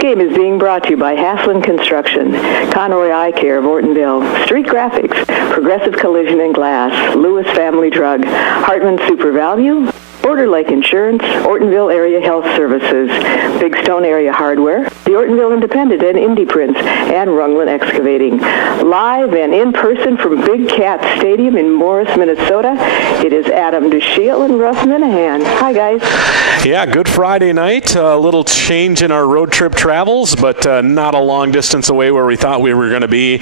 Postgame is being brought to you by Haslin Construction, Conroy Eye Care of Ortonville, Street Graphics, Progressive Collision and Glass, Lewis Family Drug, Hartman Super Value, Border Lake Insurance, Ortonville Area Health Services, Big Stone Area Hardware, the Ortonville Independent and Indie Prints, and Rungland Excavating. Live and in person from Big Cat Stadium in Morris, Minnesota, it is Adam DeShiel and Russ Minahan. Hi, guys. Yeah, good Friday night. A little change in our road trip travels, but not a long distance away where we thought we were going to be.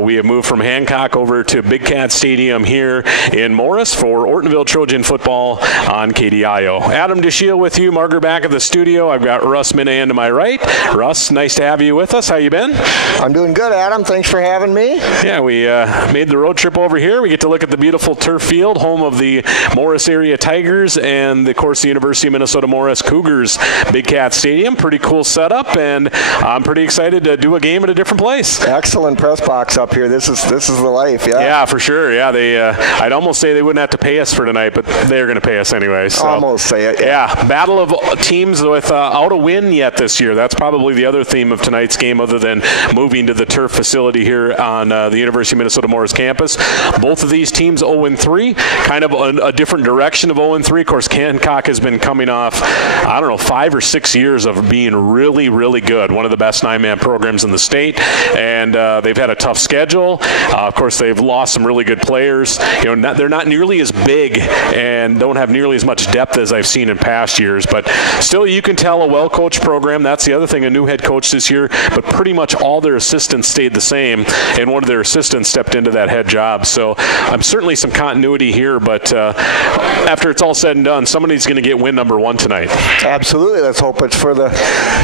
We have moved from Hancock over to Big Cat Stadium here in Morris for Ortonville Trojan football on KDIO. Adam DeShiel with you. Margaret back at the studio. I've got Russ Minahan to my right. Russ, nice to have you with us. How you been? I'm doing good, Adam. Thanks for having me. Yeah, we made the road trip over here. We get to look at the beautiful turf field, home of the Morris area Tigers and, of course, the University of Minnesota Morris Cougars Big Cat Stadium. Pretty cool setup, and I'm pretty excited to do a game at a different place. Excellent press box up here. This is the life, yeah. Yeah, for sure. Yeah, they. I'd almost say they wouldn't have to pay us for tonight, but they're going to pay us anyway. So. Almost say it. Yeah, battle of teams without a win yet this year. That's probably the other theme of tonight's game, other than moving to the turf facility here on the University of Minnesota Morris campus. Both of these teams 0-3, kind of a different direction of 0-3. Of course, Hancock has been coming off, 5 or 6 years of being really, really good. One of the best 9-man programs in the state, and they've had a tough schedule. Of course, they've lost some really good players. They're not nearly as big and don't have nearly as much depth as I've seen in past years, but still you can tell a well-coached program. That's the other thing, a new head coach this year, but pretty much all their assistants stayed the same, and one of their assistants stepped into that head job. So certainly some continuity here, but after it's all said and done, somebody's going to get win number 1 tonight. Absolutely. Let's hope it's for the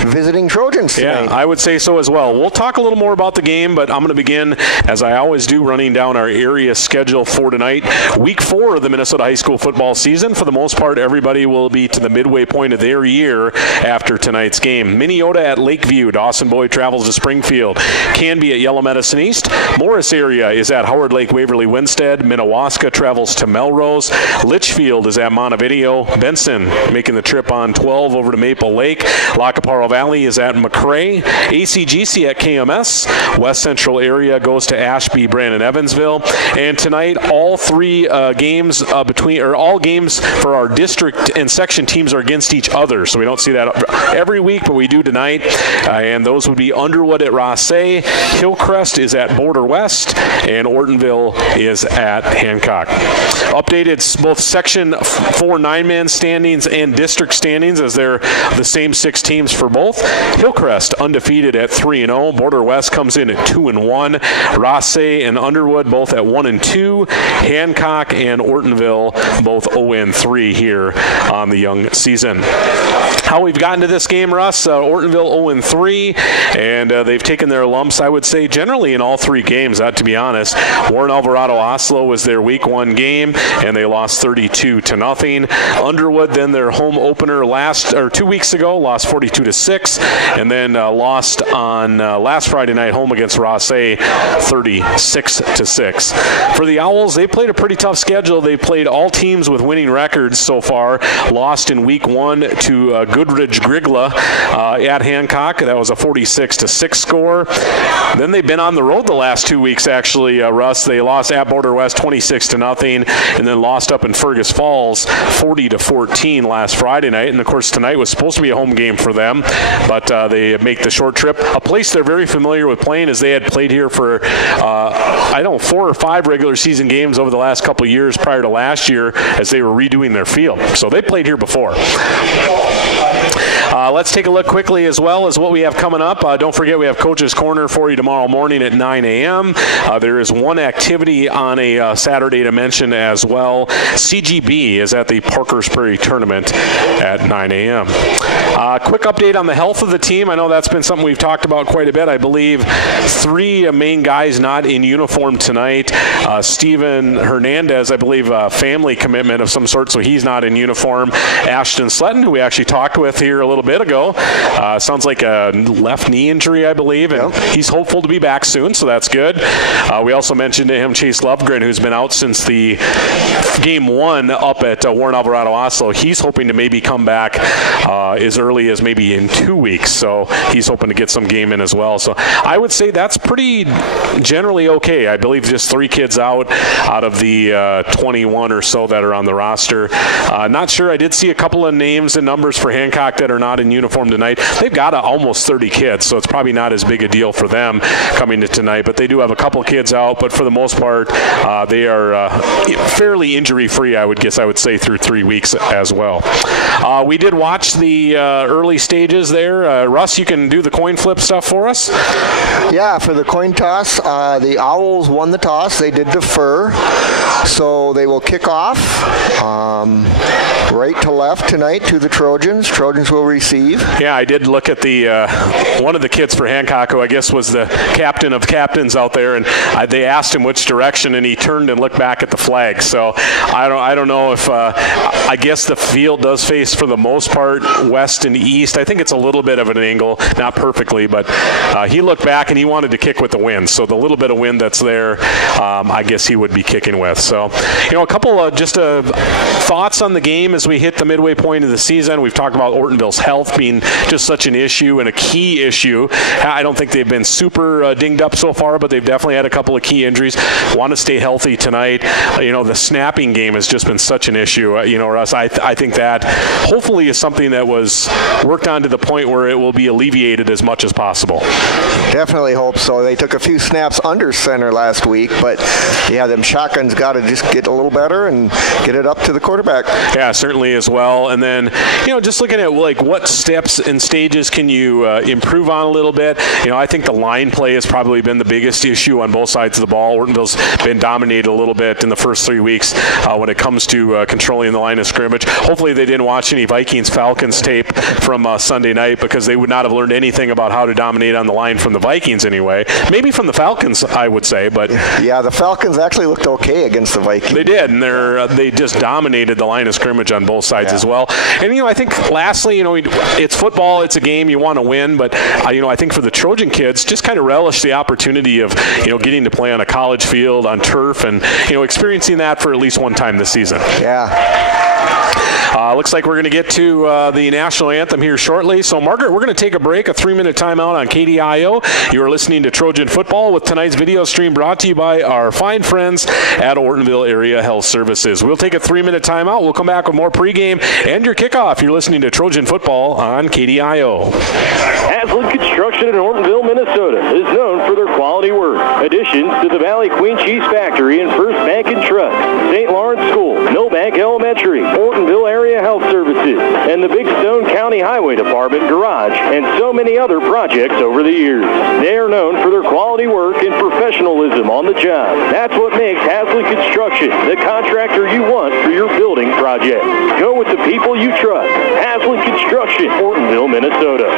visiting Trojans tonight. Yeah, I would say so as well. We'll talk a little more about the game, but I'm going to begin, as I always do, running down our area schedule for tonight. Week 4 of the Minnesota high school football season. For the most part, everybody will be to the midway point of their year after tonight's game. Minneota at Lakeview. Dawson Boyd travels to Springfield. Canby at Yellow Medicine East. Morris area is at Howard Lake Waverly Winstead. Minnewaska travels to Melrose. Litchfield is at Montevideo. Benson making the trip on 12 over to Maple Lake. Lacaparo Valley is at McRae. ACGC at KMS. West Central area goes to Ashby, Brandon, Evansville. And tonight, all three games all games for our district and section teams are against each other. So we don't see that every week, but we do tonight. And those would be Underwood at Rossay, Hillcrest is at Border West, and Ortonville is at Hancock. Updated both Section 4 9-man standings and district standings, as they're the same 6 teams for both. Hillcrest undefeated at 3-0. Border West comes in at 2-1. Rossay and Underwood both at 1-2. Hancock and Ortonville both 0-3 here on the young season. How we've gotten to this game, Russ, Ortonville 0-3, and they've taken their lumps, I would say, generally in all 3 games, to be honest. Warren Alvarado Oslo was their week 1 game, and they lost 32-0. Underwood, then their home opener 2 weeks ago, lost 42-6, and then lost on last Friday night home against Rossay 36-6. For the Owls, they played a pretty tough schedule. They played all teams with winning records so far. Lost in week 1 to Goodridge Grigla at Hancock. That was a 46-6 score. Then they've been on the road the last 2 weeks, actually, Russ. They lost at Border West 26-0, and then lost up in Fergus Falls 40-14 last Friday night. And of course, tonight was supposed to be a home game for them, but they make the short trip. A place they're very familiar with playing, as they had played here for 4 or 5 regular season games over the last couple of years prior to last year, as they were redoing their field. So they played here before. Let's take a look quickly as well as what we have coming up. Don't forget, we have Coach's Corner for you tomorrow morning at 9 a.m. There is one activity on a Saturday to mention as well. CGB is at the Parker's Prairie Tournament at 9 a.m. Quick update on the health of the team. I know that's been something we've talked about quite a bit. I believe 3 main guys not in uniform tonight. Steven Hernandez, I believe, family commitment of some sort, so he's not in uniform. Ashton Sletton, who we actually talked with here a little bit ago, sounds like a left knee injury, I believe, and he's hopeful to be back soon, so that's good. We also mentioned to him Chase Lovegren, who's been out since the game 1 up at Warren Alvarado Oslo. He's hoping to maybe come back as early as maybe in 2 weeks, so he's hoping to get some game in as well. So I would say that's pretty generally okay. I believe just 3 kids out of the 21 or so that are on the roster. Not sure. I did see a couple of names and numbers for Hancock that are not in uniform tonight. They've got almost 30 kids, so it's probably not as big a deal for them coming to tonight, but they do have a couple kids out, but for the most part, they are fairly injury-free, I would say, through 3 weeks as well. We did watch the early stages there. Russ, you can do the coin flip stuff for us? Yeah, for the coin toss, the Owls won the toss. They did defer, so they will kick off right to left tonight to the Trojans. Trojans will receive. Yeah, I did look at the one of the kids for Hancock, who I guess was the captain of captains out there, and they asked him which direction, and he turned and looked back at the flag. So I don't know if I guess the field does face for the most part west and east. I think it's a little bit of an angle, not perfectly, but he looked back and he wanted to kick with the wind. So the little bit of wind that's there, I guess he would be kicking with. So, a couple of just thoughts on the game as we hit the midway point of the season. We've talked about Ortonville's health being just such an issue and a key issue. I don't think they've been super dinged up so far, but they've definitely had a couple of key injuries. Want to stay healthy tonight. The snapping game has just been such an issue. Russ, I think that hopefully is something that was worked on to the point where it will be alleviated as much as possible. Definitely hope so. They took a few snaps under center last week, but yeah, them shotguns got to just get a little better and get it up to the quarterback. Yeah, certainly as well. And then, just looking at like what steps and stages can you improve on a little bit. I think the line play has probably been the biggest issue on both sides of the ball. Ortonville's been dominated a little bit in the first 3 weeks when it comes to controlling the line of scrimmage. Hopefully they didn't watch any Vikings-Falcons tape from Sunday night, because they would not have learned anything about how to dominate on the line from the Vikings anyway. Maybe from the Falcons, I would say, but yeah, the Falcons actually looked okay against the Vikings. They did, and they just dominated the line of scrimmage on both sides as well. And I think lastly, it's football, it's a game, you want to win, but I think for the Trojan kids, just kind of relish the opportunity of getting to play on a college field on turf, and experiencing that for at least one time this season. Yeah. Looks like we're going to get to the national anthem here shortly. So, Margaret, we're going to take a break, a 3-minute timeout on KDIO. You are listening to Trojan Football with tonight's video stream brought to you by our fine friends at Ortonville Area Health Services. We'll take a 3-minute timeout. We'll come back with more pregame and your kickoff. You're listening to Trojan Football on KDIO. Haslam Construction in Ortonville, Minnesota is known for their quality work. Additions to the Valley Queen Cheese Factory and First Bank and Trust, St. Lawrence School, Millbank Elementary, Ortonville Area Health Services, and the Big Stone County Highway Department Garage, and so many other projects over the years. They are known for their quality work and professionalism on the job. That's what makes Haslam Construction the contractor you want for your building project. Go with the people you trust. Haslam Construction, Ortonville, Minnesota.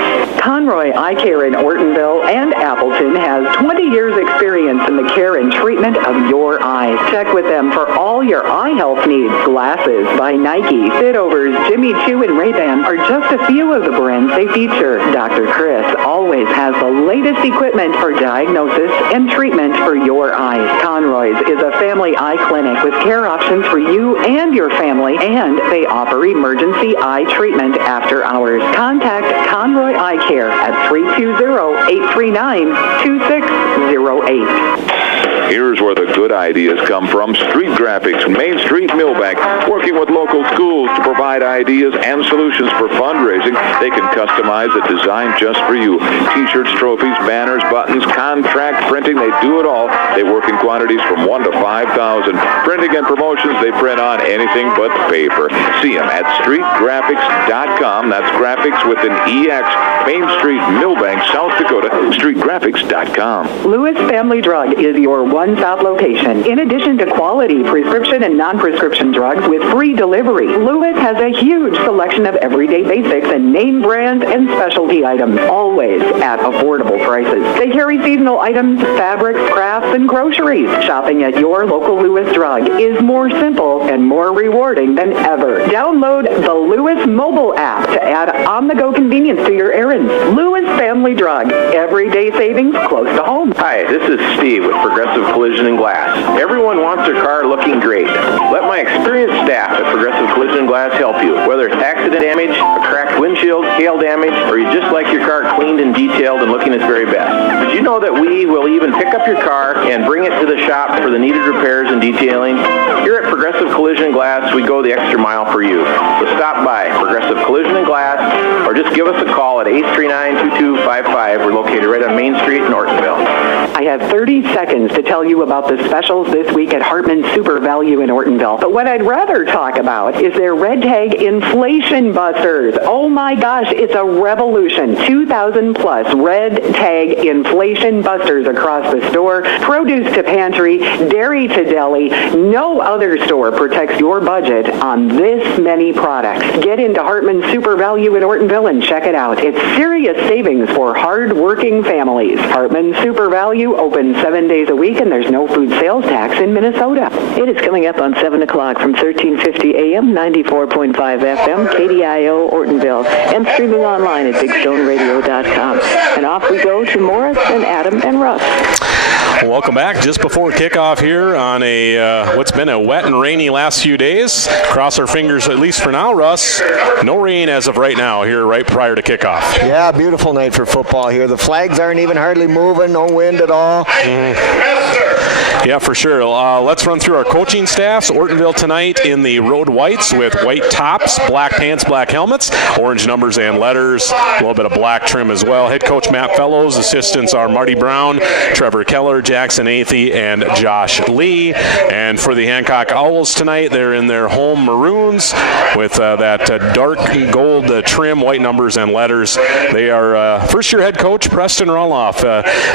Conroy Eye Care in Ortonville and Appleton has 20 years experience in the care and treatment of your eyes. Check with them for all your eye health needs. Glasses by Nike, Fitovers, Jimmy Choo, and Ray-Ban are just a few of the brands they feature. Dr. Chris always has the latest equipment for diagnosis and treatment for your eyes. Conroy's is a family eye clinic with care options for you and your family, and they offer emergency eye treatment after hours. Contact Conroy Eye Care at 320-839-2608. Here's where the good ideas come from. Street Graphics, Main Street, Millbank, working with local schools to provide ideas and solutions for fundraising. They can customize a design just for you. T-shirts, trophies, banners, buttons, contract printing, they do it all. They work in quantities from 1 to 5,000. Printing and promotions, they print on anything but paper. See them at streetgraphics.com. That's graphics with an EX. Main Street, Millbank, South Dakota, streetgraphics.com. Lewis Family Drug is your 1,000 one-stop location. In addition to quality prescription and non-prescription drugs with free delivery, Lewis has a huge selection of everyday basics and name brands and specialty items, always at affordable prices. They carry seasonal items, fabrics, crafts, and groceries. Shopping at your local Lewis Drug is more simple and more rewarding than ever. Download the Lewis mobile app to add on-the-go convenience to your errands. Lewis Family Drug. Everyday savings close to home. Hi, this is Steve with Progressive Collision and Glass. Everyone wants their car looking great. Let my experienced staff at Progressive Collision and Glass help you. Whether it's accident damage, a cracked windshield, hail damage, or you just like your car cleaned and detailed and looking its very best. Did you know that we will even pick up your car and bring it to the shop for the needed repairs and detailing? Here at Progressive Collision and Glass, we go the extra mile for you. So stop by Progressive Collision and Glass or just give us a call at 839-2255. We're located right on Main Street in Ortonville. I have 30 seconds to tell you about the specials this week at Hartman Super Value in Ortonville. But what I'd rather talk about is their Red Tag Inflation Busters. Oh my gosh, it's a revolution. 2,000 plus Red Tag Inflation Busters across the store. Produce to pantry, dairy to deli. No other store protects your budget on this many products. Get into Hartman Super Value in Ortonville and check it out. It's serious savings for hard-working families. Hartman Super Value open 7 days a week, and there's no food sales tax in Minnesota. It is coming up on 7 o'clock from 1350 AM, 94.5 FM, KDIO Ortonville, and streaming online at BigStoneRadio.com. And off we go to Morris and Adam and Russ. Welcome back. Just before kickoff here on a what's been a wet and rainy last few days. Cross our fingers, at least for now, Russ. No rain as of right now here right prior to kickoff. Yeah, beautiful night for football here. The flags aren't even hardly moving, no wind at all. Yeah, for sure. Let's run through our coaching staffs. Ortonville tonight in the road whites with white tops, black pants, black helmets, orange numbers and letters, a little bit of black trim as well. Head coach Matt Fellows. Assistants are Marty Brown, Trevor Keller, Jackson Athey, and Josh Lee. And for the Hancock Owls tonight, they're in their home maroons with that dark gold trim, white numbers and letters. They are first-year head coach Preston Roloff.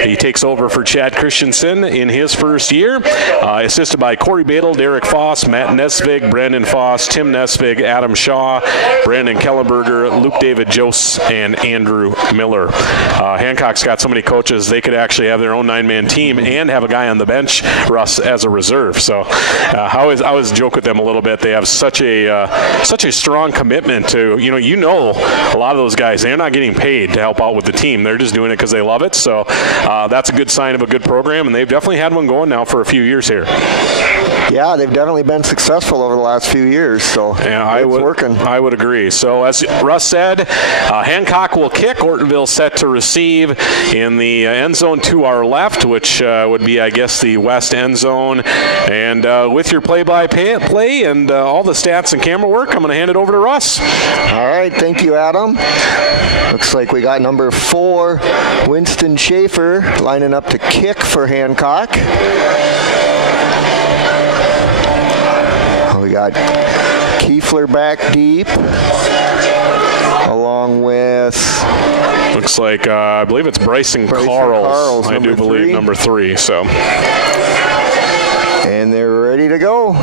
He takes over for Chad Christensen in his first year, assisted by Corey Badel, Derek Foss, Matt Nesvig, Brandon Foss, Tim Nesvig, Adam Shaw, Brandon Kellenberger, Luke David Jose, and Andrew Miller. Hancock's got so many coaches, they could actually have their own 9-man team and have a guy on the bench, Russ, as a reserve. So I always joke with them a little bit. They have such a strong commitment to, a lot of those guys, they're not getting paid to help out with the team. They're just doing it because they love it. So that's a good sign of a good program, and they've definitely had one going now for a few years here. Yeah, they've definitely been successful over the last few years, so yeah, it's working. I would agree. So as Russ said, Hancock will kick. Ortonville set to receive in the end zone to our left, which would be, I guess, the west end zone. And with your play-by-play and all the stats and camera work, I'm going to hand it over to Russ. All right, thank you, Adam. Looks like we got number 4, Winston Schaefer, lining up to kick for Hancock. We got Kiefler back deep, along with... Looks like, I believe it's Bryson Carls. I do believe number 3. So. And they're ready to go.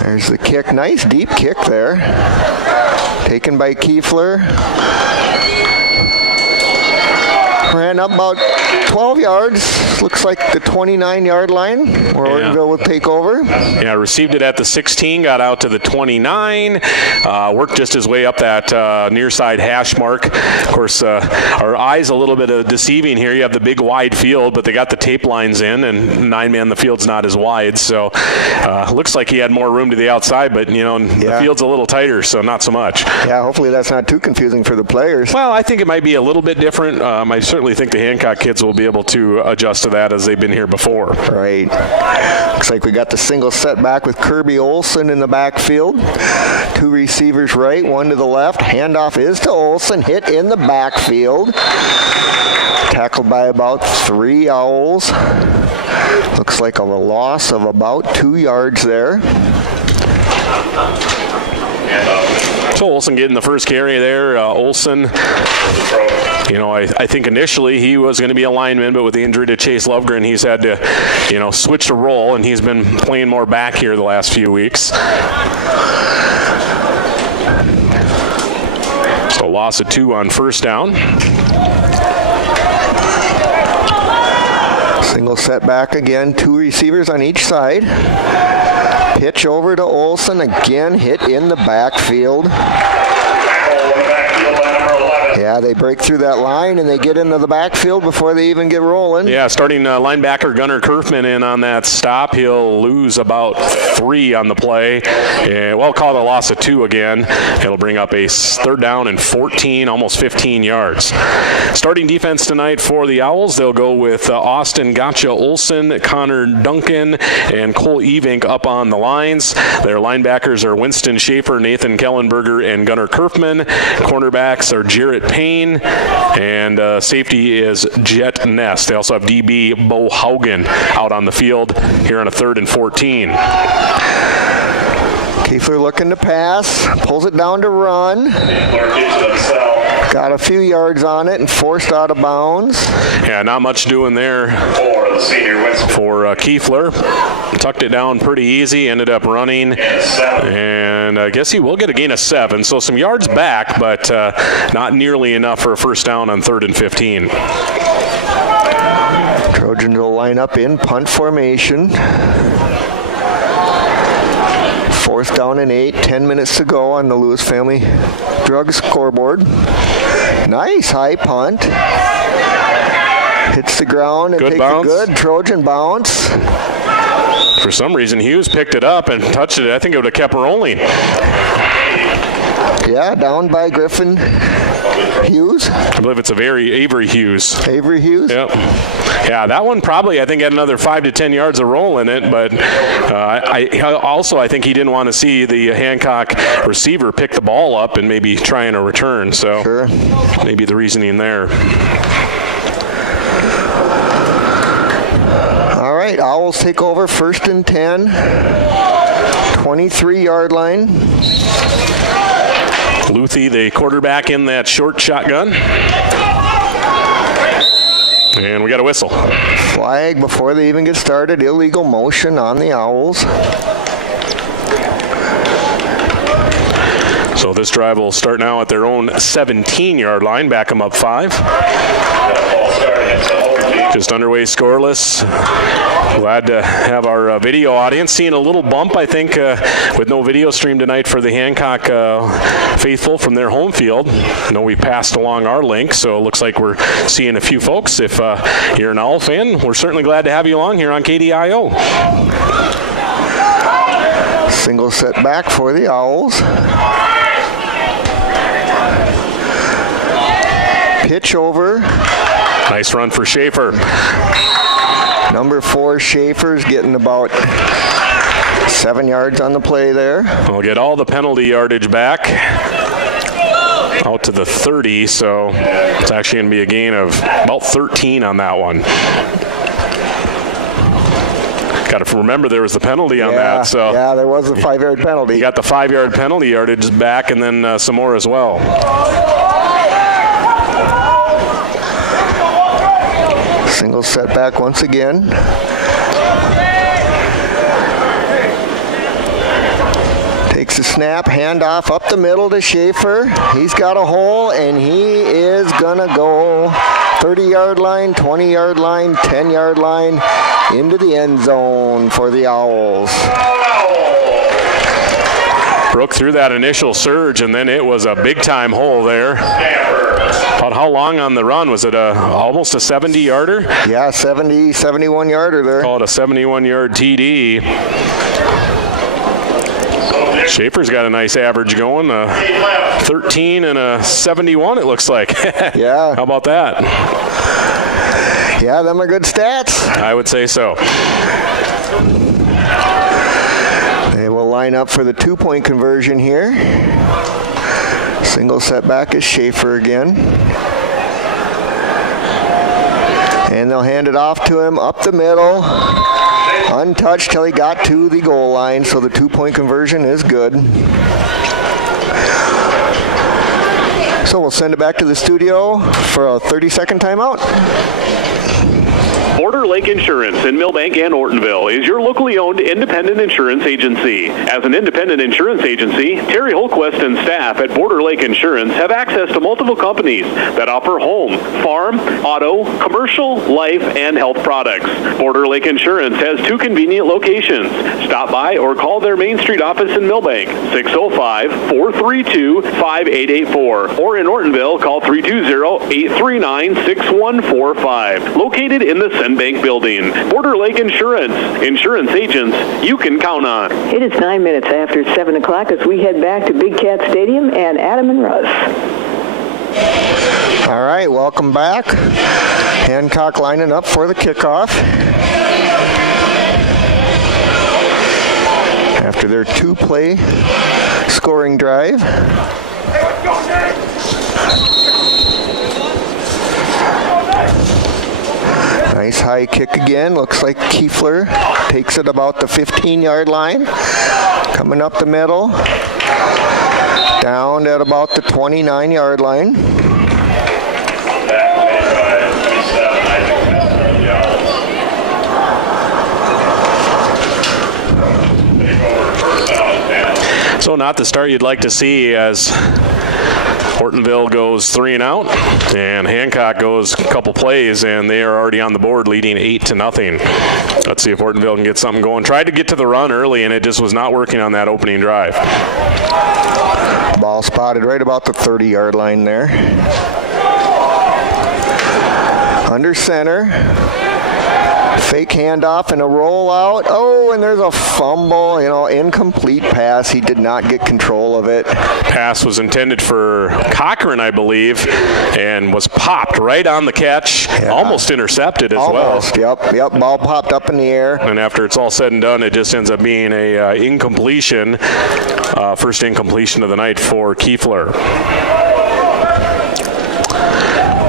There's the kick. Nice deep kick there. Taken by Kiefler. Ran up about 12 yards. Looks like the 29-yard line where Ortonville will take over. Yeah, received it at the 16, got out to the 29, worked just his way up that near side hash mark. Of course, our eyes a little bit deceiving here. You have the big wide field, but they got the tape lines in, and 9-man, the field's not as wide. So looks like he had more room to the outside, but, the field's a little tighter, so not so much. Yeah, hopefully that's not too confusing for the players. Well, I think it might be a little bit different. I certainly think the Hancock kids will be able to adjust to that as they've been here before. Right. Looks like we got the single set back with Kirby Olson in the backfield. 2 receivers right, 1 to the left. Handoff is to Olson, hit in the backfield. Tackled by about 3 Owls. Looks like a loss of about 2 yards there. So Olson getting the first carry there. Olson, I think initially he was going to be a lineman, but with the injury to Chase Lovegren, he's had to, switch to role, and he's been playing more back here the last few weeks. So loss of 2 on first down. Single setback again, 2 receivers on each side. Pitch over to Olson, again hit in the backfield. Yeah, they break through that line and they get into the backfield before they even get rolling. Yeah, starting linebacker Gunnar Kerfman in on that stop. He'll lose about 3 on the play. We'll call it a loss of 2 again. It'll bring up a third down and 14, almost 15 yards. Starting defense tonight for the Owls, they'll go with Austin Gotcha Olson, Connor Duncan, and Cole Evink up on the lines. Their linebackers are Winston Schaefer, Nathan Kellenberger, and Gunnar Kerfman. Cornerbacks are Jarrett Payne, and safety is Jet Ness. They also have DB Bo Haugen out on the field here on a 3rd and 14. Kiefler looking to pass, pulls it down to run. Got a few yards on it and forced out of bounds. Yeah, not much doing there for Kiefler. Tucked it down pretty easy, ended up running, and I guess he will get a gain of 7. So some yards back, but not nearly enough for a first down on 3rd and 15. Trojans will line up in punt formation. 4th down and 8, 10 minutes to go on the Lewis Family Drug scoreboard. Nice high punt. Hits the ground and takes a good Trojan bounce. For some reason, Hughes picked it up and touched it. I think it would have kept rolling. Yeah, down by Griffin Hughes. I believe it's Avery Hughes. Avery Hughes? Yep. Yeah, that one probably, I think, had another 5 to 10 yards of roll in it, but I think he didn't want to see the Hancock receiver pick the ball up and maybe try in a return. So sure. Maybe the reasoning there. All right, Owls take over 1st and 10. 23-yard line. Luthi, the quarterback, in that short shotgun. And we got a whistle. Flag before they even get started. Illegal motion on the Owls. So this drive will start now at their own 17-yard line. Back them up 5. Just underway scoreless. Glad to have our video audience. Seeing a little bump, I think, with no video stream tonight for the Hancock faithful from their home field. I know we passed along our link, so it looks like we're seeing a few folks. If you're an Owl fan, we're certainly glad to have you along here on KDIO. Single set back for the Owls. Pitch over. Nice run for Schaefer. Number 4, Schaefer's getting about 7 yards on the play there. We'll get all the penalty yardage back out to the 30, so it's actually going to be a gain of about 13 on that one. Got to remember there was the penalty on that. So yeah, there was a 5-yard penalty. You got the 5-yard penalty yardage back, and then some more as well. Single setback once again. Takes a snap, handoff up the middle to Schaefer. He's got a hole, and he is gonna go 30-yard line, 20-yard line, 10-yard line into the end zone for the Owls. Broke through that initial surge, and then it was a big-time hole there. About how long on the run? Was it almost a 70-yarder? Yeah, 71-yarder there. Call it a 71-yard TD. Schaefer's got a nice average going, 13 and a 71 it looks like. Yeah. How about that? Yeah, them are good stats. I would say so. They will line up for the 2-point conversion here. Single setback is Schaefer again. And they'll hand it off to him up the middle. Untouched till he got to the goal line, so the 2-point conversion is good. So we'll send it back to the studio for a 30-second timeout. Border Lake Insurance in Millbank and Ortonville is your locally owned independent insurance agency. As an independent insurance agency, Terry Holquist and staff at Border Lake Insurance have access to multiple companies that offer home, farm, auto, commercial, life, and health products. Border Lake Insurance has 2 convenient locations. Stop by or call their Main Street office in Millbank, 605-432-5884. Or in Ortonville, call 320-839-6145. Located in the Bank Building. Border Lake Insurance. Insurance agents you can count on. It is 9 minutes after 7 o'clock as we head back to Big Cat Stadium and Adam and Russ. All right, welcome back. Hancock lining up for the kickoff. After their 2-play scoring drive. Nice high kick again. Looks like Kiefler takes it about the 15-yard line. Coming up the middle. Down at about the 29-yard line. So not the start you'd like to see as Ortonville goes 3 and out, and Hancock goes a couple plays, and they are already on the board, leading 8-0. Let's see if Ortonville can get something going. Tried to get to the run early, and it just was not working on that opening drive. Ball spotted right about the 30-yard line there. Under center. Fake handoff and a rollout. Oh, and there's a fumble, incomplete pass. He did not get control of it. Pass was intended for Cochran, I believe, and was popped right on the catch. Yeah. Almost intercepted as well. Yep. Ball popped up in the air. And after it's all said and done, it just ends up being a incompletion. First incompletion of the night for Kiefler.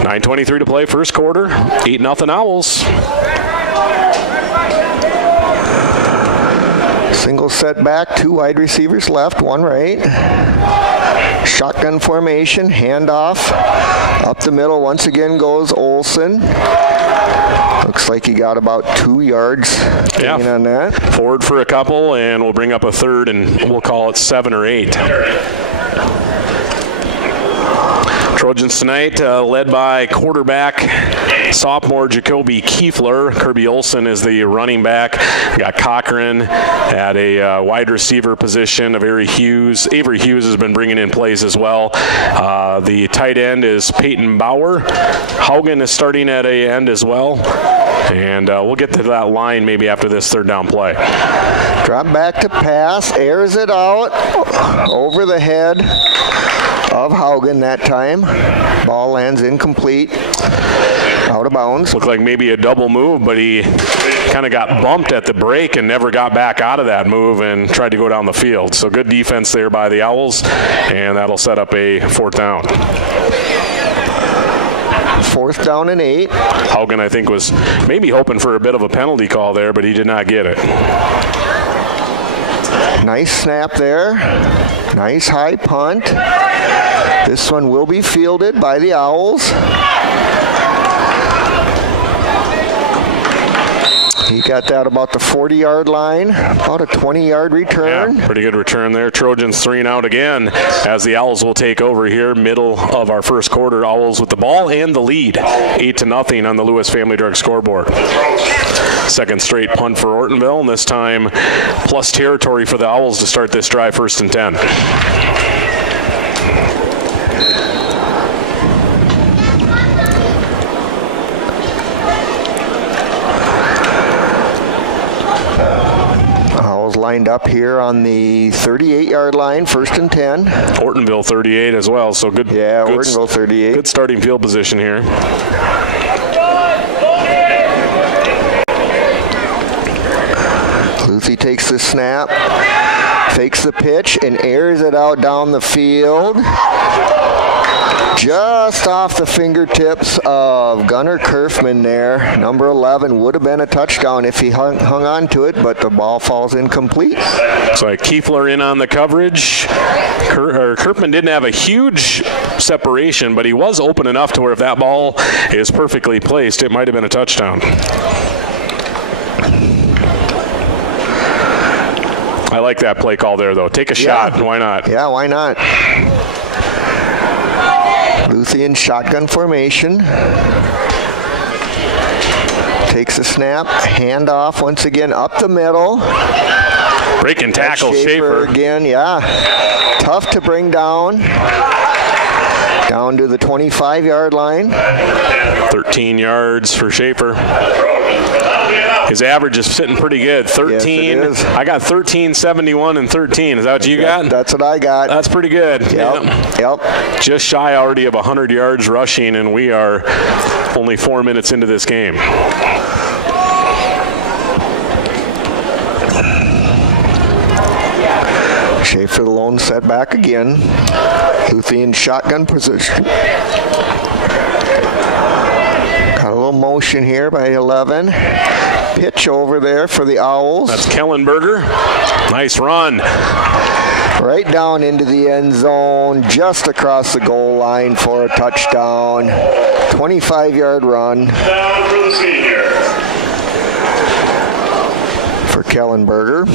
9:23 to play, first quarter. 8-0 Owls. Single set back, 2 wide receivers left, 1 right. Shotgun formation, handoff. Up the middle once again goes Olson. Looks like he got about 2 yards gain on that. Forward for a couple, and we'll bring up a third, and we'll call it 7 or 8. Trojans tonight led by quarterback sophomore Jacoby Kiefler. Kirby Olson is the running back. We got Cochran at a wide receiver position. Avery Hughes has been bringing in plays as well. The tight end is Peyton Bauer. Haugen is starting at a end as well. And we'll get to that line maybe after this third down play. Drop back to pass, airs it out over the head of Haugen that time. Ball lands incomplete. Out of bounds. Looked like maybe a double move, but he kind of got bumped at the break and never got back out of that move and tried to go down the field. So good defense there by the Owls, and that'll set up a 4th down. 4th down and 8. Haugen, I think, was maybe hoping for a bit of a penalty call there, but he did not get it. Nice snap there. Nice high punt. This one will be fielded by the Owls. He got that about the 40-yard line, about a 20-yard return. Yeah, pretty good return there. Trojans 3 and out again as the Owls will take over here, middle of our first quarter. Owls with the ball and the lead, 8-0 on the Lewis Family Drug scoreboard. Second straight punt for Ortonville, and this time plus territory for the Owls to start this drive, 1st and 10. Lined up here on the 38-yard line, 1st and 10. Ortonville 38 as well, so good. Yeah, Ortonville 38. Good starting field position here. Lucy takes the snap, fakes the pitch, and airs it out down the field. Just off the fingertips of Gunnar Kerfman there. Number 11 would have been a touchdown if he hung on to it, but the ball falls incomplete. So Kiefler in on the coverage. Kerfman didn't have a huge separation, but he was open enough to where if that ball is perfectly placed, it might have been a touchdown. I like that play call there, though. Take a shot. Why not? Yeah, why not? Luthien shotgun formation. Takes a snap. Handoff once again up the middle. Breaking tackle, Schaefer. Again, yeah. Tough to bring down. Down to the 25-yard line. 13 yards for Schaefer. His average is sitting pretty good. 13. Yes, it is. I got 13, 71, and 13. Is that what you got? That's what I got. That's pretty good. Yep. Just shy already of 100 yards rushing, and we are only 4 minutes into this game. Schaefer the lone setback again. Luthien shotgun position. Got a little motion here by 11. Pitch over there for the Owls. That's Kellenberger. Nice run. Right down into the end zone, just across the goal line for a touchdown. 25-yard run. Down for the senior. For Kellenberger.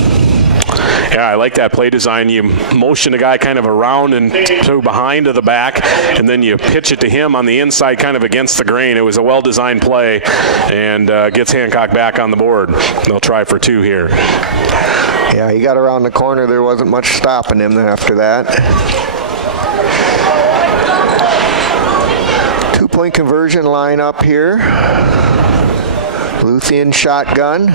Yeah, I like that play design. You motion a guy kind of around and to behind to the back, and then you pitch it to him on the inside kind of against the grain. It was a well-designed play and gets Hancock back on the board. They'll try for 2 here. Yeah, he got around the corner. There wasn't much stopping him after that. 2-point conversion line up here. Luthien shotgun,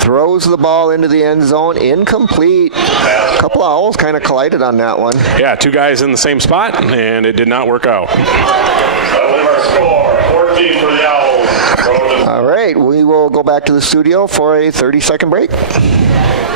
throws the ball into the end zone, incomplete. A couple of Owls kind of collided on that one. Yeah, 2 guys in the same spot, and it did not work out. I believe our score, 14 for the Owls. All right, we will go back to the studio for a 30-second break.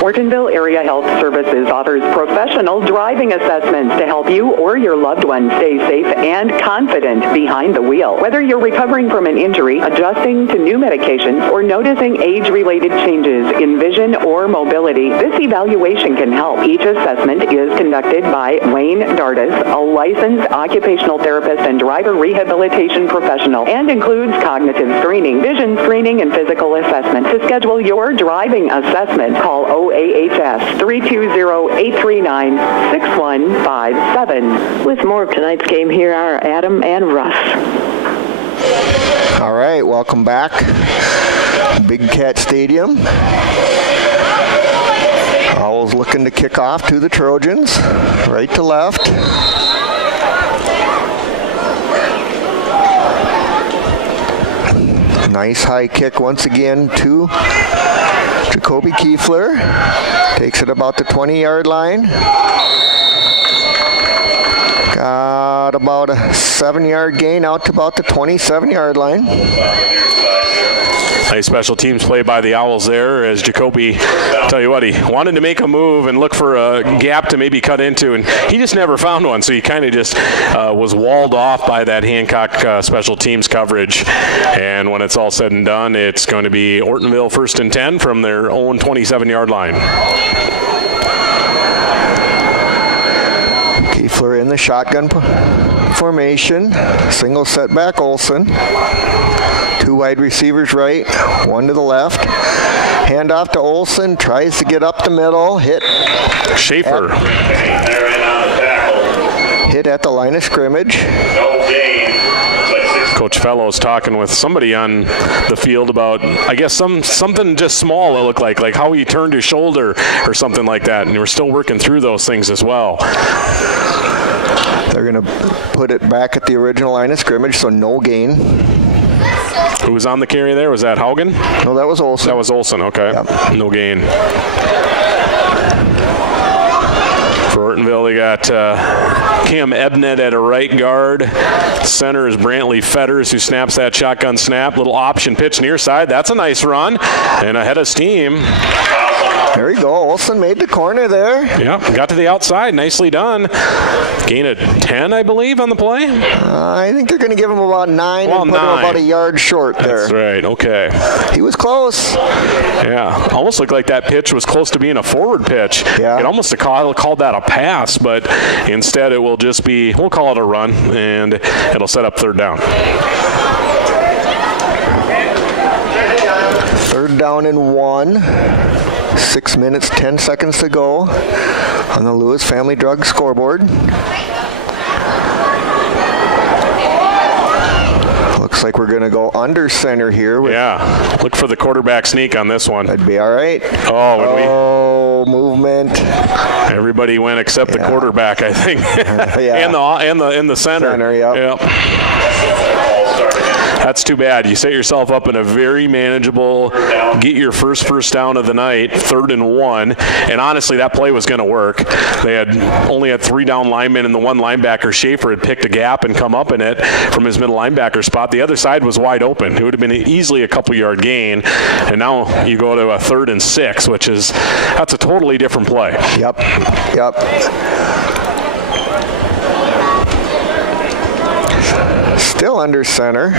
Ortonville Area Health Services offers professional driving assessments to help you or your loved one stay safe and confident behind the wheel. Whether you're recovering from an injury, adjusting to new medications, or noticing age-related changes in vision or mobility, this evaluation can help. Each assessment is conducted by Wayne Dardis, a licensed occupational therapist and driver rehabilitation professional, and includes cognitive screening, vision screening, and physical assessment. To schedule your driving assessment, call OAHS 320-839-6157. With more of tonight's game, here are Adam and Russ. All right, welcome back. Big Cat Stadium. Owls looking to kick off to the Trojans. Right to left. Nice high kick once again to Jacoby Kiefler. Takes it about the 20-yard line. Got about a 7-yard gain out to about the 27-yard line. Nice special teams play by the Owls there as Jacoby, tell you what, he wanted to make a move and look for a gap to maybe cut into, and he just never found one, so he kind of just was walled off by that Hancock special teams coverage. And when it's all said and done, it's going to be Ortonville 1st and 10 from their own 27-yard line. Kiefler in the shotgun formation. Single setback Olson. 2 wide receivers right, 1 to the left. Handoff to Olson, tries to get up the middle, hit. Schaefer. Hit at the line of scrimmage. Coach Fellows talking with somebody on the field about, I guess, something just small it looked like how he turned his shoulder or something like that, and we're still working through those things as well. They're going to put it back at the original line of scrimmage, so no gain. Who was on the carry there? Was that Haugen? No, that was Olson. That was Olson, okay. Yep. No gain. For Ortonville, they got Cam Ebnet at a right guard. Center is Brantley Fetters, who snaps that shotgun snap. Little option pitch near side. That's a nice run. And ahead of steam. There we go. Olsen made the corner there. Yeah, got to the outside. Nicely done. Gain of 10, I believe, on the play. I think they're going to give him about 9 well, and put 9. him about a yard short there. That's right. Okay. He was close. Yeah, almost looked like that pitch was close to being a forward pitch. Yeah. It almost called that a pass, but instead it will just be, we'll call it a run, and it'll set up third down. Third down and 1. 6 minutes, 10 seconds to go on the Lewis Family Drug scoreboard. Looks like we're going to go under center here. Yeah, look for the quarterback sneak on this one. That'd be all right. Movement. Everybody went except the quarterback, I think. Yeah. and the center. Yep. That's too bad. You set yourself up in a very manageable, get your first down of the night, 3rd and 1. And honestly, that play was going to work. They only had 3 down linemen, and the one linebacker, Schaefer, had picked a gap and come up in it from his middle linebacker spot. The other side was wide open. It would have been easily a couple-yard gain. And now you go to a 3rd and 6, that's a totally different play. Yep. Still under center.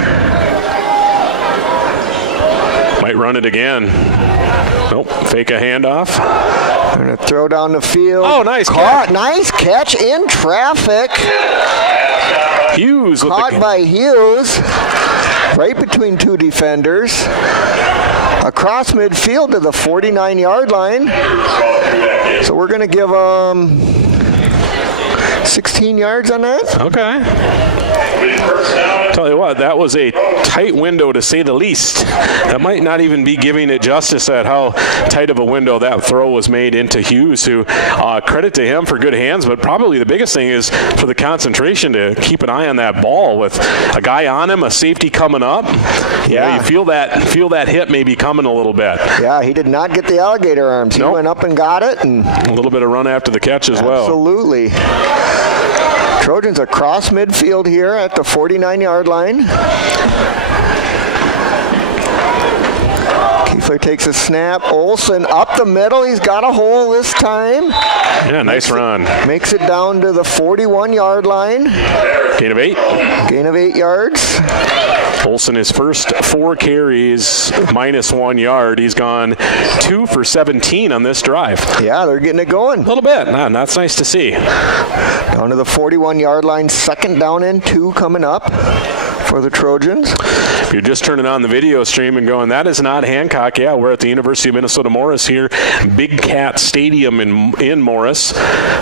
Might run it again. Nope. Fake a handoff. Going to throw down the field. Oh, nice catch. catch. Nice catch in traffic. Hughes. Caught by Hughes. Right between 2 defenders. Across midfield to the 49-yard line. So we're going to give 16 yards on that. Okay. Tell you what, that was a tight window to say the least. That might not even be giving it justice at how tight of a window that throw was made into Hughes, who credit to him for good hands, but probably the biggest thing is for the concentration to keep an eye on that ball with a guy on him, a safety coming up. Yeah, you feel that hit maybe coming a little bit. Yeah, he did not get the alligator arms. He went up and got it. And a little bit of run after the catch as well. Absolutely. Trojans across midfield here at the 49-yard line. Kiefler takes a snap. Olsen up the middle. He's got a hole this time. Yeah, nice run. Makes it down to the 41-yard line. Gain of 8. Gain of 8 yards. Olsen, his first 4 carries, -1 yard. He's gone 2 for 17 on this drive. Yeah, they're getting it going. A little bit. That's nice to see. Down to the 41-yard line. 2nd down and 2 coming up for the Trojans. If you're just turning on the video stream and going, that is not Hancock. Yeah, we're at the University of Minnesota Morris here. Big Cat Stadium in Morris,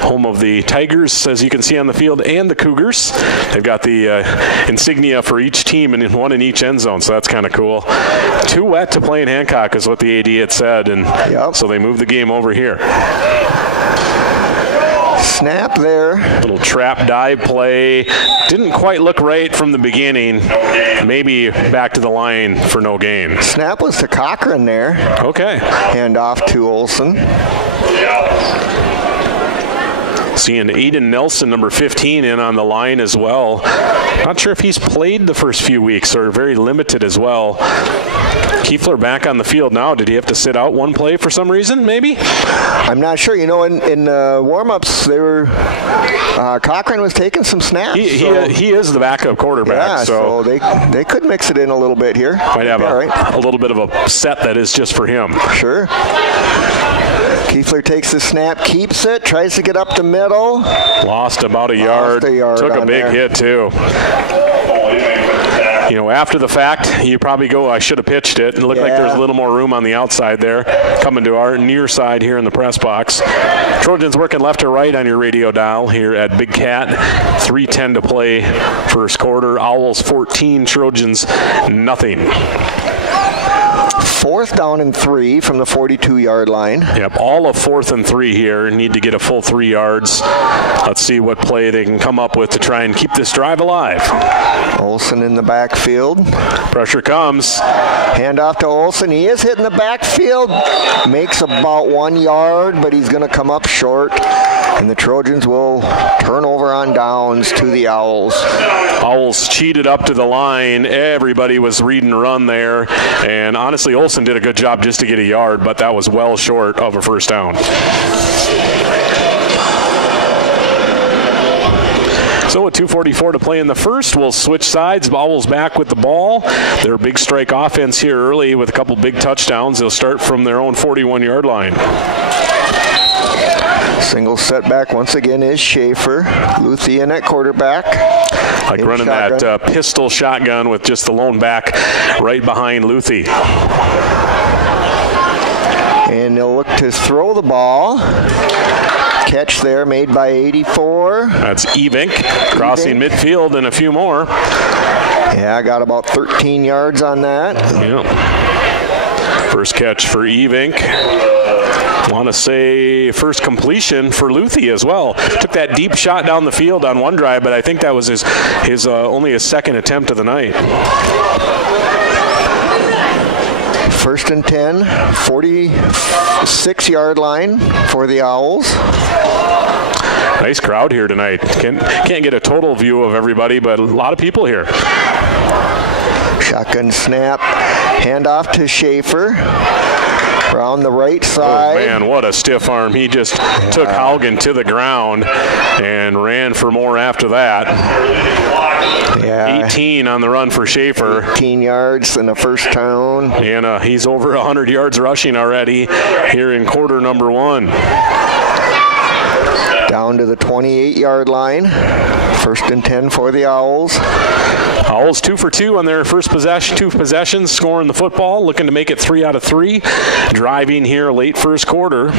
home of the Tigers, as you can see on the field, and the Cougars. They've got the insignia for each team and one in each end zone, so that's kind of cool. Too wet to play in Hancock is what the AD had said, and so they moved the game over here. Snap there. Little trap dive play. Didn't quite look right from the beginning. Maybe back to the line for no gain. Snap was to Cochran there. Okay. Hand off to Olsen. Seeing Aiden Nelson, number 15, in on the line as well. Not sure if he's played the first few weeks or very limited as well. Kiefler back on the field now. Did he have to sit out one play for some reason, maybe? I'm not sure. You know, in warm-ups, they were Cochran was taking some snaps. He is the backup quarterback. Yeah, so they could mix it in a little bit here. Might have a little bit of a set that is just for him. Sure. Kiefler takes the snap, keeps it, tries to get up the middle. Lost about a yard. Took a big hit, too. You know, after the fact, you probably go, I should have pitched it. It looked like there's a little more room on the outside there. Coming to our near side here in the press box. Trojans working left to right on your radio dial here at Big Cat. 3:10 to play first quarter. Owls 14, Trojans nothing. 4th down and 3 from the 42-yard line. Yep, all of 4th and 3 here. Need to get a full 3 yards. Let's see what play they can come up with to try and keep this drive alive. Olsen in the backfield. Pressure comes. Hand off to Olsen. He is hitting the backfield. Makes about 1 yard, but he's going to come up short. And the Trojans will turn over on downs to the Owls. Owls cheated up to the line. Everybody was read and run there. And honestly, Olsen did a good job just to get a yard, but that was well short of a first down. So with 2:44 to play in the first, we'll switch sides. Owls back with the ball. Their big strike offense here early with a couple big touchdowns. They'll start from their own 41-yard line. Single setback once again is Schaefer. Luthien at quarterback. Like running shotgun. That pistol shotgun with just the lone back right behind Luthi. And they'll look to throw the ball. Catch there made by 84. That's Evink crossing midfield and a few more. Yeah, I got about 13 yards on that. Yeah. First catch for Evink. Want to say first completion for Luthi as well. Took that deep shot down the field on one drive, but I think that was his only his second attempt of the night. First and 10, 46-yard line for the Owls. Nice crowd here tonight. Can't get a total view of everybody, but a lot of people here. Shotgun snap, handoff to Schaefer. Around the right side. Oh, man, what a stiff arm. He just took Haugen to the ground and ran for more after that. Yeah. 18 on the run for Schaefer. 18 yards and a first down. And he's over 100 yards rushing already here in quarter number one. Down to the 28-yard line. First and 10 for the Owls. Owls 2 for 2 on their first possession, 2 possessions, scoring the football, looking to make it 3 out of 3. Driving here late first quarter.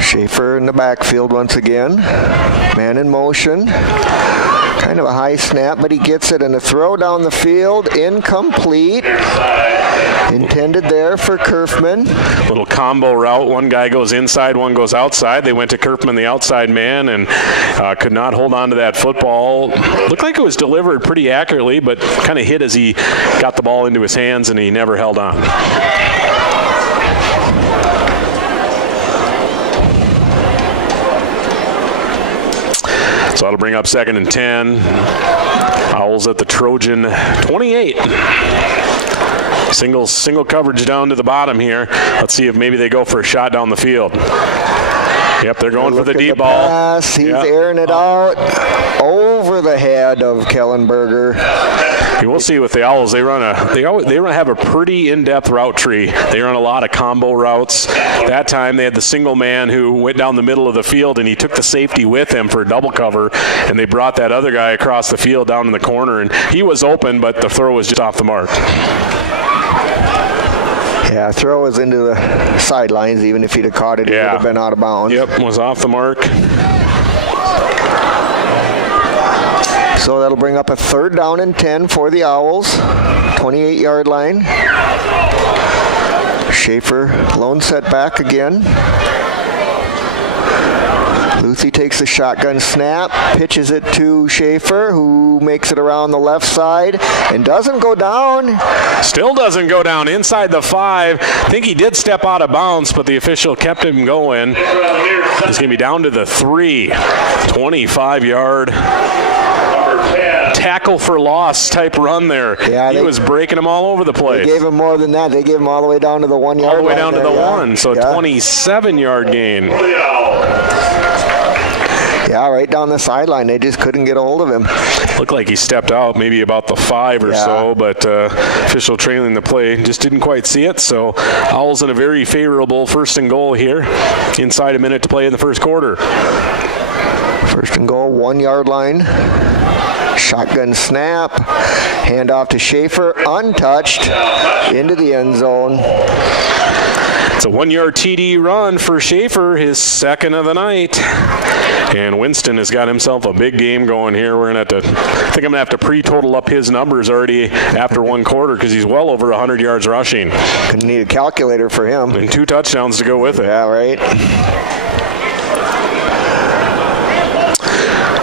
Schaefer in the backfield once again. Man in motion. Kind of a high snap, but he gets it, and a throw down the field, incomplete. Intended there for Kerfman. Little combo route. One guy goes inside, one goes outside. They went to Kerfman, the outside man, and could not hold on to that football. Looked like it was delivered pretty accurately, but kind of hit as he got the ball into his hands, and he never held on. So that'll bring up second and 10. Owls at the Trojan 28. Single coverage down to the bottom here. Let's see if maybe they go for a shot down the field. Yep, they're going for the deep ball. Pass. He's airing it out over the head of Kellenberger. We'll see with the Owls. They have a pretty in-depth route tree. They run a lot of combo routes. That time they had the single man who went down the middle of the field, and he took the safety with him for double cover, and they brought that other guy across the field down in the corner, and he was open, but the throw was just off the mark. Yeah, throw was into the sidelines. Even if he'd have caught it, it would have been out of bounds. Yep, was off the mark. So that'll bring up a third down and 10 for the Owls. 28-yard line. Schaefer lone setback again. Luthi takes the shotgun snap, pitches it to Schaefer, who makes it around the left side and doesn't go down. Still doesn't go down inside the 5. I think he did step out of bounds, but the official kept him going. He's going to be down to the 3. 25-yard tackle for loss type run there. Yeah, he was breaking them all over the place. They gave him more than that. They gave him all the way down to the 1 yard line. All the way down to the 1, so 27-yard gain. Yeah, right down the sideline. They just couldn't get a hold of him. Looked like he stepped out maybe about the 5 or so, but official trailing the play just didn't quite see it. So Owls in a very favorable first and goal here. Inside a minute to play in the first quarter. First and goal, 1 yard line. Shotgun snap. Handoff to Schaefer, untouched, into the end zone. It's a 1 yard TD run for Schaefer, his second of the night. And Winston has got himself a big game going here. I think I'm going to have to pre-total up his numbers already after one quarter because he's well over 100 yards rushing. Gonna need a calculator for him. And 2 touchdowns to go with it. Yeah, right.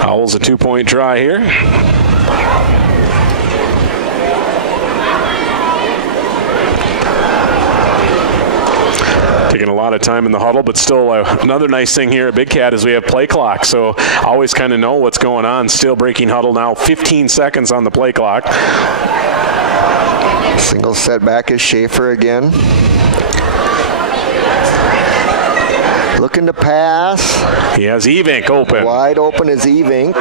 Owls a 2-point try here. taking a lot of time in the huddle, but still another nice thing here at Big Cat is we have play clock, so always kind of know what's going on. Still breaking huddle now, 15 seconds on the play clock. Single setback is Schaefer again. Looking to pass. He has Evink open. Wide open is Evink.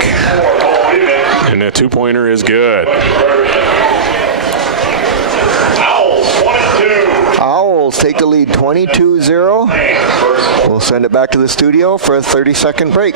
And the two-pointer is good. Owls take the lead 22-0. We'll send it back to the studio for a 30-second break.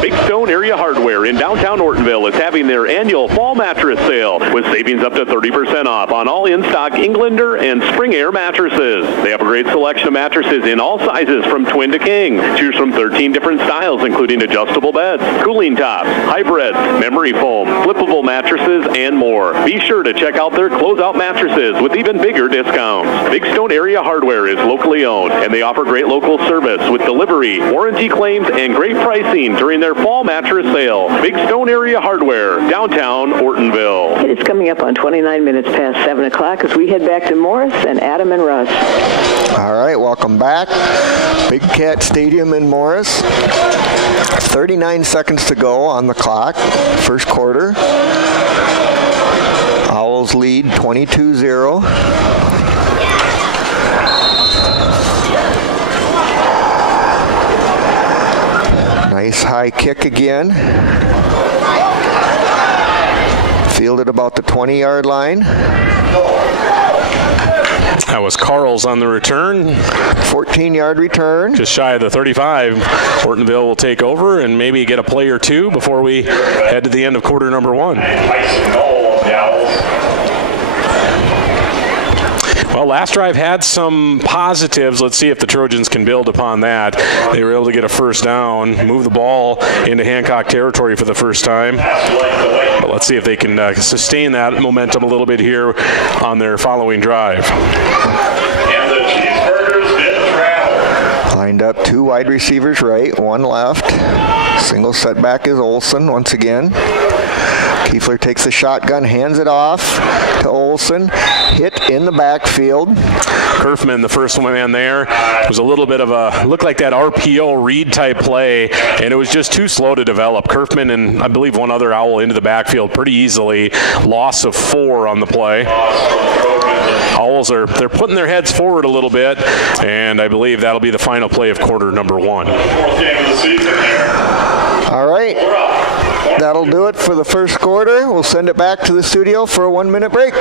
Big Stone Area Hardware in downtown Ortonville is having their annual fall mattress sale with savings up to 30% off on all in-stock Englander and Spring Air mattresses. They have a great selection of mattresses in all sizes from twin to king. Choose from 13 different styles, including adjustable beds, cooling tops, hybrids, memory foam, flippable mattresses, and more. Be sure to check out their closeout mattresses with even bigger discounts. Big Stone Area Hardware is locally owned, and they offer great local service with delivery, warranty claims, and great pricing during their fall mattress sale. Big Stone Area Hardware, downtown Ortonville. It is coming up on 29 minutes past 7 o'clock as we head back to Morris and Adam and Russ. All right, welcome back. Big Cat Stadium in Morris. 39 seconds to go on the clock, first quarter. Owls lead 22-0. Nice high kick again. Fielded about the 20-yard line. That was Carl's on the return. 14-yard return. Just shy of the 35. Ortonville will take over and maybe get a play or two before we head to the end of quarter number one. Well, last drive had some positives. Let's see if the Trojans can build upon that. They were able to get a first down, move the ball into Hancock territory for the first time. But let's see if they can sustain that momentum a little bit here on their following drive. And the cheeseburgers didn't travel. Lined up two wide receivers right, one left. Single setback is Olson once again. Kiefler takes the shotgun, hands it off to Olson. Hit in the backfield. Kerfman, the first man there, was a little bit of a, looked like that RPO read type play, and it was just too slow to develop. Kerfman and I believe one other Owl into the backfield pretty easily. Loss of 4 on the play. Owls they're putting their heads forward a little bit, and I believe that'll be the final play of quarter number 1. All right. That'll do it for the first quarter. We'll send it back to the studio for a 1-minute break.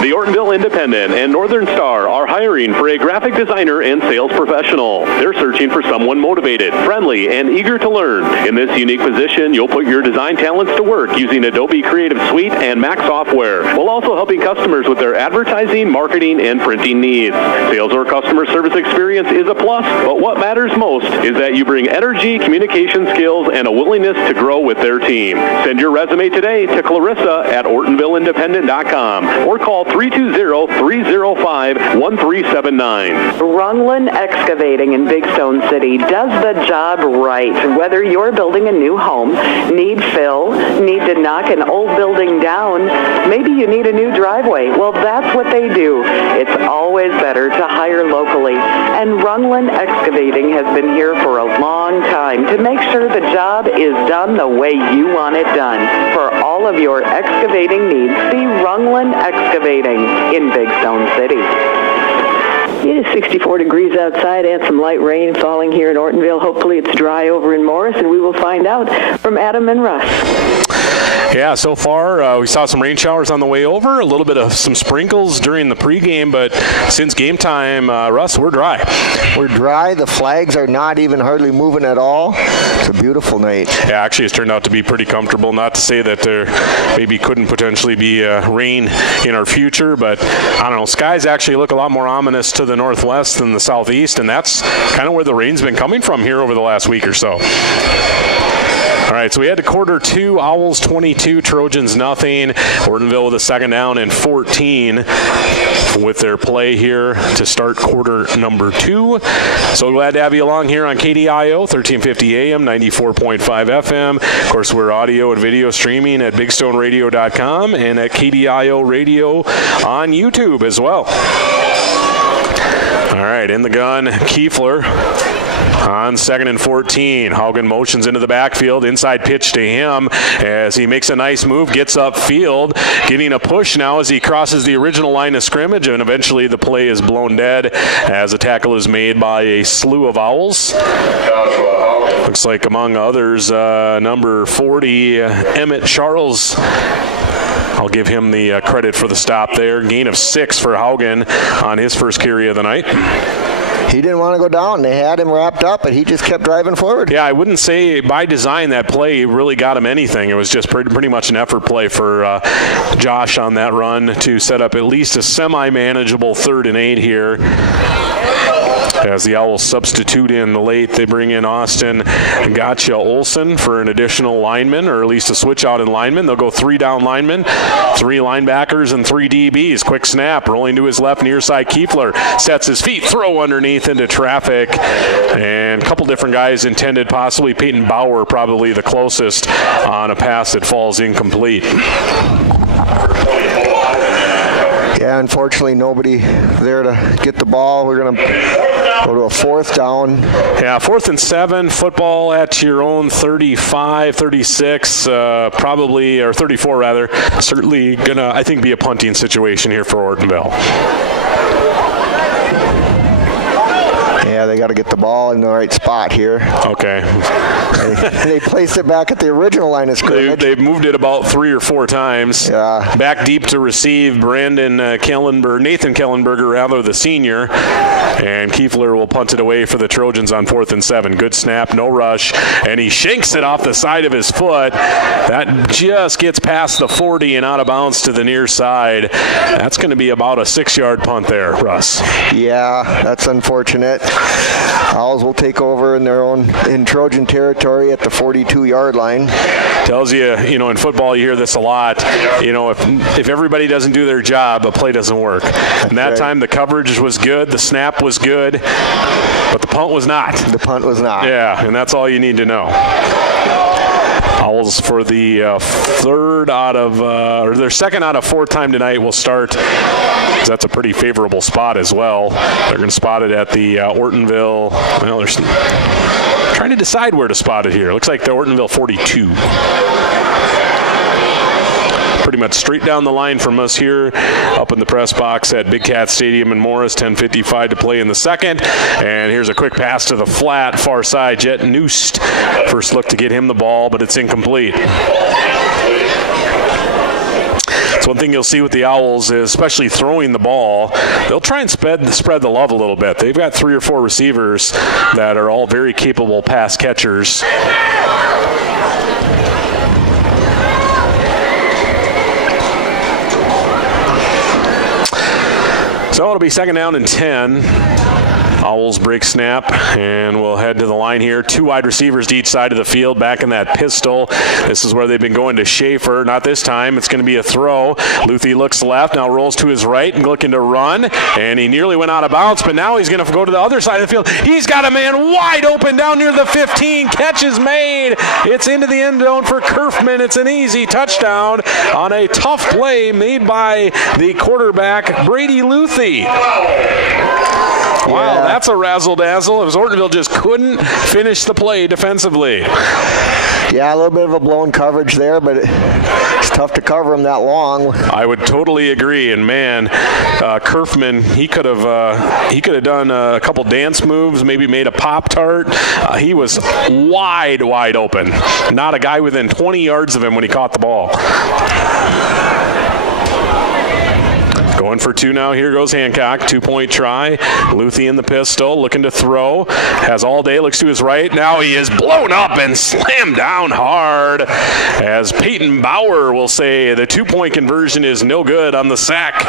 The Ortonville Independent and Northern Star are hiring for a graphic designer and sales professional. They're searching for someone motivated, friendly, and eager to learn. In this unique position, you'll put your design talents to work using Adobe Creative Suite and Mac software, while also helping customers with their advertising, marketing, and printing needs. Sales or customer service experience is a plus, but what matters most is that you bring energy, communication skills, and a willingness to grow with their team. Send your resume today to Clarissa at OrtonvilleIndependent.com or call 320-305-1379. Runlin Excavating in Big Stone City does the job right. Whether you're building a new home, need fill, need to knock an old building down, maybe you need a new driveway. Well, that's what they do. It's always better to hire locally. And Runlin Excavating has been here for a long time to make sure the job is done the way you want it done. For all of your excavating needs, see Runlin Excavating in Big Stone City. It is 64 degrees outside and some light rain falling here in Ortonville. Hopefully it's dry over in Morris, and we will find out from Adam and Russ. Yeah, so far we saw some rain showers on the way over, a little bit of some sprinkles during the pregame, but since game time, Russ, we're dry. We're dry. The flags are not even hardly moving at all. It's a beautiful night. Yeah, actually it's turned out to be pretty comfortable. Not to say that there maybe couldn't potentially be rain in our future, but I don't know. Skies actually look a lot more ominous to the northwest than the southeast, and that's kind of where the rain's been coming from here over the last week or so. All right, so we had to quarter 2, Owls 22, Trojans nothing. Ortonville with a second down and 14 with their play here to start quarter number 2. So glad to have you along here on KDIO, 1350 AM, 94.5 FM. Of course, we're audio and video streaming at bigstoneradio.com and at KDIO Radio on YouTube as well. All right, in the gun, Kiefler on 2nd and 14. Haugen motions into the backfield. Inside pitch to him as he makes a nice move, gets upfield, getting a push now as he crosses the original line of scrimmage, and eventually the play is blown dead as a tackle is made by a slew of Owls. Looks like among others, number 40, Emmett Charles. I'll give him the credit for the stop there. Gain of 6 for Haugen on his first carry of the night. He didn't want to go down. They had him wrapped up, but he just kept driving forward. Yeah, I wouldn't say by design that play really got him anything. It was just pretty much an effort play for Josh on that run to set up at least a semi-manageable 3rd and 8 here. As the Owls substitute in late, they bring in Austin Gotcha Olson for an additional lineman, or at least a switch out in lineman. They'll go 3 down linemen, 3 linebackers, and 3 DBs. Quick snap, rolling to his left, near side. Kiefler sets his feet, throw underneath into traffic, and a couple different guys intended, possibly Peyton Bauer, probably the closest on a pass that falls incomplete. Yeah, unfortunately, nobody there to get the ball. We're going to go to a 4th down. Yeah, 4th and 7, football at your own 35, 36, probably, or 34 rather. Certainly going to, I think, be a punting situation here for Ortonville. Yeah, they got to get the ball in the right spot here. Okay. They placed it back at the original line of scrimmage. They've moved it about 3 or 4 times. Yeah. Back deep to receive Nathan Kellenberger, rather, the senior. And Kiefler will punt it away for the Trojans on 4th and 7. Good snap, no rush. And he shanks it off the side of his foot. That just gets past the 40 and out of bounds to the near side. That's going to be about a 6-yard punt there, Russ. Yeah, that's unfortunate. Owls will take over in Trojan territory at the 42-yard line. Tells you, in football you hear this a lot. If everybody doesn't do their job, a play doesn't work. And that time the coverage was good, the snap was good, but the punt was not. The punt was not. Yeah, and that's all you need to know. Owls for the their second out of 4 time tonight will start, because that's a pretty favorable spot as well. They're going to spot it at the Ortonville. Well, they're trying to decide where to spot it here. Looks like the Ortonville 42. Pretty much straight down the line from us here, up in the press box at Big Cat Stadium in Morris. 10:55 to play in the second. And here's a quick pass to the flat, far side. Jet Noost. First look to get him the ball, but it's incomplete. So one thing you'll see with the Owls is, especially throwing the ball, they'll try and spread the love a little bit. They've got 3 or 4 receivers that are all very capable pass catchers. So it'll be 2nd down and 10. Owls break snap, and we'll head to the line here. 2 wide receivers to each side of the field, back in that pistol. This is where they've been going to Schaefer. Not this time. It's going to be a throw. Luthi looks left, now rolls to his right and looking to run, and he nearly went out of bounds, but now he's going to go to the other side of the field. He's got a man wide open down near the 15. Catch is made. It's into the end zone for Kerfman. It's an easy touchdown on a tough play made by the quarterback, Brady Luthi. Wow, that's a razzle-dazzle. It was Ortonville just couldn't finish the play defensively. Yeah, a little bit of a blown coverage there, but it's tough to cover him that long. I would totally agree. And man, Kerfman, he could have done a couple dance moves, maybe made a Pop-Tart. He was wide open. Not a guy within 20 yards of him when he caught the ball. Going for 2 now. Here goes Hancock. 2-point try. Luthi in the pistol, looking to throw. Has all day. Looks to his right. Now he is blown up and slammed down hard. As Peyton Bauer will say the 2-point conversion is no good on the sack.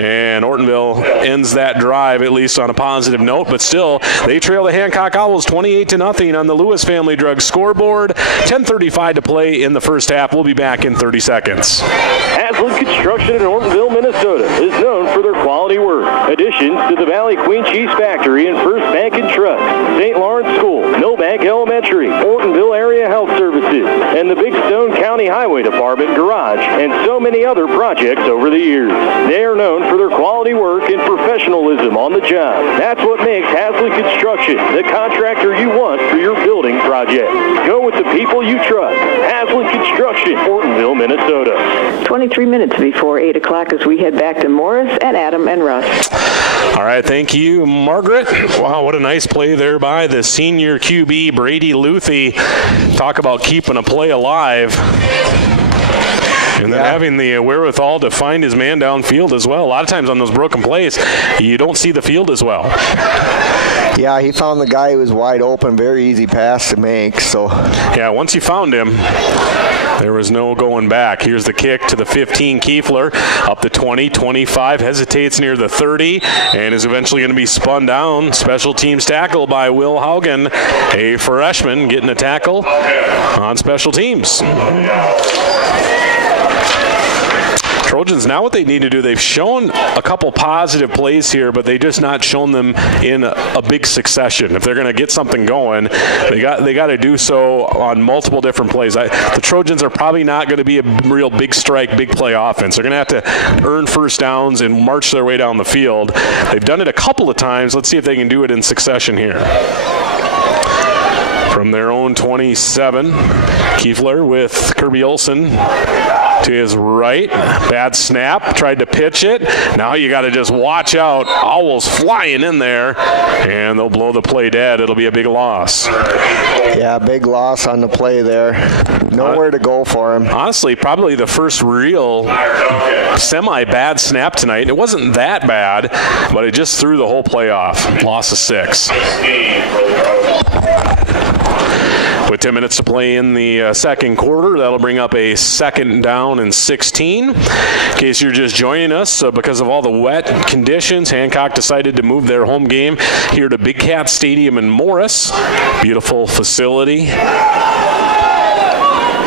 And Ortonville ends that drive, at least on a positive note. But still, they trail the Hancock Owls 28-0 on the Lewis Family Drugs scoreboard. 10:35 to play in the first half. We'll be back in 30 seconds. Haslam Construction in Ortonville, Minnesota is known for their quality work. Additions to the Valley Queen Cheese Factory and First Bank and Trust, St. Lawrence School, Millbank Elementary, Ortonville Area Health Services, and the Big Stone County Highway Department garage, and so many other projects over the years. They are known for their quality work and professionalism on the job. That's what makes Haslett Construction the contractor you want for your building project. Go with the people you trust. Haslett Construction, Ortonville, Minnesota. 23 minutes before 8 o'clock as we head back to Morris and Adam and Russ. All right, thank you, Margaret. Wow, what a nice play there by the senior QB, Brady Luthi. Talk about keeping a play alive. And then having the wherewithal to find his man downfield as well. A lot of times on those broken plays, you don't see the field as well. Yeah, he found the guy who was wide open, very easy pass to make. So yeah, once you found him, there was no going back. Here's the kick to the 15, Kiefler, up the 20, 25, hesitates near the 30, and is eventually going to be spun down. Special teams tackle by Will Haugen, a freshman, getting a tackle on special teams. Trojans, now what they need to do, they've shown a couple positive plays here, but they just not shown them in a big succession. If they're going to get something going, they got to do so on multiple different plays. The Trojans are probably not going to be a real big strike, big play offense. They're going to have to earn first downs and march their way down the field. They've done it a couple of times. Let's see if they can do it in succession here. From their own 27, Kiefler with Kirby Olson to his right. Bad snap. Tried to pitch it. Now you got to just watch out. Owls flying in there, and they'll blow the play dead. It'll be a big loss. Yeah, big loss on the play there. Nowhere to go for him. Honestly, probably the first real semi-bad snap tonight. It wasn't that bad, but it just threw the whole play off. Loss of 6. With 10 minutes to play in the second quarter, that'll bring up a 2nd down and 16. In case you're just joining us, because of all the wet conditions, Hancock decided to move their home game here to Big Cat Stadium in Morris. Beautiful facility.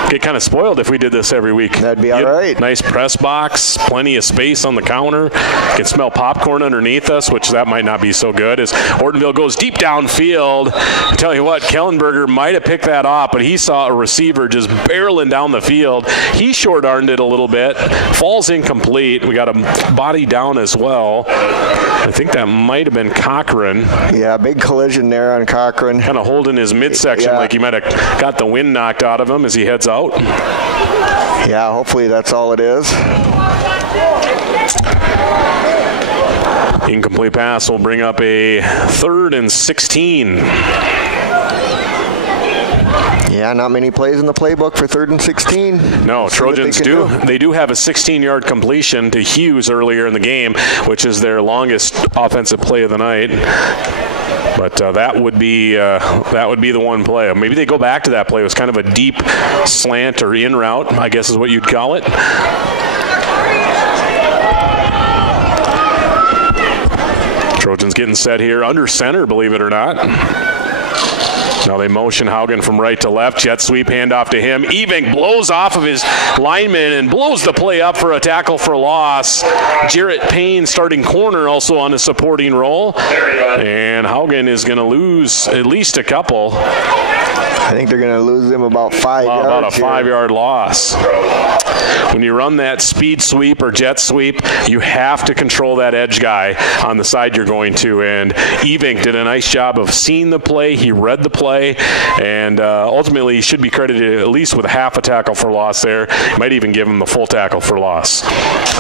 Get kind of spoiled if we did this every week. That'd be all right. Nice press box, plenty of space on the counter. You can smell popcorn underneath us, which that might not be so good. As Ortonville goes deep downfield, I tell you what, Kellenberger might have picked that off, but he saw a receiver just barreling down the field. He short-armed it a little bit, falls incomplete. We got a body down as well. I think that might have been Cochran. Yeah, big collision there on Cochran. Kind of holding his midsection like he might have got the wind knocked out of him as he heads out. Yeah, hopefully that's all it is. Incomplete pass will bring up a 3rd and 16. Yeah, not many plays in the playbook for 3rd and 16. No, Trojans do. They do have a 16-yard completion to Hughes earlier in the game, which is their longest offensive play of the night. But that would be the one play. Maybe they go back to that play. It was kind of a deep slant or in route, I guess is what you'd call it. Trojans getting set here under center, believe it or not. Now they motion Haugen from right to left. Jet sweep, handoff to him. Eving blows off of his lineman and blows the play up for a tackle for loss. Jarrett Payne starting corner also on a supporting role. And Haugen is going to lose at least a couple. I think they're going to lose him about 5 yards. About a 5-yard loss. When you run that speed sweep or jet sweep, you have to control that edge guy on the side you're going to. And Eving did a nice job of seeing the play. He read the play, and ultimately he should be credited at least with half a tackle for loss there. Might even give him the full tackle for loss.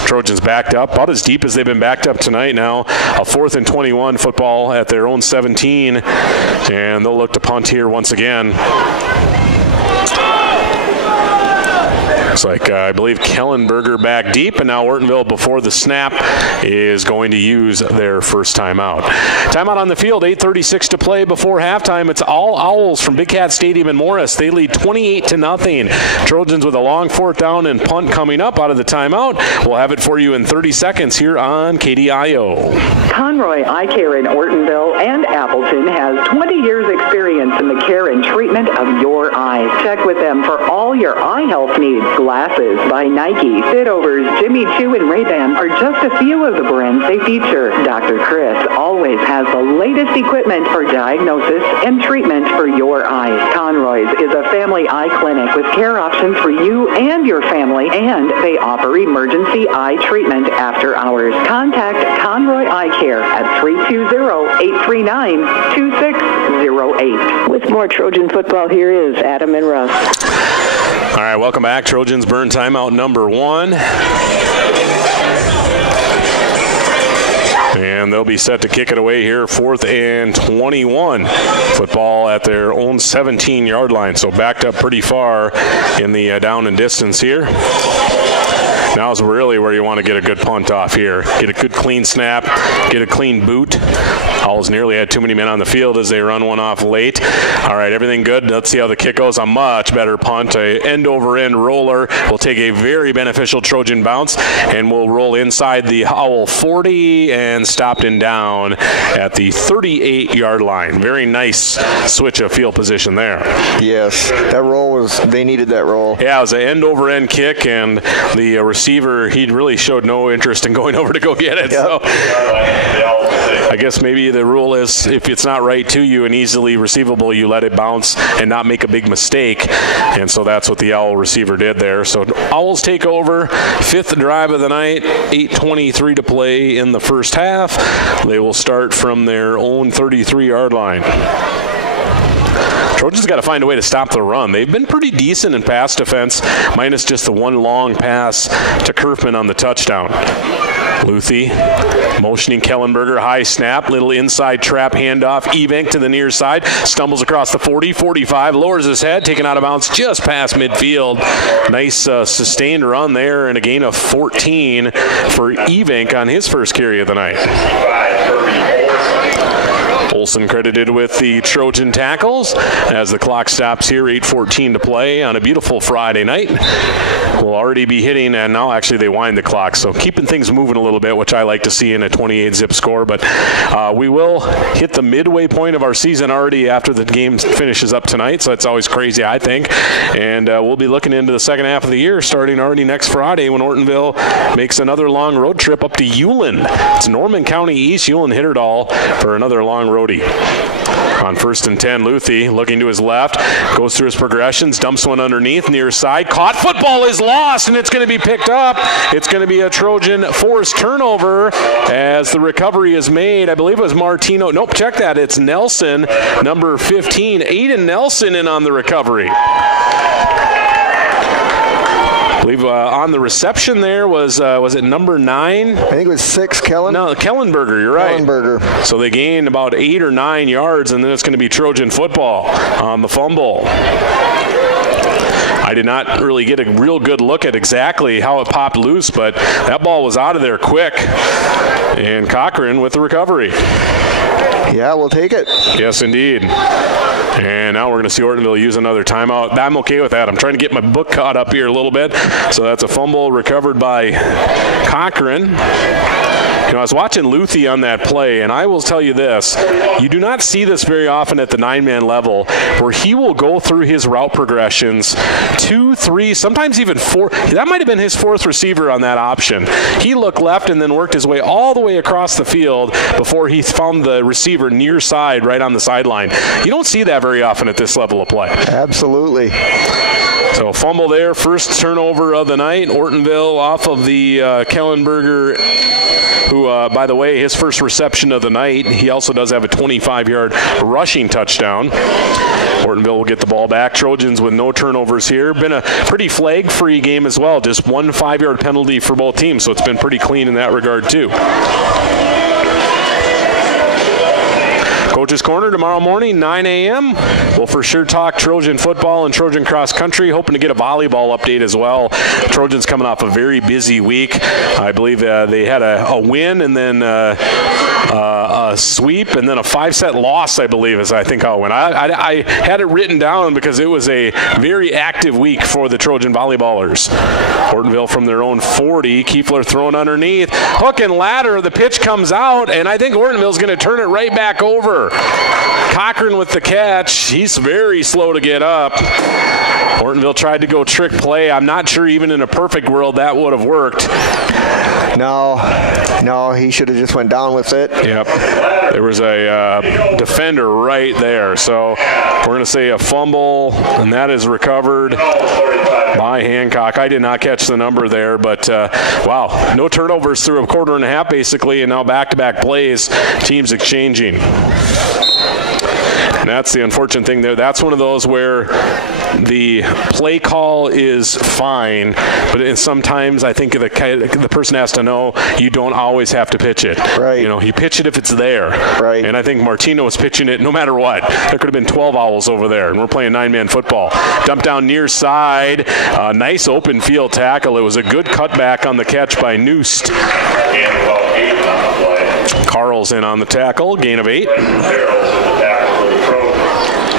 Trojans backed up, about as deep as they've been backed up tonight now. A 4th and 21 football at their own 17, and they'll look to punt here once again. Looks like, I believe, Kellenberger back deep, and now Ortonville before the snap is going to use their first timeout. Timeout on the field, 8:36 to play before halftime. It's all Owls from Big Cat Stadium in Morris. They lead 28-0. Trojans with a long 4th down and punt coming up out of the timeout. We'll have it for you in 30 seconds here on KDIO. Conroy Eye Care in Ortonville and Appleton has 20 years experience in the care and treatment of your eyes. Check with them for all your eye health needs. Glasses by Nike, Fitovers, Jimmy Choo, and Ray-Ban are just a few of the brands they feature. Dr. Chris always has the latest equipment for diagnosis and treatment for your eyes. Conroy's is a family eye clinic with care options for you and your family, and they offer emergency eye treatment after hours. Contact Conroy Eye Care at 320-839-2608. With more Trojan football, here is Adam and Russ. All right, welcome back. Trojans burn timeout number 1. And they'll be set to kick it away here, 4th and 21. Football at their own 17-yard line, so backed up pretty far in the down and distance here. Now is really where you want to get a good punt off here. Get a good clean snap, get a clean boot. Owls nearly had too many men on the field as they run one off late. All right, everything good. Let's see how the kick goes. A much better punt. A end-over-end roller will take a very beneficial Trojan bounce, and will roll inside the Owl 40 and stopped and down at the 38-yard line. Very nice switch of field position there. Yes, that roll was, they needed that roll. Yeah, it was an end-over-end kick, and the receiver, he really showed no interest in going over to go get it. Yep. So I guess maybe the rule is if it's not right to you and easily receivable, you let it bounce and not make a big mistake. And so that's what the Owl receiver did there. So Owls take over, 5th drive of the night, 8:23 to play in the first half. They will start from their own 33-yard line. Trojans got to find a way to stop the run. They've been pretty decent in pass defense, minus just the one long pass to Kerfman on the touchdown. Luthi motioning Kellenberger, high snap, little inside trap handoff, Ebank to the near side, stumbles across the 40, 45, lowers his head, taken out of bounds just past midfield. Nice sustained run there, and a gain of 14 for Ebank on his first carry of the night. Olsen credited with the Trojan tackles as the clock stops here, 8:14 to play on a beautiful Friday night. We'll already be hitting, and now actually they wind the clock, so keeping things moving a little bit, which I like to see in a 28-zip score. But we will hit the midway point of our season already after the game finishes up tonight, so it's always crazy, I think. And we'll be looking into the second half of the year starting already next Friday when Ortonville makes another long road trip up to Ulen. It's Norman County East, Ulen Hitterdal for another long roadie. On 1st and 10, Luthi looking to his left, goes through his progressions, dumps one underneath, near side, caught, football is lost, and it's going to be picked up. It's going to be a Trojan forced turnover as the recovery is made. I believe it was Martino. Nope, check that. It's Nelson, number 15. Aiden Nelson in on the recovery. I believe on the reception there was it number 9? I think it was 6, Kellen. No, Kellenberger, you're right. Kellenberger. So they gained about 8 or 9 yards, and then it's going to be Trojan football on the fumble. I did not really get a real good look at exactly how it popped loose, but that ball was out of there quick. And Cochran with the recovery. Yeah, we'll take it. Yes, indeed. And now we're going to see Ortonville use another timeout. I'm okay with that. I'm trying to get my book caught up here a little bit. So that's a fumble recovered by Cochran. You know, I was watching Luthi on that play, and I will tell you this. You do not see this very often at the 9-man level, where he will go through his route progressions 2, 3, sometimes even 4. That might have been his 4th receiver on that option. He looked left and then worked his way all the way across the field before he found the receiver near side right on the sideline. You don't see that very often at this level of play. Absolutely. So fumble there, first turnover of the night. Ortonville off of the Kellenberger, who, by the way, his first reception of the night. He also does have a 25-yard rushing touchdown. Ortonville will get the ball back. Trojans with no turnovers here. Been a pretty flag-free game as well. Just one 5-yard penalty for both teams, so it's been pretty clean in that regard too. Coach's Corner tomorrow morning, 9 a.m. We'll for sure talk Trojan football and Trojan cross country, hoping to get a volleyball update as well. Trojans coming off a very busy week. I believe they had a win and then a sweep and then a 5-set loss, I believe, is I think how it went. I had it written down because it was a very active week for the Trojan volleyballers. Ortonville from their own 40. Kiefler throwing underneath. Hook and ladder. The pitch comes out, and I think Ortonville's going to turn it right back over. Cochran with the catch. He's very slow to get up. Ortonville tried to go trick play. I'm not sure even in a perfect world that would have worked. No, he should have just went down with it. Yep. There was a defender right there. So we're going to say a fumble, and that is recovered by Hancock. I did not catch the number there, but wow, no turnovers through a quarter and a half basically, and now back-to-back plays, teams exchanging. And that's the unfortunate thing there. That's one of those where the play call is fine, but sometimes I think the person has to know you don't always have to pitch it. Right. You know, you pitch it if it's there. Right. And I think Martino was pitching it no matter what. There could have been 12 Owls over there, and we're playing 9-man football. Dump down near side. Nice open field tackle. It was a good cutback on the catch by Noost. Carl's in on the tackle. Gain of 8.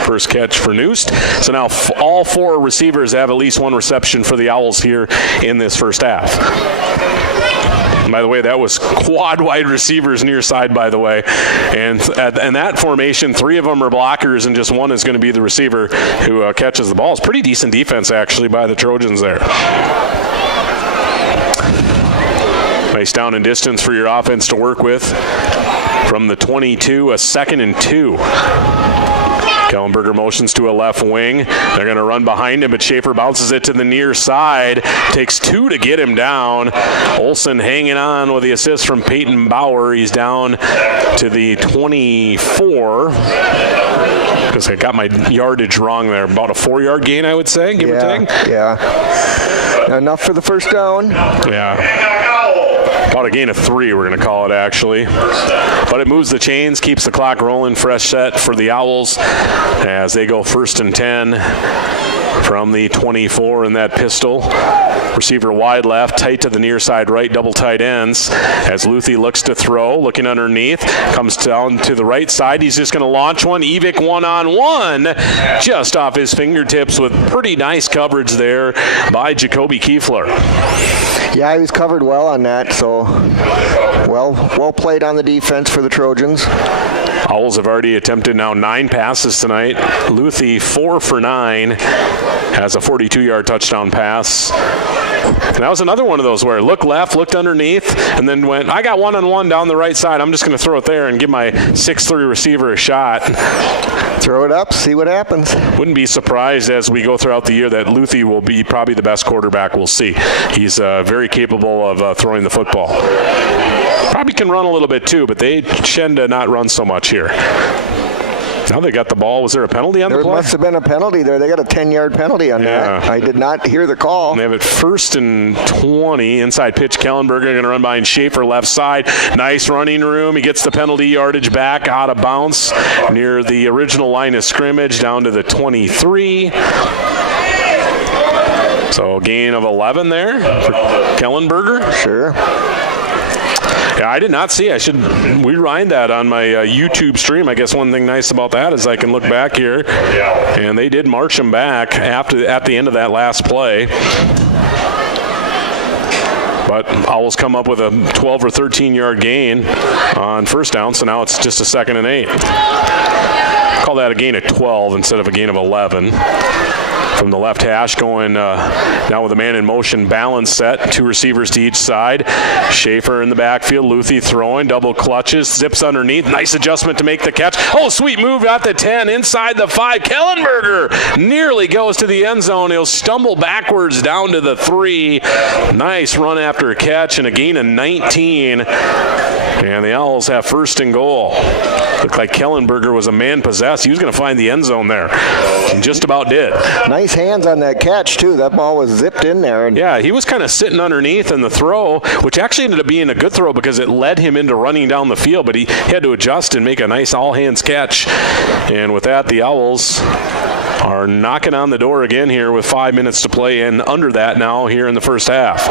First catch for Noost. So now all 4 receivers have at least 1 reception for the Owls here in this first half. And by the way, that was quad wide receivers near side, by the way. And in that formation, 3 of them are blockers and just 1 is going to be the receiver who catches the ball. It's pretty decent defense, actually, by the Trojans there. Nice down and distance for your offense to work with. From the 22, a 2nd and 2. Kellenberger motions to a left wing. They're going to run behind him, but Schaefer bounces it to the near side. Takes 2 to get him down. Olson hanging on with the assist from Peyton Bauer. He's down to the 24. Because I got my yardage wrong there. About a 4-yard gain, I would say, give or take. Yeah. Enough for the first down. Yeah. About a gain of 3, we're going to call it, actually. But it moves the chains, keeps the clock rolling, fresh set for the Owls as they go 1st and 10 from the 24 in that pistol. Receiver wide left, tight to the near side right, double tight ends. As Luthi looks to throw, looking underneath, comes down to the right side. He's just going to launch one. Evick one-on-one, just off his fingertips with pretty nice coverage there by Jacoby Kiefler. Yeah, he was covered well on that, so well played on the defense for the Trojans. Owls have already attempted now 9 passes tonight. Luthi 4 for 9, has a 42-yard touchdown pass. And that was another one of those where look left, looked underneath, and then went, I got one-on-one down the right side. I'm just going to throw it there and give my 6'3 receiver a shot. Throw it up, see what happens. Wouldn't be surprised as we go throughout the year that Luthi will be probably the best quarterback we'll see. He's very capable of throwing the football. Probably can run a little bit too, but they tend to not run so much here. Now they got the ball. Was there a penalty on the play? There must have been a penalty there. They got a 10-yard penalty on that. I did not hear the call. And they have it 1st and 20. Inside pitch, Kellenberger going to run behind Schaefer left side. Nice running room. He gets the penalty yardage back out of bounds near the original line of scrimmage down to the 23. So gain of 11 there for Kellenberger. Sure. Yeah, I did not see. I should rewind that on my YouTube stream. I guess one thing nice about that is I can look back here, and they did march him back at the end of that last play. But Owls come up with a 12 or 13-yard gain on first down, so now it's just a 2nd and 8. Call that a gain of 12 instead of a gain of 11. From the left hash going now with a man in motion balance set. 2 receivers to each side. Schaefer in the backfield. Luthi throwing. Double clutches. Zips underneath. Nice adjustment to make the catch. Oh, sweet move at the 10. Inside the 5. Kellenberger nearly goes to the end zone. He'll stumble backwards down to the 3. Nice run after a catch and a gain of 19. And the Owls have 1st and goal. Looked like Kellenberger was a man possessed. He was going to find the end zone there. And just about did. Nice hands on that catch, too. That ball was zipped in there. Yeah, he was kind of sitting underneath in the throw, which actually ended up being a good throw because it led him into running down the field, but he had to adjust and make a nice all-hands catch. And with that, the Owls are knocking on the door again here with 5 minutes to play and under that now here in the first half.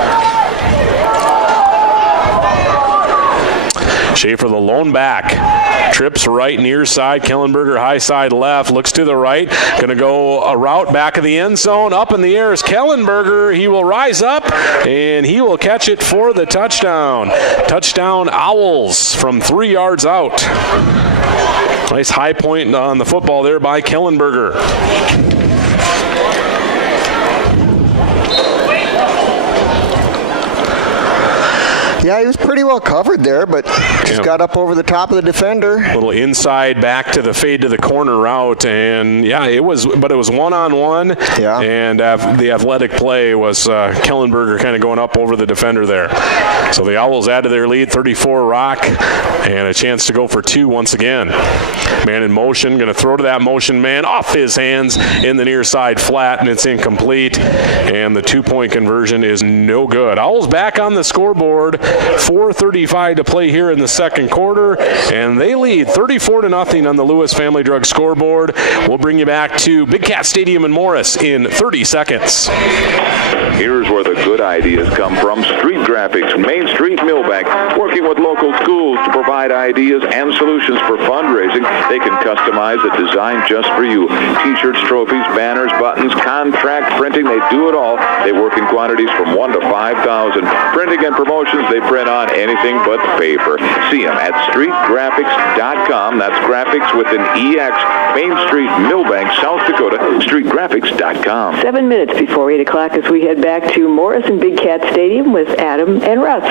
Schaefer, the lone back, trips right near side. Kellenberger high side left, looks to the right. Going to go a route back of the end zone. Up in the air is Kellenberger. He will rise up, and he will catch it for the touchdown. Touchdown Owls from 3 yards out. Nice high point on the football there by Kellenberger. Yeah, he was pretty well covered there, but just got up over the top of the defender. A little inside back to the fade to the corner route, and it was one-on-one. Yeah. And the athletic play was Kellenberger kind of going up over the defender there. So the Owls added their lead, 34 Rock, and a chance to go for 2 once again. Man in motion, going to throw to that motion man, off his hands in the near side flat, and it's incomplete. And the 2-point conversion is no good. Owls back on the scoreboard, 4:35 to play here in the second quarter, and they lead 34-0 on the Lewis Family Drug scoreboard. We'll bring you back to Big Cat Stadium in Morris in 30 seconds. Here's where the good ideas come from. Street Graphics, Main Street, Millbank, working with local schools to provide ideas and solutions for fundraising. They can customize a design just for you. T-shirts, trophies, banners, buttons, contract printing, they do it all. They work in quantities from 1 to 5,000. Printing and promotions, they print on anything but paper. See them at streetgraphics.com. That's graphics with an EX. Main Street, Millbank, South Dakota, streetgraphics.com. 7 minutes before 8 o'clock as we head back to Morris and Big Cat Stadium with Adam and Russ.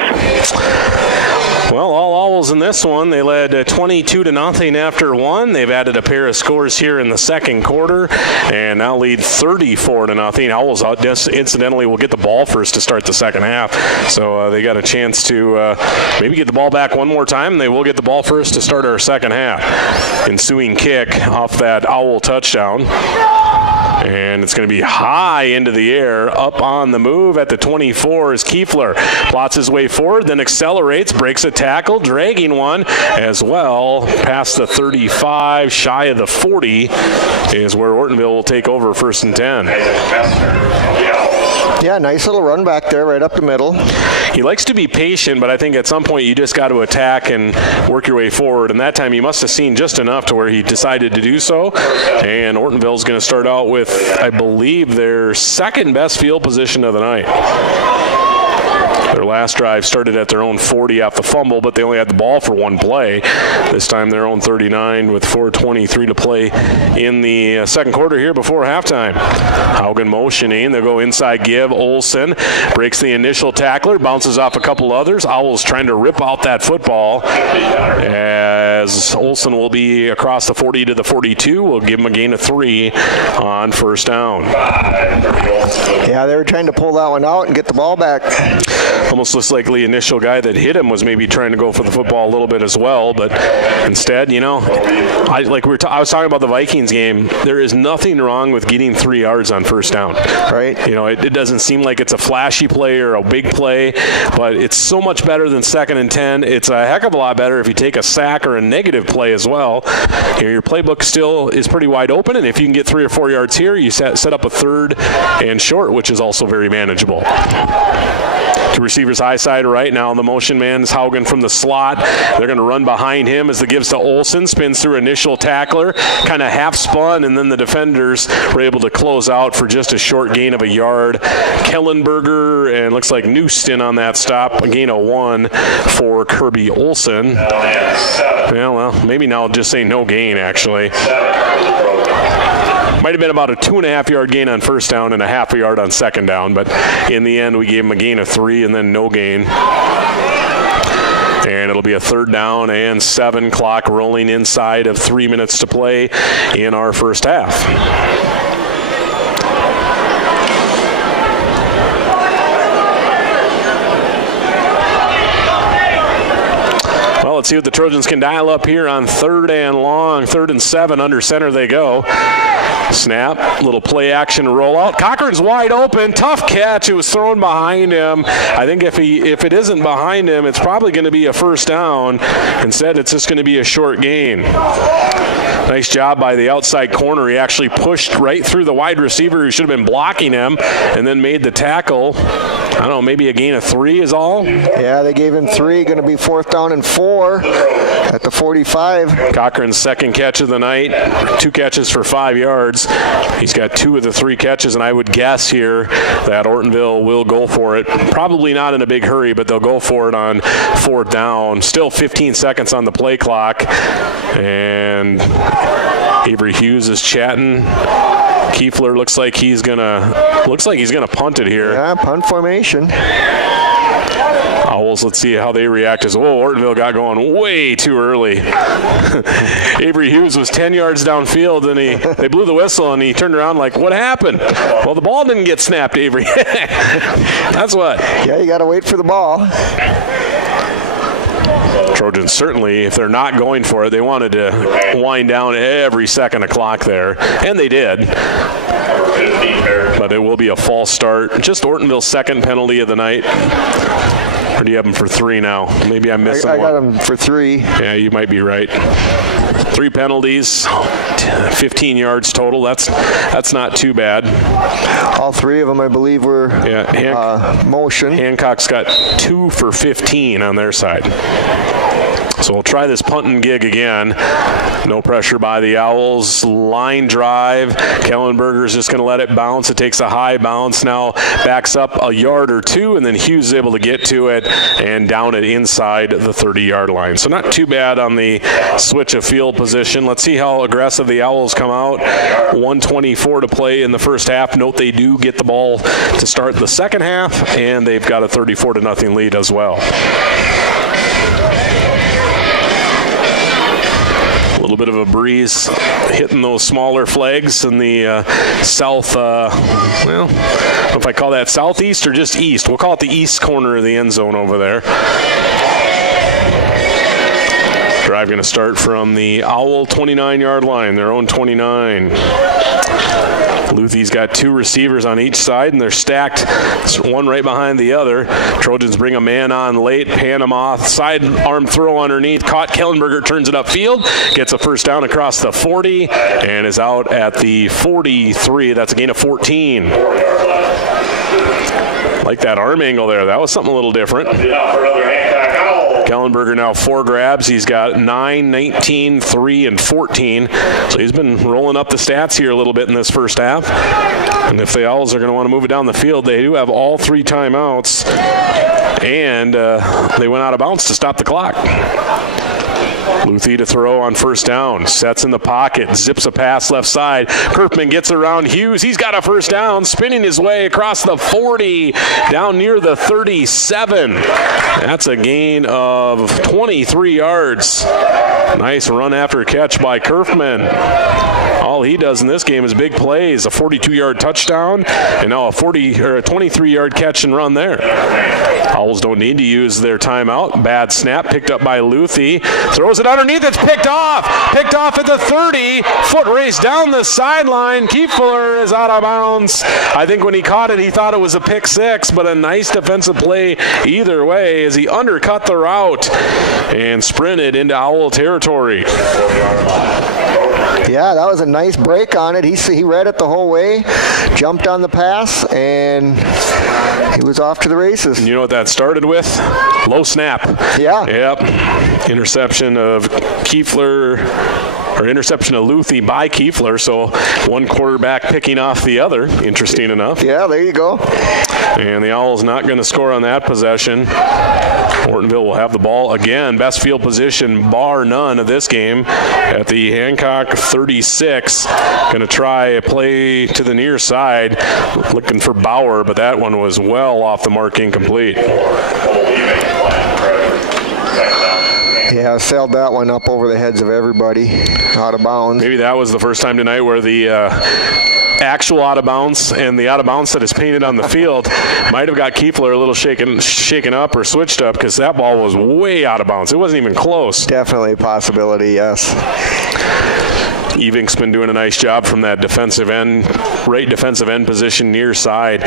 Well, all Owls in this one. They led 22-0 after 1. They've added a pair of scores here in the second quarter and now lead 34-0. Owls just incidentally will get the ball first to start the second half. So they got a chance to maybe get the ball back one more time. They will get the ball first to start our second half. Ensuing kick off that Owl touchdown. And it's going to be high into the air, up on the move at the 24 is Kiefler. Plots his way forward, then accelerates, breaks a tackle, dragging one as well. Past the 35, shy of the 40 is where Ortonville will take over 1st and 10. Yeah, nice little run back there right up the middle. He likes to be patient, but I think at some point you just got to attack and work your way forward. And that time he must have seen just enough to where he decided to do so. And Ortonville's going to start out with, I believe, their second best field position of the night. Their last drive started at their own 40 off the fumble, but they only had the ball for one play. This time their own 39 with 4:23 to play in the second quarter here before halftime. Haugen motioning. They'll go inside give. Olsen breaks the initial tackler, bounces off a couple others. Owls trying to rip out that football as Olsen will be across the 40 to the 42. We'll give him a gain of 3 on 1st down. Yeah, they were trying to pull that one out and get the ball back. Almost looks like the initial guy that hit him was maybe trying to go for the football a little bit as well, but instead, I was talking about the Vikings game. There is nothing wrong with getting 3 yards on 1st down. Right. It doesn't seem like it's a flashy play or a big play, but it's so much better than 2nd and 10. It's a heck of a lot better if you take a sack or a negative play as well. Your playbook still is pretty wide open, and if you can get 3 or 4 yards here, you set up a 3rd and short, which is also very manageable. To receivers high side right now. The motion man is Haugen from the slot. They're going to run behind him as the gives to Olsen. Spins through initial tackler. Kind of half spun, and then the defenders were able to close out for just a short gain of a yard. Kellenberger and looks like Newston on that stop. A gain of 1 for Kirby Olsen. Well, maybe now I'll just say no gain, actually. Might have been about a 2.5 yard gain on 1st down and a half a yard on 2nd down, but in the end we gave him a gain of 3 and then no gain. And it'll be a 3rd down and 7, clock rolling inside of 3 minutes to play in our 1st half. Well, let's see what the Trojans can dial up here on 3rd and long. 3rd and 7, under center they go. Snap, little play action rollout. Cochran's wide open, tough catch. It was thrown behind him. I think if it isn't behind him, it's probably going to be a 1st down. Instead, it's just going to be a short gain. Nice job by the outside corner. He actually pushed right through the wide receiver who should have been blocking him and then made the tackle. I don't know, maybe a gain of 3 is all? Yeah, they gave him 3. Going to be 4th down and 4 at the 45. Cochran's 2nd catch of the night. 2 catches for 5 yards. He's got 2 of the 3 catches, and I would guess here that Ortonville will go for it. Probably not in a big hurry, but they'll go for it on 4th down. Still 15 seconds on the play clock. And Avery Hughes is chatting. Kiefler looks like he's gonna punt it here. Yeah, punt formation. Owls Owls. Let's see how they react as well. Ortonville got going way too early. Avery Hughes was 10 yards downfield, and they blew the whistle, and he turned around like, what happened? Well, the ball didn't get snapped, Avery. That's what. Yeah, you got to wait for the ball. Trojans certainly, if they're not going for it, they wanted to wind down every second of clock there, and they did. But it will be a false start. Just Ortonville's second penalty of the night. Or do you have them for 3 now? Maybe I'm missing one. I got them for 3. Yeah, you might be right. 3 penalties, 15 yards total. That's not too bad. All 3 of them, I believe, were motion. Hancock's got 2 for 15 on their side. So we'll try this punting gig again. No pressure by the Owls. Line drive. Kellenberger's just going to let it bounce. It takes a high bounce. Now backs up a yard or 2, and then Hughes is able to get to it and down it inside the 30-yard line. So not too bad on the switch of field position. Let's see how aggressive the Owls come out. 1:24 to play in the first half. Note they do get the ball to start the second half, and they've got a 34-0 lead as well. A little bit of a breeze hitting those smaller flags in the south, well, I don't know if I call that southeast or just east. We'll call it the east corner of the end zone over there. Drive going to start from the Owl 29-yard line, their own 29. Luthie's got 2 receivers on each side, and they're stacked, one right behind the other. Trojans bring a man on late, hand him off, side arm throw underneath, caught. Kellenberger turns it upfield, gets a first down across the 40, and is out at the 43. That's a gain of 14. Like that arm angle there. That was something a little different. Kellenberger now 4 grabs. He's got 9, 19, 3, and 14. So he's been rolling up the stats here a little bit in this first half. And if the Owls are going to want to move it down the field, they do have all 3 timeouts. And they went out of bounds to stop the clock. Luthie to throw on first down. Sets in the pocket. Zips a pass left side. Kerfman gets around Hughes. He's got a first down. Spinning his way across the 40. Down near the 37. That's a gain of 23 yards. Nice run after catch by Kerfman. All he does in this game is big plays. A 42-yard touchdown. And now a 23-yard catch and run there. Owls don't need to use their timeout. Bad snap picked up by Luthie. Throws it underneath. It's picked off. Picked off at the 30. Foot race down the sideline. Kiefler is out of bounds. I think when he caught it, he thought it was a pick 6, but a nice defensive play either way as he undercut the route and sprinted into Owl territory. Yeah, that was a nice break on it. He read it the whole way, jumped on the pass, and he was off to the races. And you know what that started with? Low snap. Yeah. Yep. Interception of Kiefler, or interception of Luthie by Kiefler, so one quarterback picking off the other. Interesting enough. Yeah, there you go. And the Owls not going to score on that possession. Ortonville will have the ball again. Best field position, bar none, of this game at the Hancock 36. Going to try a play to the near side, looking for Bauer, but that one was well off the mark, incomplete. Yeah, sailed that one up over the heads of everybody, out of bounds. Maybe that was the first time tonight where the actual out of bounds and the out of bounds that is painted on the field might have got Kiefler a little shaken up or switched up, because that ball was way out of bounds. It wasn't even close. Definitely a possibility, yes. Evink's been doing a nice job from that defensive end, right defensive end position near side.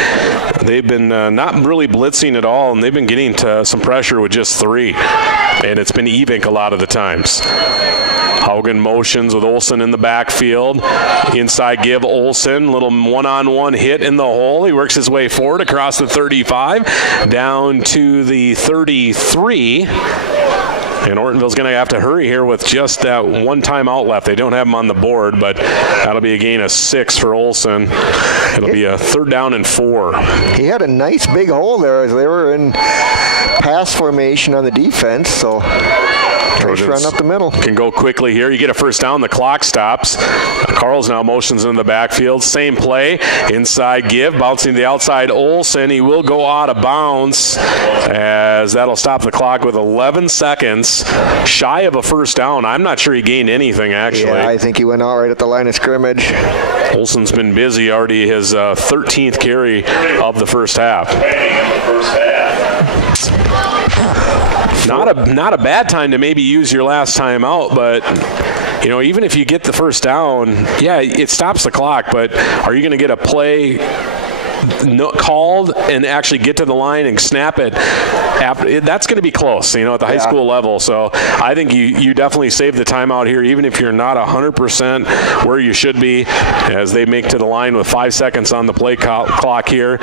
They've been not really blitzing at all, and they've been getting to some pressure with just 3. And it's been Evink a lot of the times. Haugen motions with Olsen in the backfield. Inside give Olsen, little one-on-one hit in the hole. He works his way forward across the 35, down to the 33. And Ortonville's going to have to hurry here with just that one timeout left. They don't have him on the board, but that'll be a gain of 6 for Olsen. It'll be a 3rd down and 4. He had a nice big hole there as they were in pass formation on the defense, so Trojans run up the middle. Can go quickly here. You get a first down. The clock stops. Carl's now motions in the backfield. Same play. Inside give. Bouncing to the outside. Olsen. He will go out of bounds as that'll stop the clock with 11 seconds. Shy of a first down. I'm not sure he gained anything, actually. Yeah, I think he went out right at the line of scrimmage. Olsen's been busy already. His 13th carry of the first half. Not a bad time to maybe use your last time out, but even if you get the first down, yeah, it stops the clock, but are you going to get a play called and actually get to the line and snap it after? That's going to be close, at the high school level. So I think you definitely save the timeout here, even if you're not 100% where you should be, as they make to the line with 5 seconds on the play clock here.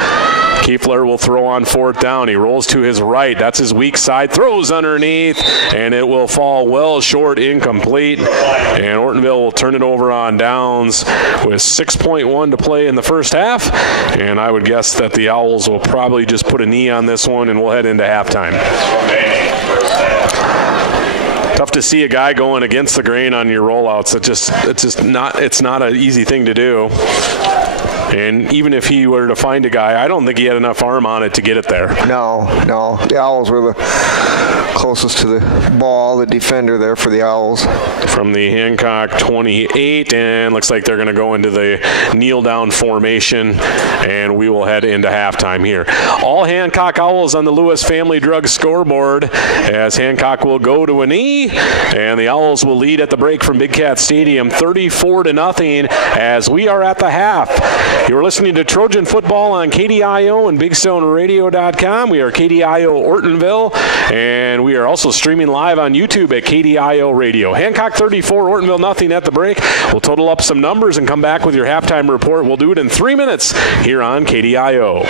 Kiefler will throw on fourth down. He rolls to his right. That's his weak side. Throws underneath, and it will fall well short, incomplete. And Ortonville will turn it over on downs with 6.1 to play in the first half. And I would guess that the Owls will probably just put a knee on this one, and we'll head into halftime. Tough to see a guy going against the grain on your rollouts. It's not an easy thing to do. And even if he were to find a guy, I don't think he had enough arm on it to get it there. No. The Owls were the closest to the ball, the defender there for the Owls. From the Hancock 28, and looks like they're going to go into the kneel-down formation, and we will head into halftime here. All Hancock Owls on the Lewis Family Drug scoreboard, as Hancock will go to a knee, and the Owls will lead at the break from Big Cat Stadium 34-0 as we are at the half. You're listening to Trojan Football on KDIO and BigStoneRadio.com. We are KDIO Ortonville, and we are also streaming live on YouTube at KDIO Radio. Hancock 34, Ortonville nothing at the break. We'll total up some numbers and come back with your halftime report. We'll do it in 3 minutes here on KDIO.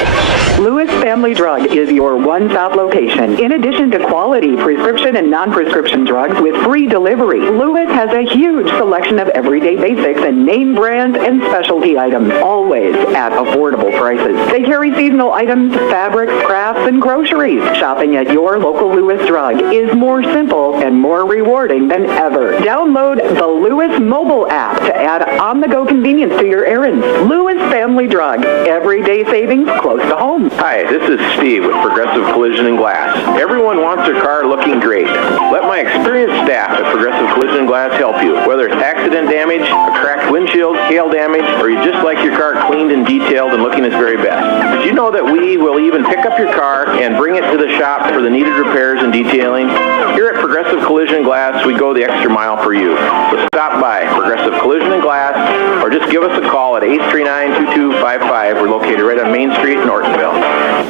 Lewis Family Drug is your one-stop location. In addition to quality prescription and non-prescription drugs with free delivery, Lewis has a huge selection of everyday basics and name brands and specialty items, always at affordable prices. They carry seasonal items, fabrics, crafts, and groceries. Shopping at your local Lewis Drug is more simple and more rewarding than ever. Download the Lewis mobile app to add on-the-go convenience to your errands. Lewis Family Drug. Everyday savings close to home. Hi, this is Steve with Progressive Collision and Glass. Everyone wants their car looking great. Let my experienced staff at Progressive Collision and Glass help you. Whether it's accident damage, a cracked windshield, hail damage, or you just like your car cleaned and detailed and looking its very best. Did you know that we will even pick up your car and bring it to the shop for the needed repairs and detailing? Here at Progressive Collision and Glass, we go the extra mile for you. So stop by Progressive Collision and Glass, or just give us a call at 839-2255. We're located right on Main Street in Ortonville.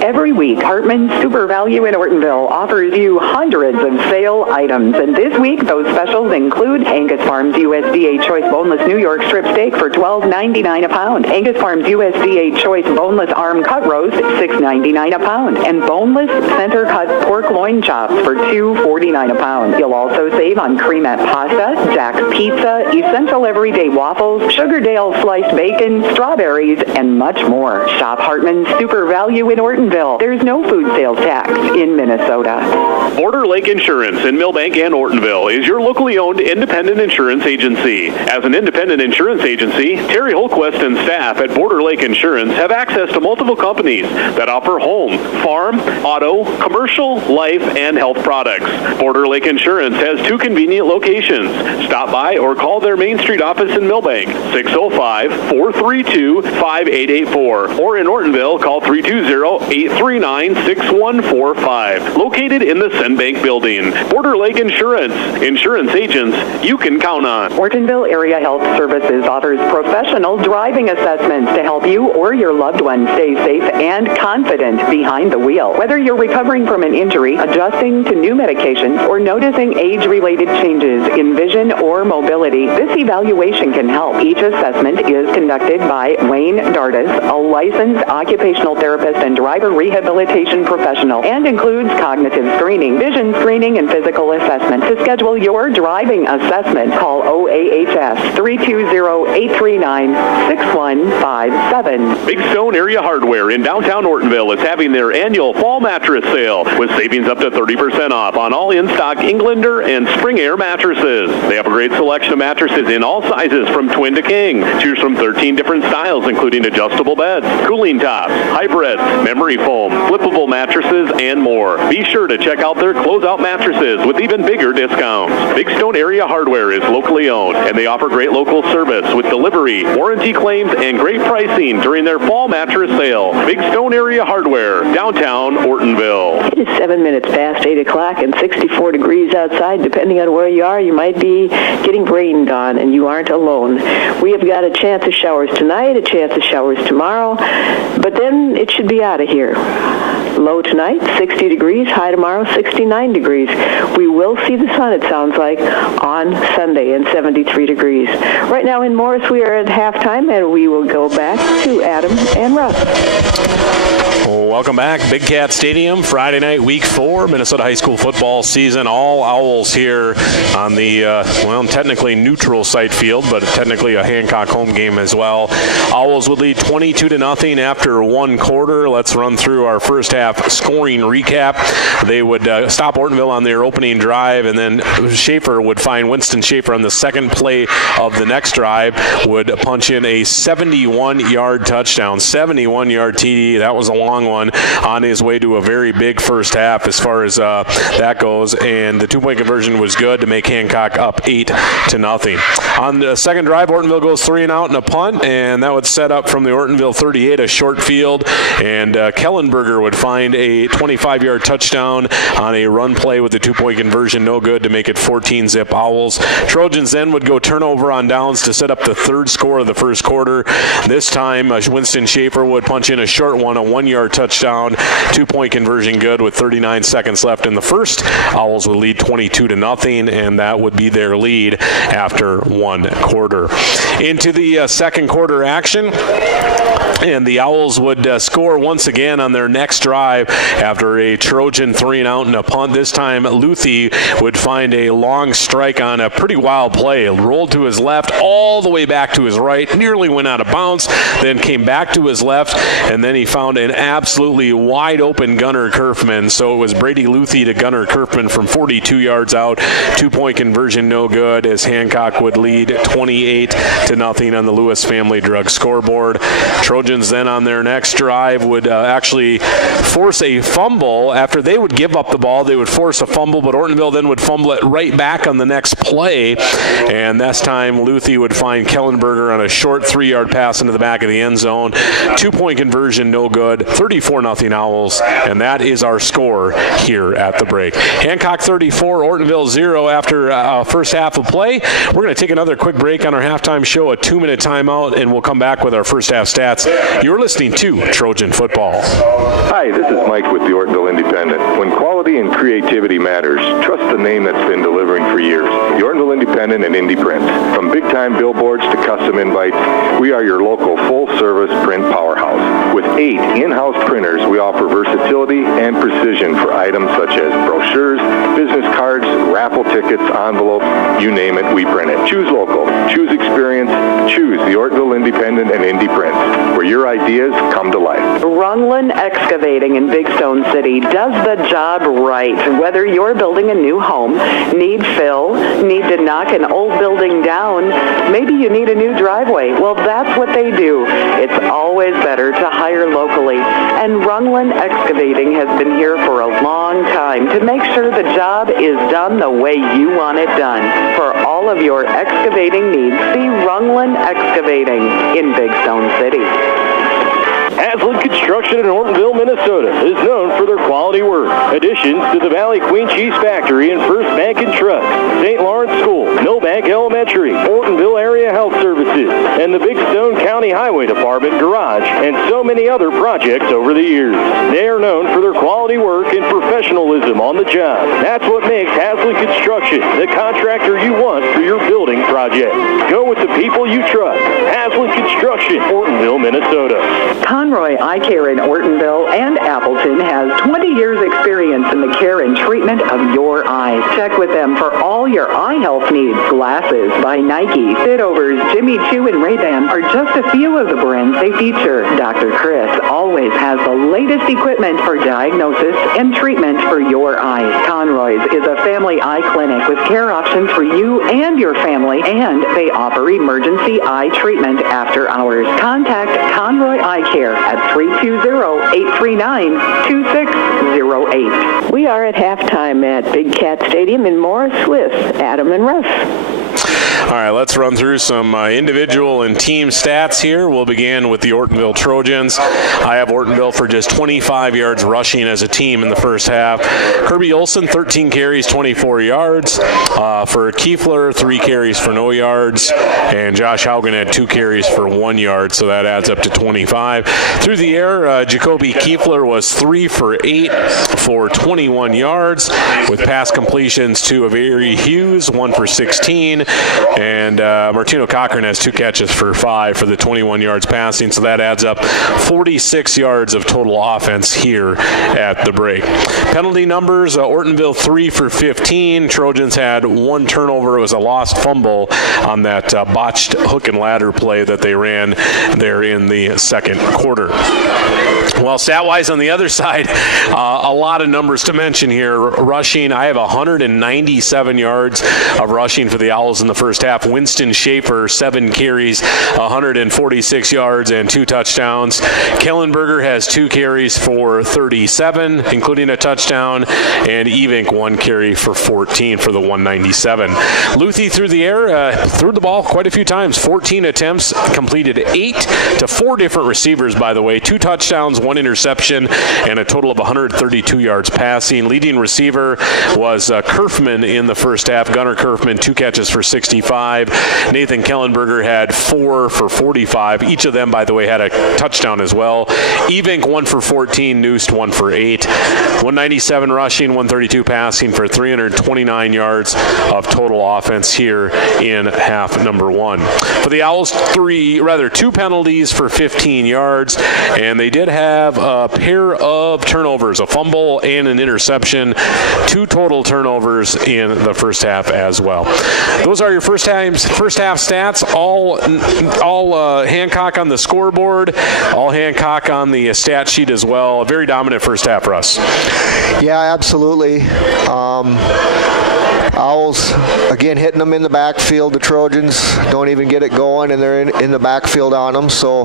Every week, Hartman's Super Value in Ortonville offers you hundreds of sale items. And this week, those specials include Angus Farms USDA Choice Boneless New York Strip Steak for $12.99 a pound. Angus Farms USDA Choice Boneless Arm Cut Roast, $6.99 a pound. And Boneless Center Cut Pork Loin Chops for $2.49 a pound. You'll also save on Cremette Pasta, Jack's Pizza, Essential Everyday Waffles, Sugardale Sliced Bacon, strawberries, and much more. Shop Hartman's Super Value in Ortonville. There's no food sales tax in Minnesota. Border Lake Insurance in Millbank and Ortonville is your locally owned independent insurance agency. As an independent insurance agency, Terry Holquist and staff at Border Lake Insurance have access to multiple companies that offer home, farm, auto, commercial, life, and health products. Border Lake Insurance has 2 convenient locations. Stop by or call their Main Street office in Millbank, 605-432-5884. Or in Ortonville, call 320-839-6145. Located in the Senbank building. Border Lake Insurance. Insurance agents you can count on. Ortonville Area Health Services offers professional driving assessments to help you or your loved one stay safe and confident behind the wheel. Whether you're recovering from an injury, adjusting to new medications, or noticing age-related changes in vision or mobility, this evaluation can help. Each assessment is conducted by Wayne Dardis, a licensed occupational therapist and driver rehab rehabilitation professional and includes cognitive screening, vision screening, and physical assessment. To schedule your driving assessment, call OAHS 320-839-6157. Big Stone Area Hardware in downtown Ortonville is having their annual fall mattress sale with savings up to 30% off on all in-stock Englander and Spring Air mattresses. They have a great selection of mattresses in all sizes from twin to king. Choose from 13 different styles, including adjustable beds, cooling tops, hybrids, memory foam, flippable mattresses, and more. Be sure to check out their closeout mattresses with even bigger discounts. Big Stone Area Hardware is locally owned, and they offer great local service with delivery, warranty claims, and great pricing during their fall mattress sale. Big Stone Area Hardware, downtown Ortonville. It is 7 minutes past 8 o'clock and 64 degrees outside. Depending on where you are, you might be getting rained on, and you aren't alone. We have got a chance of showers tonight, a chance of showers tomorrow, but then it should be out of here. Low tonight, 60 degrees. High tomorrow, 69 degrees. We will see the sun, it sounds like, on Sunday, and 73 degrees. Right now in Morris, we are at halftime, and we will go back to Adam and Russ. Welcome back. Big Cat Stadium, Friday night, week 4, Minnesota high school football season. All Owls here on the, technically neutral site field, but technically a Hancock home game as well. Owls would lead 22-0 after one quarter. Let's run through our first half scoring recap. They would stop Ortonville on their opening drive, and then Schaefer would find Winston Schaefer on the second play of the next drive, would punch in a 71-yard touchdown, 71-yard TD. That was a long one on his way to a very big first half as far as that goes, and the two-point conversion was good to make Hancock up 8-0. On the second drive, Ortonville goes 3-and-out and a punt, and that would set up from the Ortonville 38 a short field, and Kellenberger would find a 25-yard touchdown on a run play with the two-point conversion, no good, to make it 14-zip Owls. Trojans then would go turnover on downs to set up the third score of the first quarter. This time, Winston Schaefer would punch in a short one, a 1-yard touchdown, two-point conversion good with 39 seconds left in the first. Owls would lead 22-0, and that would be their lead after one quarter. Into the second quarter action, and the Owls would score once again on their next drive after a Trojan 3-and-out and a punt. This time, Luthi would find a long strike on a pretty wild play. It rolled to his left, all the way back to his right, nearly went out of bounds, then came back to his left, and then he found an absolutely wide-open Gunnar Kerfman. So it was Brady Luthi to Gunnar Kerfman from 42 yards out. Two-point conversion no good, as Hancock would lead 28-0 on the Lewis Family Drug scoreboard. Trojans then on their next drive would actually force a fumble. After they would give up the ball, they would force a fumble, but Ortonville then would fumble it right back on the next play, and this time Luthi would find Kellenberger on a short 3-yard pass into the back of the end zone. Two-point conversion no good, 34-0 Owls, and that is our score here at the break. Hancock 34, Ortonville 0 after first half of play. We're going to take another quick break on our halftime show, a 2-minute timeout, and we'll come back with our first half stats. You're listening to Trojan Football. Hi, this is Mike with the Ortonville Independent. When quality and creativity matters, trust the name that's been delivering for years. The Ortonville Independent and Indie Prints. From big-time billboards to custom invites, we are your local full-service print powerhouse. With 8 in-house printers, we offer versatility and precision for items such as brochures, business cards, raffle tickets, envelopes, you name it, we print it. Choose local, choose experience, choose the Ortonville Independent and Indie Prints, where your ideas come to life. Runlin Excavating in Big Stone City does the job right. Whether you're building a new home, need fill, need to knock an old building down, maybe you need a new driveway. Well, that's what they do. It's always better to hire locally, and Runlin Excavating has been here for a long time to make sure the job is done the way you want it done. For all of your excavating needs, see Runlin Excavating in Big Stone City. Aslan Construction in Ortonville, Minnesota is known for their quality work. Additions to the Valley Queen Cheese Factory and First Bank and Trust, St. Lawrence School, Millbank Elementary, Ortonville Area Health Services, and the Big Stone County Highway Department Garage, and so many many other projects over the years. They are known for their quality work and professionalism on the job. That's what makes Haslam Construction the contractor you want for your building project. Go with the people you trust. Haslam Construction, Ortonville, Minnesota. Conroy Eye Care in Ortonville and Appleton has 20 years experience in the care and treatment of your eyes. Check with them for all your eye health needs. Glasses by Nike, Fitovers, Jimmy Choo, and Ray-Ban are just a few of the brands they feature. Dr. Chris always has the latest equipment for diagnosis and treatment for your eyes. Conroy's is a family eye clinic with care options for you and your family, and they offer emergency eye treatment after hours. Contact Conroy Eye Care at 320-839-2608. We are at halftime at Big Cat Stadium in Morris with Adam and Russ. All right, let's run through some individual and team stats here. We'll begin with the Ortonville Trojans. I have Ortonville for just 25 yards rushing as a team in the first half. Kirby Olson, 13 carries, 24 yards. For Kiefler, 3 carries for no yards. And Josh Haugen had 2 carries for 1 yard, so that adds up to 25. Through the air, Jacoby Kiefler was 3 for 8 for 21 yards, with pass completions to Avery Hughes, 1 for 16. And Martino Cochran has 2 catches for 5 for the 21 yards passing, so that adds up 46 yards of total offense here at the break. Penalty numbers, Ortonville 3 for 15. Trojans had 1 turnover. It was a lost fumble on that botched hook and ladder play that they ran there in the second quarter. Well, stat-wise on the other side, a lot of numbers to mention here. Rushing, I have 197 yards of rushing for the Owls in the first half. Winston Schaefer, 7 carries, 146 yards and 2 touchdowns. Kellenberger has 2 carries for 37, including a touchdown, and Evink 1 carry for 14 for the 197. Luthi through the air, threw the ball quite a few times. 14 attempts, completed 8 to 4 different receivers, by the way. 2 touchdowns, 1 interception, and a total of 132 yards passing. Leading receiver was Kerfman in the first half. Gunnar Kerfman, 2 catches for 65. Nathan Kellenberger had 4 for 45. Each of them, by the way, had a touchdown as well. Evink 1 for 14, Noosed 1 for 8. 197 rushing, 132 passing for 329 yards of total offense here in half number 1. For the Owls, 2 penalties for 15 yards, and they did have a pair of turnovers, a fumble and an interception. 2 total turnovers in the first half as well. Those are your first half stats. All Hancock on the scoreboard, all Hancock on the stat sheet as well. A very dominant first half, Russ. Yeah, absolutely. Owls, again, hitting them in the backfield. The Trojans don't even get it going, and they're in the backfield on them. So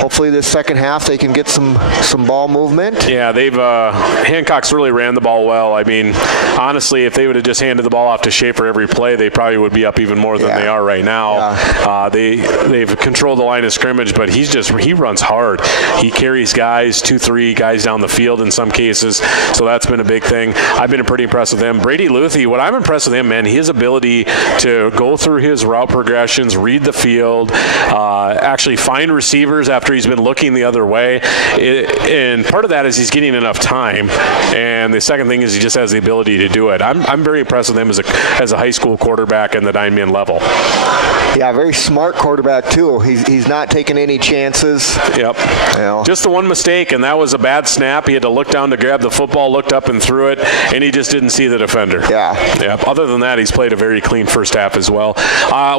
hopefully this second half they can get some ball movement. Yeah, they've Hancock's really ran the ball well. I mean, honestly, if they would have just handed the ball off to Schaefer every play, they probably would be up even more than they are right now. Yeah. They've controlled the line of scrimmage, but he runs hard. He carries guys, 2-3 guys down the field in some cases, so that's been a big thing. I've been pretty impressed with him. Brady Luthi, what I'm impressed with him, man, his ability to go through his route progressions, read the field, actually find receivers after he's been looking the other way. And part of that is he's getting enough time. And the second thing is he just has the ability to do it. I'm very impressed with him as a high school quarterback in the 9-man level. Yeah, very smart quarterback, too. He's not taking any chances. Yep. Just the one mistake, and that was a bad snap. He had to look down to grab the football, looked up and threw it, and he just didn't see the defender. Yeah. Other than that, he's played a very clean first half as well.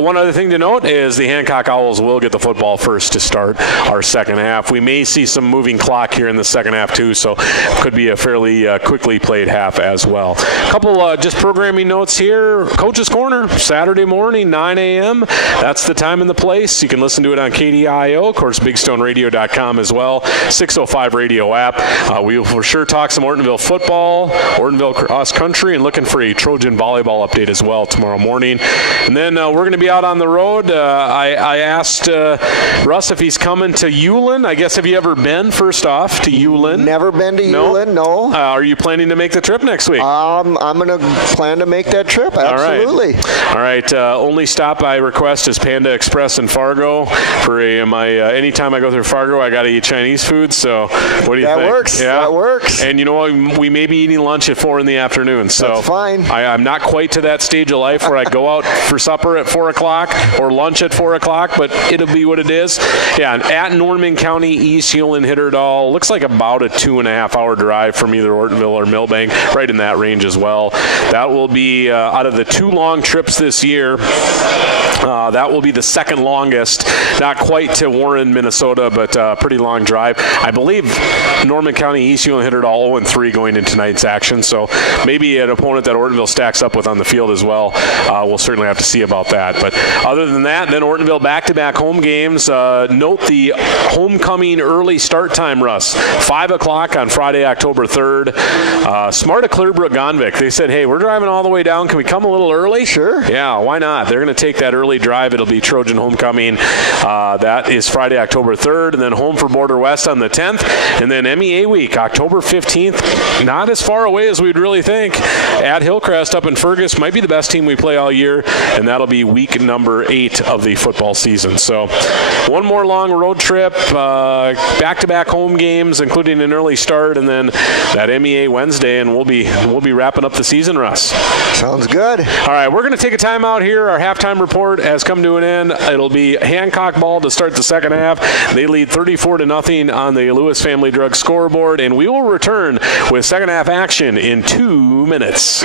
One other thing to note is the Hancock Owls will get the football first to start our second half. We may see some moving clock here in the second half, too, so could be a fairly quickly played half as well. A couple just programming notes here. Coach's Corner, Saturday morning, 9 a.m. That's the time and the place. You can listen to it on KDIO, of course, BigStoneRadio.com as well, 605 radio app. We will for sure talk some Ortonville football, Ortonville cross country, and looking for a Trojan volleyball update as well tomorrow morning. And then we're going to be out on the road. I asked Russ if he's coming to Ulen. I guess, have you ever been, first off, to Ulen? Never been to Ulen, no. Are you planning to make the trip next week? I'm going to plan to make that trip, absolutely. All right. Only stop by request request is Panda Express in Fargo. For anytime I go through Fargo, I got to eat Chinese food. So what do you think? That works. Yeah? That works. And you know what? We may be eating lunch at 4 in the afternoon. So that's fine. I'm not quite to that stage of life where I go out for supper at 4 o'clock or lunch at 4 o'clock, but it'll be what it is. Yeah, at Norman County, East Hewlin, Hitterdal. Looks like about a 2.5-hour drive from either Ortonville or Millbank, right in that range as well. That will be out of the 2 long trips this year. That will be the second longest, not quite to Warren, Minnesota, but pretty long drive. I believe Norman County, East Hewlin, Hitterdal 0-3 going into tonight's action, so maybe an opponent that Ortonville stacks up with on the field as well. We'll certainly have to see about that. But other than that, then Ortonville back-to-back home games. Note the homecoming early start time, Russ. 5 o'clock on Friday, October 3rd. Smart of Clearbrook Gonvick. They said, hey, we're driving all the way down. Can we come a little early? Sure. Yeah, why not? They're going to take that early drive. It'll be Trojan homecoming. That is Friday, October 3rd, and then home for Border West on the 10th. And then MEA week, October 15th. Not as far away as we'd really think. At Hillcrest up in Fergus might be the best team we play all year, and that'll be week number 8 of the football season. So one more long road trip, back-to-back home games, including an early start, and then that MEA Wednesday, and we'll be wrapping up the season, Russ. Sounds good. All right, we're going to take a time out here. Our halftime report has come to an end. It'll be Hancock ball to start the second half. They lead 34-0 on the Lewis Family Drug scoreboard, and we will return with second half action in 2 minutes.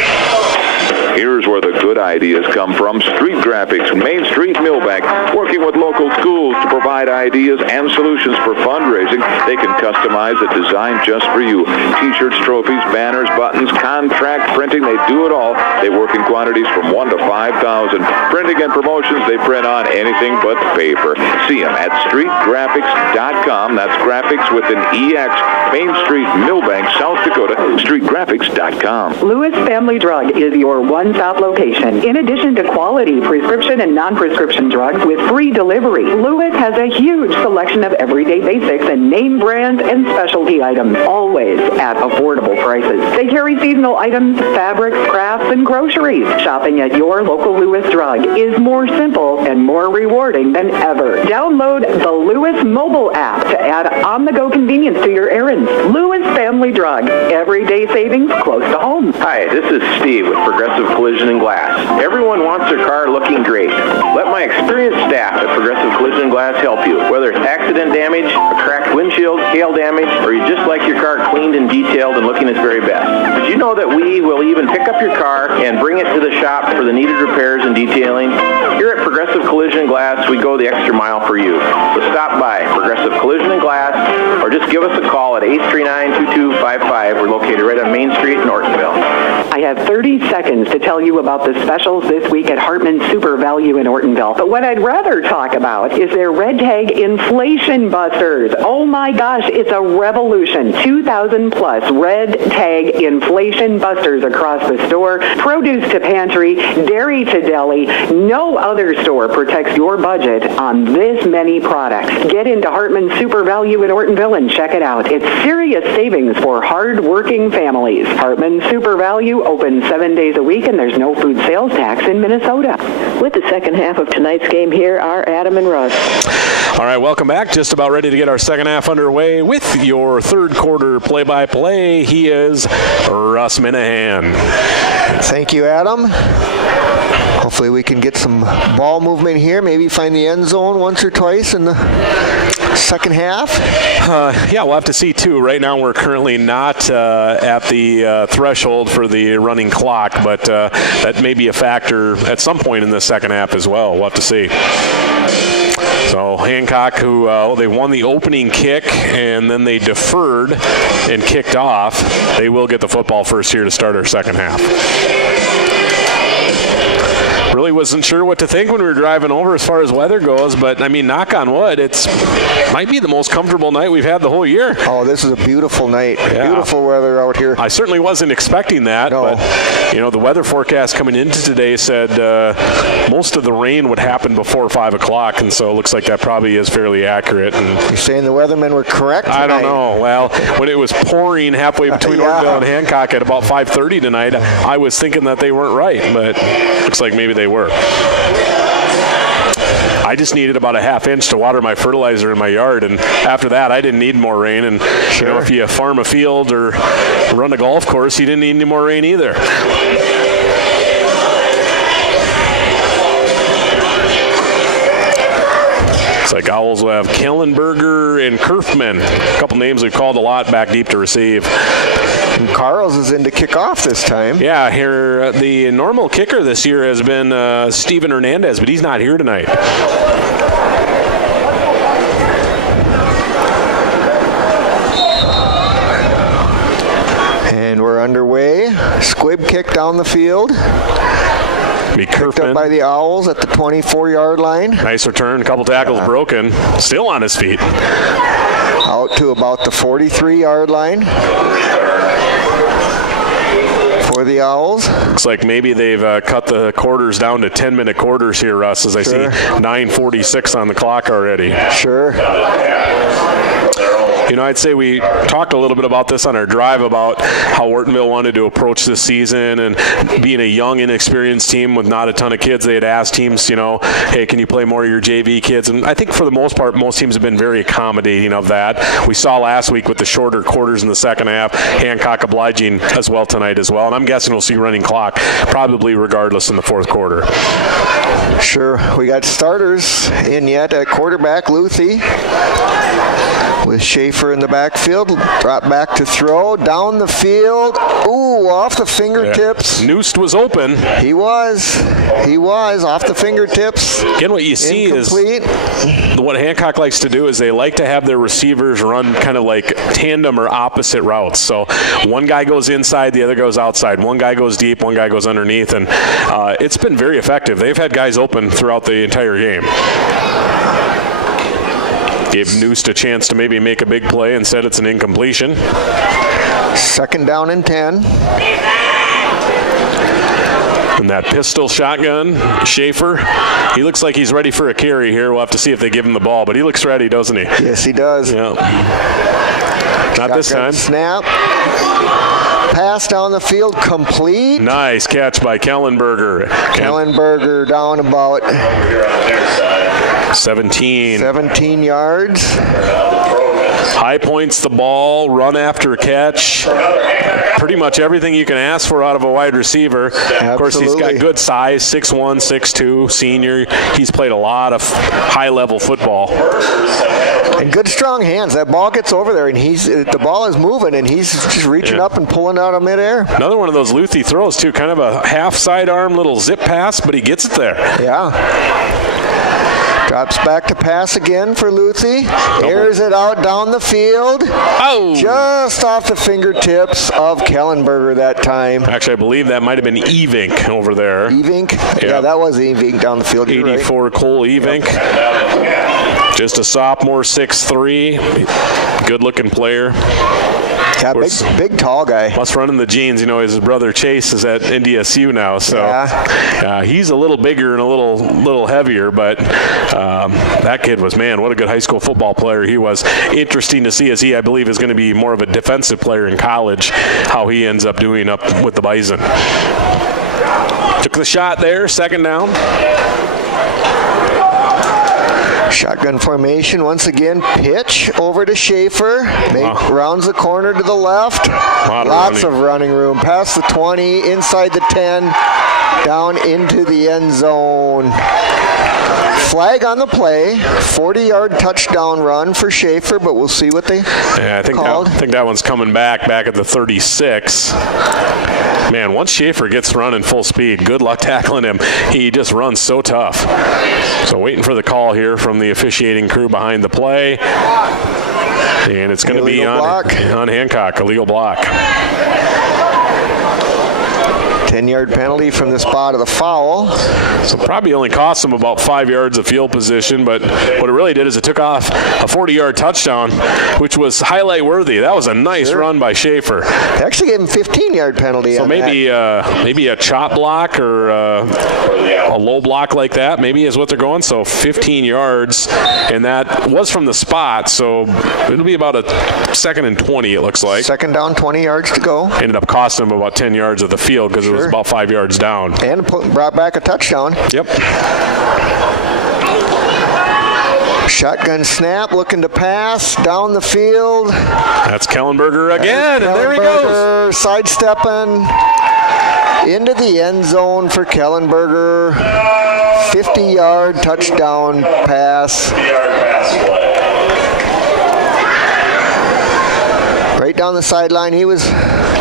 Here's where the good ideas come from. Street Graphics, Main Street, Millbank, working with local schools to provide ideas and solutions for fundraising. They can customize a design just for you. T-shirts, trophies, banners, buttons, contract printing, they do it all. They work in quantities from 1 to 5,000. Printing and promotions, they print on anything but paper. See them at streetgraphics.com. That's graphics with an EX. Main Street, Millbank, South Dakota, streetgraphics.com. Lewis Family Drug is your one-stop location. In addition to quality prescription and non-prescription drugs with free delivery, Lewis has a huge selection of everyday basics and name brands and specialty items, always at affordable prices. They carry seasonal items, fabrics, crafts, and groceries. Shopping at your local Lewis Drug is more simple and more rewarding than ever. Download the Lewis mobile app to add on-the-go convenience to your errands. Lewis Family Drug. Everyday savings close to home. Hi, this is Steve with Progressive Collision and Glass. Everyone wants their car looking great. Let my experienced staff at Progressive Collision and Glass help you. Whether it's accident damage, a cracked windshield, hail damage, or you just like your car cleaned and detailed and looking its very best. Did you know that we will even pick up your car and bring it to the shop for the needed repairs and detailing? Here at Progressive Collision and Glass, we go the extra mile for you. So stop by Progressive Collision and Glass or just give us a call at 839-2255. We're located right on Main Street in Ortonville. I have 30 seconds to tell you about the specials this week at Hartman Super Value in Ortonville. But what I'd rather talk about is their Red Tag Inflation Busters. Oh my gosh, it's a revolution. 2,000 plus Red Tag Inflation Busters across the store. Produce to pantry, dairy to deli. No other store protects your budget on this many products. Get into Hartman Super Value in Ortonville and check it out. It's serious savings for hard-working families. Hartman Super Value open 7 days a week, and there's no food sales tax in Minnesota. With the second half of tonight's game, here are Adam and Russ. All right, welcome back. Just about ready to get our second half underway with your third quarter play-by-play. He is Russ Minahan. Thank you, Adam. Hopefully we can get some ball movement here, maybe find the end zone once or twice in the second half. Yeah, we'll have to see, too. Right now we're currently not at the threshold for the running clock, but that may be a factor at some point in the second half as well. We'll have to see. So Hancock, who they won the opening kick and then they deferred and kicked off, they will get the football first here to start our second half. Really wasn't sure what to think when we were driving over as far as weather goes, but I mean, knock on wood, it might be the most comfortable night we've had the whole year. Oh, this is a beautiful night. Yeah. Beautiful weather out here. I certainly wasn't expecting that, but you know, the weather forecast coming into today said most of the rain would happen before 5 o'clock, and so it looks like that probably is fairly accurate. And you're saying the weathermen were correct tonight? I don't know. Well, when it was pouring halfway between Ortonville and Hancock at about 5:30 tonight, I was thinking that they weren't right, but looks like maybe they were. I just needed about a half inch to water my fertilizer in my yard, and after that I didn't need more rain. And you know, if you farm a field or run a golf course, you didn't need any more rain either. It's like Owls will have Kellenberger and Kerfman. A couple names we've called a lot back deep to receive. And Carls is in to kick off this time. Yeah, here the normal kicker this year has been Steven Hernandez, but he's not here tonight. And we're underway. Squib kick down the field. Picked up by the Owls at the 24-yard line. Nice return. A couple tackles broken. Still on his feet. Out to about the 43-yard line for the Owls. Looks like maybe they've cut the quarters down to 10-minute quarters here, Russ, as I see 9:46 on the clock already. Sure. You know, I'd say we talked a little bit about this on our drive about how Ortonville wanted to approach this season, and being a young, inexperienced team with not a ton of kids, they had asked teams, you know, hey, can you play more of your JV kids? And I think for the most part, most teams have been very accommodating of that. We saw last week with the shorter quarters in the second half, Hancock obliging as well tonight as well. And I'm guessing we'll see running clock probably regardless in the fourth quarter. Sure. We got starters in yet at quarterback, Luthi, with Schaefer in the backfield. Drop back to throw. Down the field. Ooh, off the fingertips. Yeah. Noosed was open. He was off the fingertips. Again, what you see Incomplete. is what Hancock likes to do is they like to have their receivers run kind of like tandem or opposite routes. So one guy goes inside, the other goes outside. One guy goes deep, one guy goes underneath. And it's been very effective. They've had guys open throughout the entire game. Gave Noosed a chance to maybe make a big play. Instead, it's an incompletion. Second down and 10. And that pistol shotgun, Schaefer, he looks like he's ready for a carry here. We'll have to see if they give him the ball, but he looks ready, doesn't he? Yes, he does. Yeah. Not this time. Snap. Pass down the field, complete. Nice catch by Kellenberger. Kellenberger down about 17 yards. High points the ball, run after catch. Pretty much everything you can ask for out of a wide receiver. Absolutely. Of course, he's got good size, 6'1", 6'2", senior. He's played a lot of high-level football. And good strong hands. That ball gets over there, and the ball is moving, and he's just reaching up and pulling out of midair. Another one of those Luthi throws, too. Kind of a half sidearm little zip pass, but he gets it there. Yeah. Drops back to pass again for Luthi. Airs it out down the field. Oh! Just off the fingertips of Kellenberger that time. Actually, I believe that might have been Evink over there. Evink? Yeah, that was Evink down the field. 84 right. Cole Evink. Yep. Just a sophomore, 6'3". Good-looking player. Yeah, big tall guy. Must run in the genes. You know, his brother Chase is at NDSU now, so he's a little bigger and a little heavier, but that kid was, man, what a good high school football player he was. Interesting to see as he, I believe, is going to be more of a defensive player in college, how he ends up doing up with the Bison. Took the shot there, second down. Shotgun formation once again. Pitch over to Schaefer. Rounds the corner to the left. Lots of running room. Past the 20, inside the 10, down into the end zone. Flag on the play. 40-yard touchdown run for Schaefer, but we'll see what they called. I think that one's coming back at the 36. Man, once Schaefer gets running full speed, good luck tackling him. He just runs so tough. So waiting for the call here from the officiating crew behind the play. And it's going to be on Hancock, illegal block. 10-yard penalty from the spot of the foul. So probably only cost them about 5 yards of field position, but what it really did is it took off a 40-yard touchdown, which was highlight worthy. That was a nice run by Schaefer. They actually gave him 15-yard penalty. So maybe a chop block or a low block like that maybe is what they're going. So 15 yards, and that was from the spot. So it'll be about a second and 20, it looks like. Second down, 20 yards to go. Ended up costing them about 10 yards of the field because it was about 5 yards down. And brought back a touchdown. Yep. Shotgun snap, looking to pass down the field. That's Kellenberger again, and there he goes. Sidestepping into the end zone for Kellenberger. 50-yard touchdown pass. 50-yard pass play. Right down the sideline, he was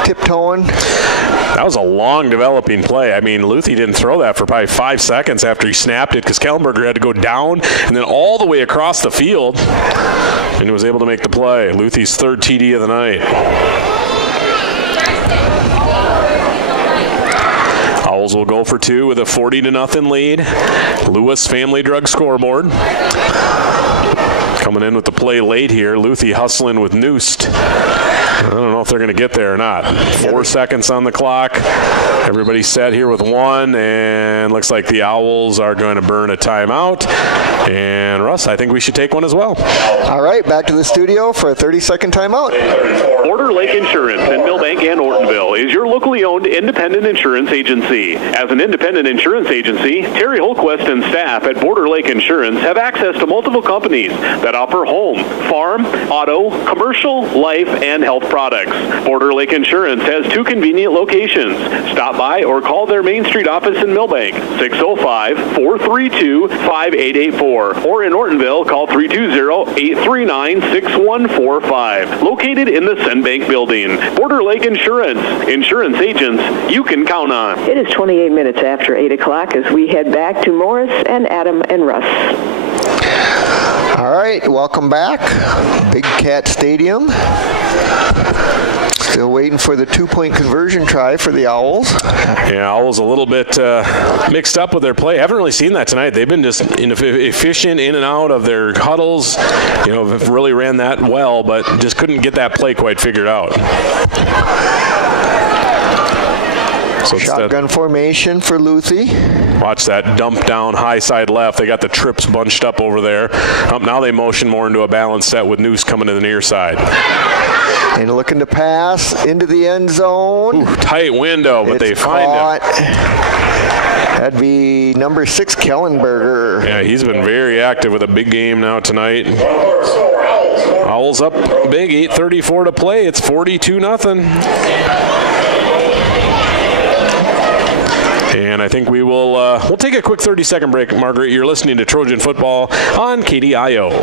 tiptoeing. That was a long developing play. I mean, Luthi didn't throw that for probably 5 seconds after he snapped it because Kellenberger had to go down and then all the way across the field and he was able to make the play. Luthi's third TD of the night. Owls will go for 2 with a 40-0 lead. Lewis Family Drug scoreboard. Coming in with the play late here. Luthi hustling with Noost. I don't know if they're going to get there or not. 4 seconds on the clock. Everybody's set here with 1, and looks like the Owls are going to burn a timeout. And Russ, I think we should take one as well. All right, back to the studio for a 30-second timeout. Border Lake Insurance in Millbank and Ortonville is your locally owned independent insurance agency. As an independent insurance agency, Terry Holquist and staff at Border Lake Insurance have access to multiple companies that offer home, farm, auto, commercial, life, and health products. Border Lake Insurance has 2 convenient locations. Stop by or call their Main Street office in Millbank, 605-432-5884. Or in Ortonville, call 320-839-6145. Located in the Senbank building. Border Lake Insurance. Insurance agents you can count on. It is 28 minutes after 8 o'clock as we head back to Morris and Adam and Russ. All right, welcome back. Big Cat Stadium. Still waiting for the 2-point conversion try for the Owls. Yeah, Owls a little bit mixed up with their play. Haven't really seen that tonight. They've been just efficient in and out of their huddles. You know, really ran that well, but just couldn't get that play quite figured out. So shotgun formation for Luthi. Watch that dump down high side left. They got the trips bunched up over there. Now they motion more into a balanced set with Noose coming to the near side. And looking to pass into the end zone. Ooh, tight window, but they find him. That'd be number 6, Kellenberger. Yeah, he's been very active with a big game now tonight. Owls up big, 8:34 to play. It's 42-0. And I think we'll take a quick 30-second break. Margaret, you're listening to Trojan Football on KDIO.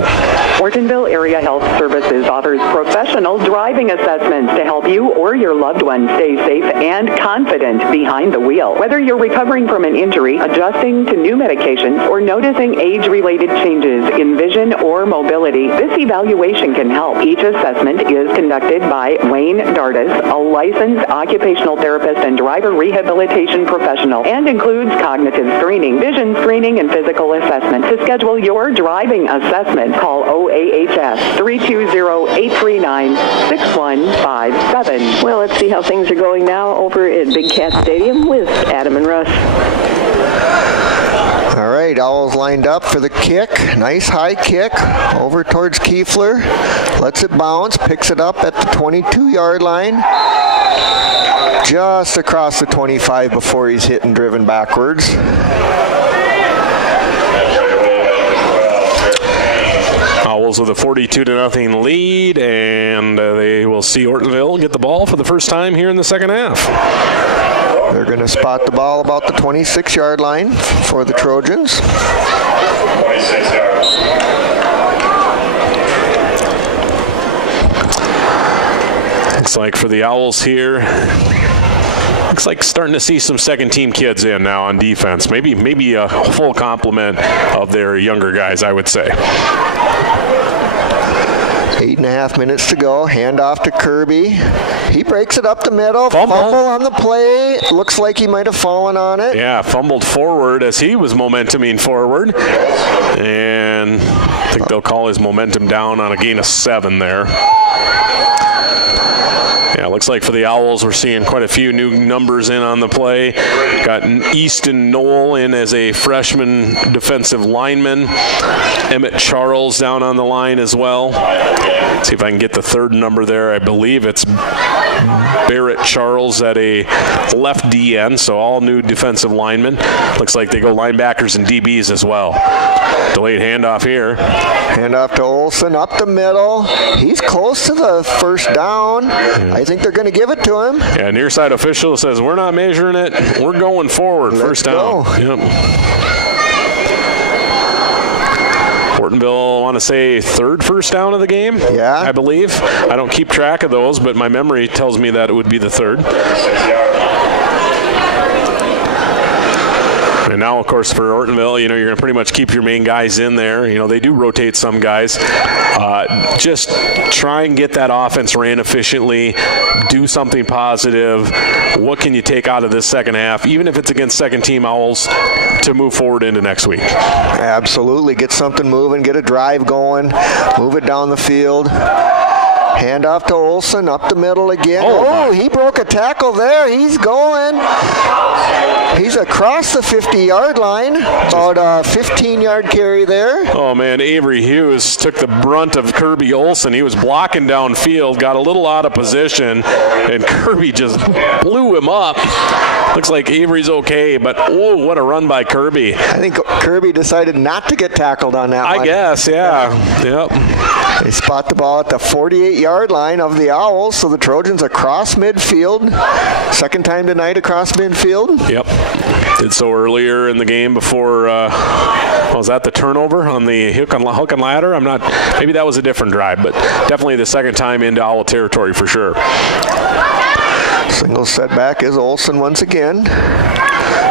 Ortonville Area Health Services offers professional driving assessments to help you or your loved one stay safe and confident behind the wheel. Whether you're recovering from an injury, adjusting to new medications, or noticing age-related changes in vision or mobility, this evaluation can help. Each assessment is conducted by Wayne Dardis, a licensed occupational therapist and driver rehabilitation professional, and includes cognitive screening, vision screening, and physical assessment. To schedule your driving assessment, call OAHS 320-839-6157. Well, let's see how things are going now over at Big Cat Stadium with Adam and Russ. All right, Owls lined up for the kick. Nice high kick over towards Kiefler. Lets it bounce, picks it up at the 22-yard line. Just across the 25 before he's hit and driven backwards. Owls with a 42-0 lead, and they will see Ortonville get the ball for the first time here in the second half. They're going to spot the ball about the 26-yard line for the Trojans. 26 yards. Looks like for the Owls here, looks like starting to see some second-team kids in now on defense. Maybe a full complement of their younger guys, I would say. 8.5 minutes to go. Hand off to Kirby. He breaks it up the middle. Fumble on the play. Looks like he might have fallen on it. Yeah, fumbled forward as he was momentuming forward. And I think they'll call his momentum down on a gain of 7 there. Yeah, looks like for the Owls, we're seeing quite a few new numbers in on the play. Got Easton Knoll in as a freshman defensive lineman. Emmett Charles down on the line as well. Let's see if I can get the third number there. I believe it's Barrett Charles at a left DN, so all new defensive linemen. Looks like they go linebackers and DBs as well. Delayed handoff here. Handoff to Olson up the middle. He's close to the first down. I think they're going to give it to him. Yeah, near side official says we're not measuring it. We're going forward. First down. Yep. Ortonville, I want to say third first down of the game, yeah, I believe. I don't keep track of those, but my memory tells me that it would be the third. And now, of course, for Ortonville, you're going to pretty much keep your main guys in there. They do rotate some guys. Just try and get that offense ran efficiently. Do something positive. What can you take out of this second half, even if it's against second-team Owls, to move forward into next week? Absolutely. Get something moving. Get a drive going. Move it down the field. Handoff to Olson, up the middle again. Oh, he broke a tackle there. He's going. He's across the 50-yard line. About a 15-yard carry there. Oh, man, Avery Hughes took the brunt of Kirby Olson. He was blocking downfield, got a little out of position, and Kirby just blew him up. Looks like Avery's okay, but oh, what a run by Kirby. I think Kirby decided not to get tackled on that one. I guess, yeah. Yep. They spot the ball at the 48-yard line of the Owls, so the Trojans across midfield. Second time tonight across midfield. Yep. Did so earlier in the game before, was that the turnover on the hook and ladder? Maybe that was a different drive, but definitely the second time into Owl territory for sure. Single setback is Olson once again.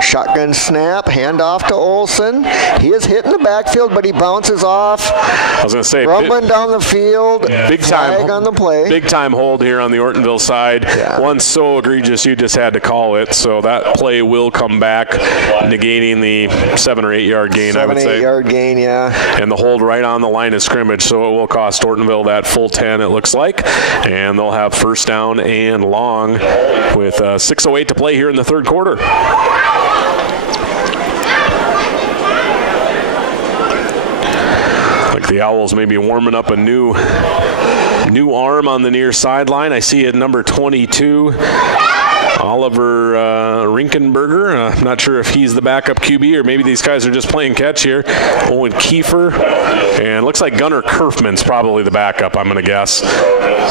Shotgun snap, handoff to Olson. He is hit in the backfield, but he bounces off. I was going to say, rumbling down the field. Big time on the play. Big time hold here on the Ortonville side. Yeah. One so egregious you just had to call it. So that play will come back, negating the 7 or 8 yard gain. I would say 7 8 yard gain, yeah. And the hold right on the line of scrimmage, so it will cost Ortonville that full 10. It looks like, and they'll have first down and long with 6:08 to play here in the third quarter. The Owls may be warming up a new arm on the near sideline. I see it number 22, Oliver Rinkenberger. I'm not sure if he's the backup QB or maybe these guys are just playing catch here. Owen Kiefer. And looks like Gunnar Kerfman's probably the backup, I'm going to guess.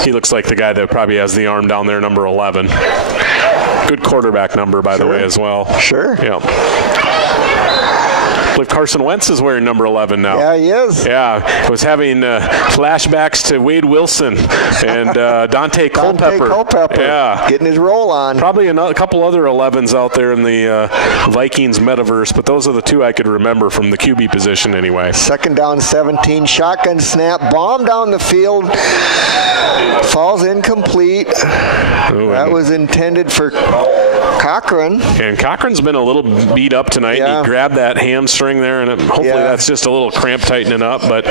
He looks like the guy that probably has the arm down there, number 11. Good quarterback number, by the way, as well. Sure. Yeah. I believe Carson Wentz is wearing number 11 now. Yeah, he is. Yeah, I was having flashbacks to Wade Wilson and Dante Culpepper. Yeah, getting his roll on. Probably a couple other 11s out there in the Vikings metaverse, but those are the two I could remember from the QB position anyway. Second down, 17. Shotgun snap, bomb down the field. Falls incomplete. That was intended for Cochran. And Cochran's been a little beat up tonight. Yeah. He grabbed that hamstring there, and hopefully that's just a little cramp tightening up, but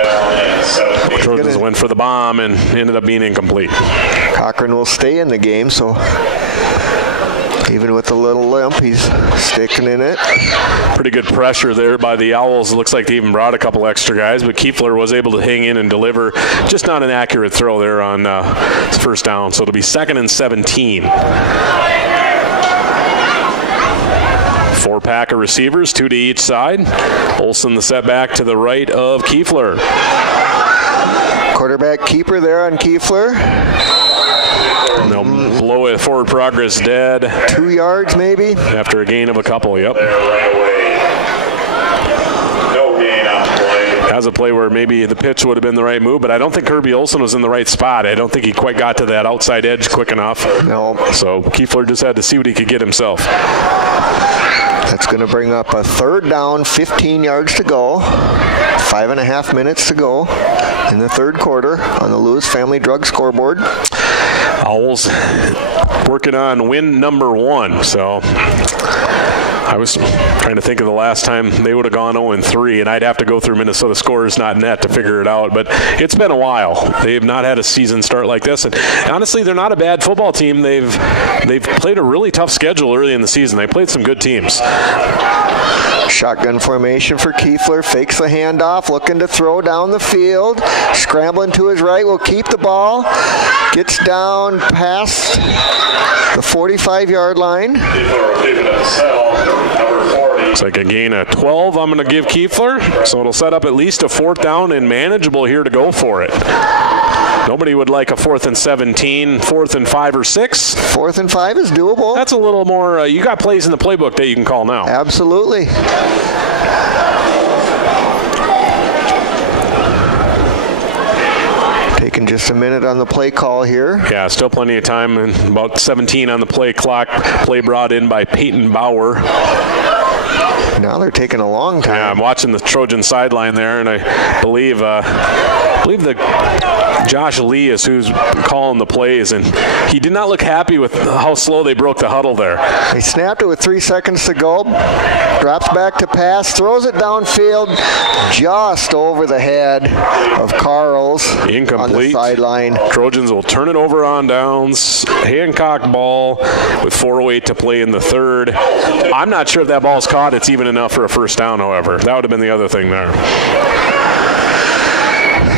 Trojans went for the bomb and ended up being incomplete. Cochran will stay in the game, so even with a little limp, he's sticking in it. Pretty good pressure there by the Owls. It looks like they even brought a couple extra guys, but Kiefler was able to hang in and deliver. Just not an accurate throw there on first down, so it'll be 2nd and 17. 4 pack of receivers, 2 to each side. Olson the setback to the right of Kiefler. Quarterback keeper there on Kiefler. And they'll blow it forward progress dead. 2 yards maybe? After a gain of a couple, yep. That was a play where maybe the pitch would have been the right move, but I don't think Kirby Olson was in the right spot. I don't think he quite got to that outside edge quick enough. No. So Kiefler just had to see what he could get himself. That's going to bring up a third down, 15 yards to go. 5.5 minutes to go in the third quarter on the Lewis Family Drug scoreboard. Owls working on win number 1. So I was trying to think of the last time they would have gone 0-3, and I'd have to go through Minnesota Scores.net to figure it out. But it's been a while. They have not had a season start like this. And honestly, they're not a bad football team. They've played a really tough schedule early in the season. They played some good teams. Shotgun formation for Kiefler. Fakes the handoff, looking to throw down the field. Scrambling to his right, will keep the ball. Gets down past the 45-yard line. Looks like a gain of 12 I'm going to give Kiefler. So it'll set up at least a 4th down and manageable here to go for it. Nobody would like a 4th and 17, 4th and 5 or 6. 4th and 5 is doable. That's a little more, you got plays in the playbook that you can call now. Absolutely. Taking just a minute on the play call here. Yeah, still plenty of time, and about 17 on the play clock. Play brought in by Peyton Bauer. Now they're taking a long time. Yeah, I'm watching the Trojan sideline there, and I believe Josh Lee is who's calling the plays, and he did not look happy with how slow they broke the huddle there. They snapped it with 3 seconds to go. Drops back to pass, throws it downfield, just over the head of Carls. Incomplete. On the sideline. Trojans will turn it over on downs. Hancock ball with 4:08 to play in the third. I'm not sure if that ball's caught. It's even enough for a first down, however. That would have been the other thing there.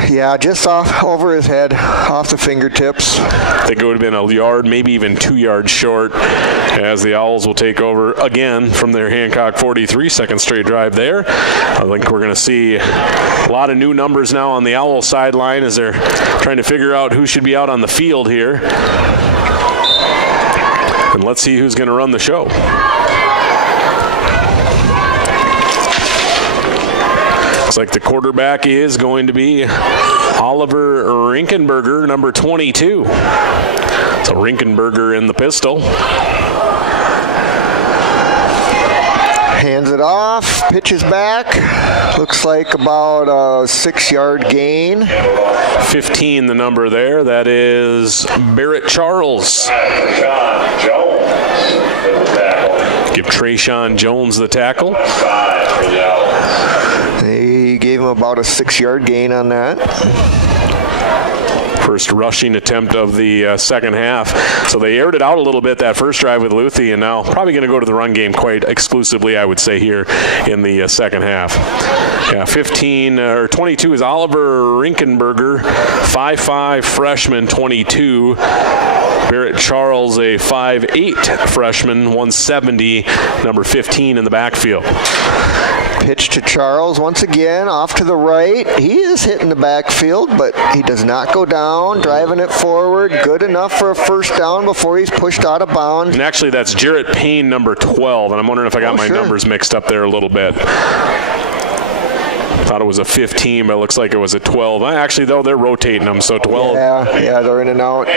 Yeah, just over his head, off the fingertips. I think it would have been a yard, maybe even 2 yards short, as the Owls will take over again from their Hancock 43, second straight drive there. I think we're going to see a lot of new numbers now on the Owl sideline as they're trying to figure out who should be out on the field here. And let's see who's going to run the show. Looks like the quarterback is going to be Oliver Rinkenberger, number 22. So Rinkenberger in the pistol. Hands it off, pitches back. Looks like about a 6-yard gain. 15 the number there. That is Barrett Charles. Give Trayshawn Jones the tackle. They gave him about a 6-yard gain on that. First rushing attempt of the second half. So they aired it out a little bit that first drive with Luthi, and now probably going to go to the run game quite exclusively, I would say, here in the second half. Yeah, 22 is Oliver Rinkenberger, 5'5", freshman, 22. Barrett Charles, a 5'8", freshman, 170, number 15 in the backfield. Pitch to Charles once again, off to the right. He is hitting the backfield, but he does not go down, driving it forward. Good enough for a first down before he's pushed out of bounds. And actually, that's Jarrett Payne, number 12, and I'm wondering if I got my numbers mixed up there a little bit. Thought it was a 15, but it looks like it was a 12. Actually, though, they're rotating them, so 12. Yeah, they're in and out.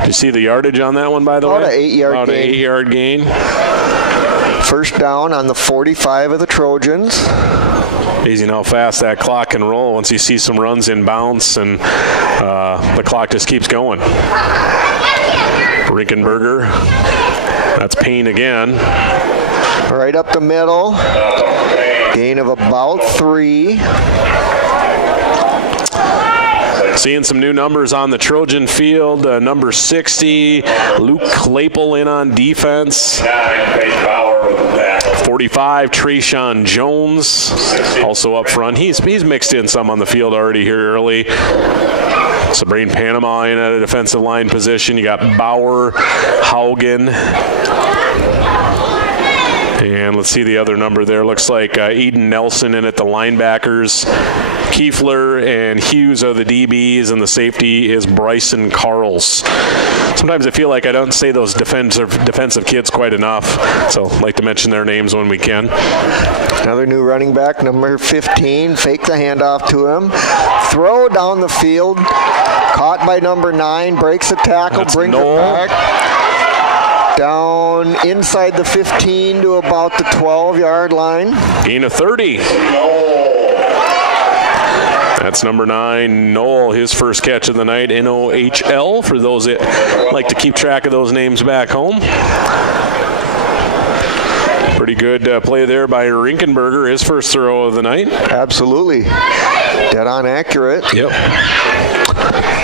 Did you see the yardage on that one, by the way? About an 8-yard gain. About an 8-yard gain. First down on the 45 of the Trojans. Amazing how fast that clock can roll once you see some runs in bounce, and the clock just keeps going. Rinkenberger. That's Payne again. Right up the middle. Gain of about 3. Seeing some new numbers on the Trojan field. Number 60, Luke Claypool in on defense. 45, Trayshawn Jones, also up front. He's mixed in some on the field already here early. Sabrine Panama in at a defensive line position. You got Bauer, Haugen. And let's see the other number there. Looks like Eden Nelson in at the linebackers. Kiefler and Hughes are the DBs, and the safety is Bryson Carls. Sometimes I feel like I don't say those defensive kids quite enough, so I'd like to mention their names when we can. Another new running back, number 15. Fake the handoff to him. Throw down the field. Caught by number 9. Breaks the tackle. Brings it back. Down inside the 15 to about the 12-yard line. Gain of 30. That's number 9, Noel, his first catch of the night, N-O-H-L, for those that like to keep track of those names back home. Pretty good play there by Rinkenberger, his first throw of the night. Absolutely. Dead on accurate. Yep.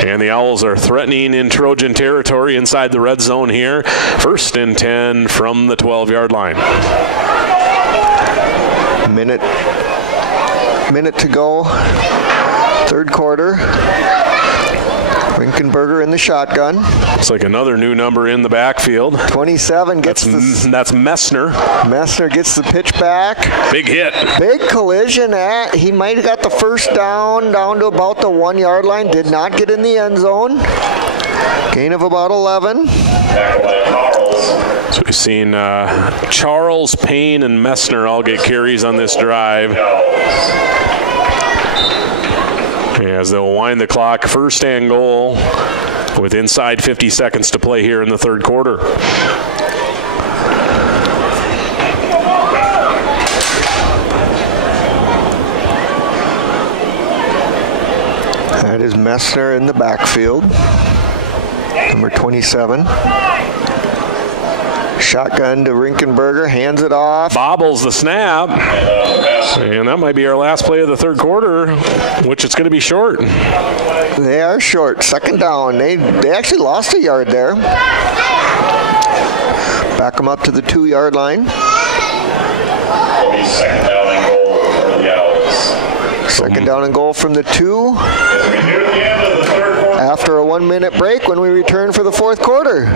And the Owls are threatening in Trojan territory inside the red zone here. 1st and 10 from the 12-yard line. Minute to go. Third quarter. Rinkenberger in the shotgun. Looks like another new number in the backfield. 27 gets that's Messner. Messner gets the pitch back. Big hit. Big collision. He might have got the first down to about the 1-yard line. Did not get in the end zone. Gain of about 11. So we've seen Charles, Payne, and Messner all get carries on this drive. As they'll wind the clock, 1st and goal with inside 50 seconds to play here in the third quarter. That is Messner in the backfield, number 27. Shotgun to Rinkenberger, hands it off. Bobbles the snap. And that might be our last play of the third quarter, which it's going to be short. They are short. 2nd down. They actually lost a yard there. Back them up to the 2-yard line. Second down and goal for the Owls. Second down and goal from the 2. After a 1-minute break when we return for the fourth quarter.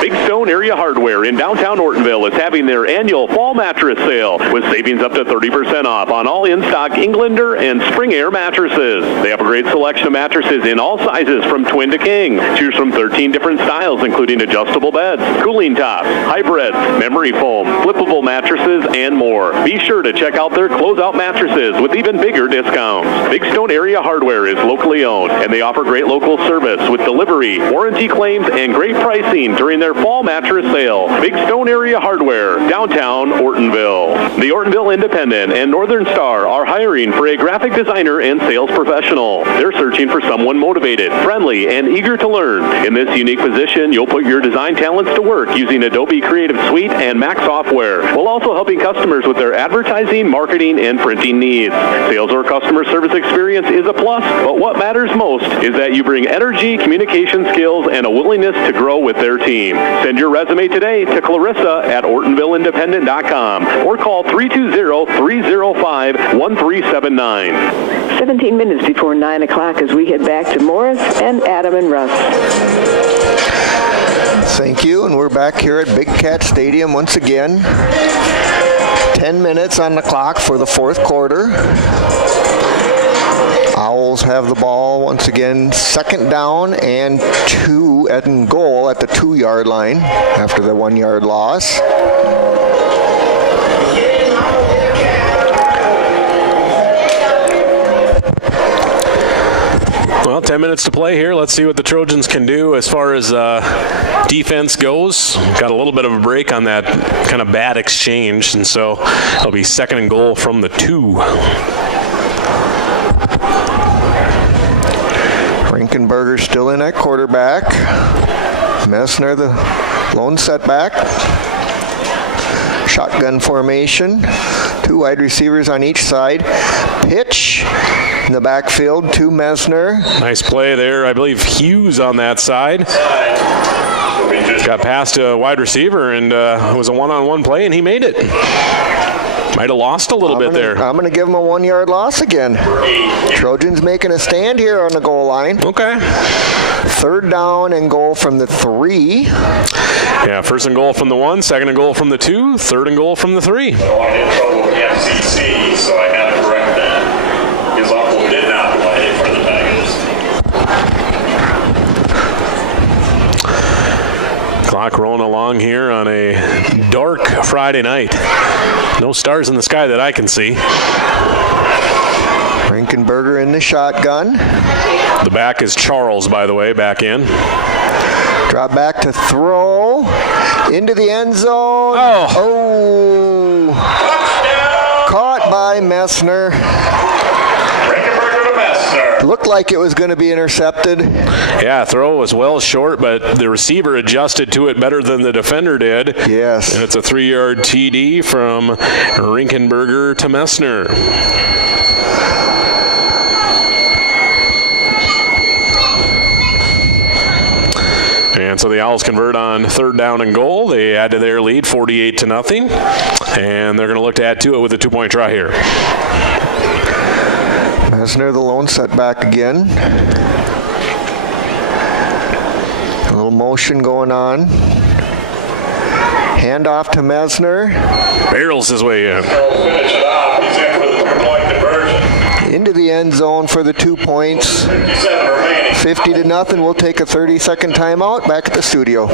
Big Stone Area Hardware in downtown Ortonville is having their annual fall mattress sale with savings up to 30% off on all in-stock Englander and Spring Air mattresses. They have a great selection of mattresses in all sizes from twin to king. Choose from 13 different styles, including adjustable beds, cooling tops, hybrids, memory foam, flippable mattresses, and more. Be sure to check out their closeout mattresses with even bigger discounts. Big Stone Area Hardware is locally owned, and they offer great local service with delivery, warranty claims, and great pricing during their fall mattress sale. Big Stone Area Hardware, downtown Ortonville. The Ortonville Independent and Northern Star are hiring for a graphic designer and sales professional. They're searching for someone motivated, friendly, and eager to learn. In this unique position, you'll put your design talents to work using Adobe Creative Suite and Mac software, while also helping customers with their advertising, marketing, and printing needs. Sales or customer service experience is a plus, but what matters most is that you bring energy, communication skills, and a willingness to grow with their team. Send your resume today to Clarissa at OrtonvilleIndependent.com or call 320-305-1379. 17 minutes before 9 o'clock as we head back to Morris and Adam and Russ. Thank you, and we're back here at Big Cat Stadium once again. 10 minutes on the clock for the fourth quarter. Owls have the ball once again, 2nd down and 2 at goal at the 2-yard line after the 1-yard loss. Well, 10 minutes to play here. Let's see what the Trojans can do as far as defense goes. Got a little bit of a break on that kind of bad exchange, and so it'll be 2nd and goal from the 2. Rinkenberger still in at quarterback. Messner the lone setback. Shotgun formation. 2 wide receivers on each side. Pitch in the backfield to Messner. Nice play there. I believe Hughes on that side. Got past a wide receiver, and it was a one-on-one play, and he made it. Might have lost a little bit there. I'm going to give him a 1-yard loss again. Trojans making a stand here on the goal line. Okay. 3rd down and goal from the 3. Yeah, 1st and goal from the 1, 2nd and goal from the 2, 3rd and goal from the 3. I don't want to get in trouble with the FCC, so I had to correct that. His uncle did not play for the Tigers. Clock rolling along here on a dark Friday night. No stars in the sky that I can see. Rinkenberger in the shotgun. The back is Charles, by the way, back in. Drop back to throw. Into the end zone. Oh. Caught by Messner. Rinkenberger to Messner. Looked like it was going to be intercepted. Yeah, throw was well short, but the receiver adjusted to it better than the defender did. Yes. And it's a 3-yard TD from Rinkenberger to Messner. And so the Owls convert on 3rd down and goal. They add to their lead 48-0. And they're going to look to add to it with a 2-point try here. Messner, the lone setback again. A little motion going on. Handoff to Messner. Barrels his way in. Finish it off. He's in for the 3-point conversion. Into the end zone for the 2 points. 57 remaining. 50-0. We'll take a 30-second timeout. Back at the studio.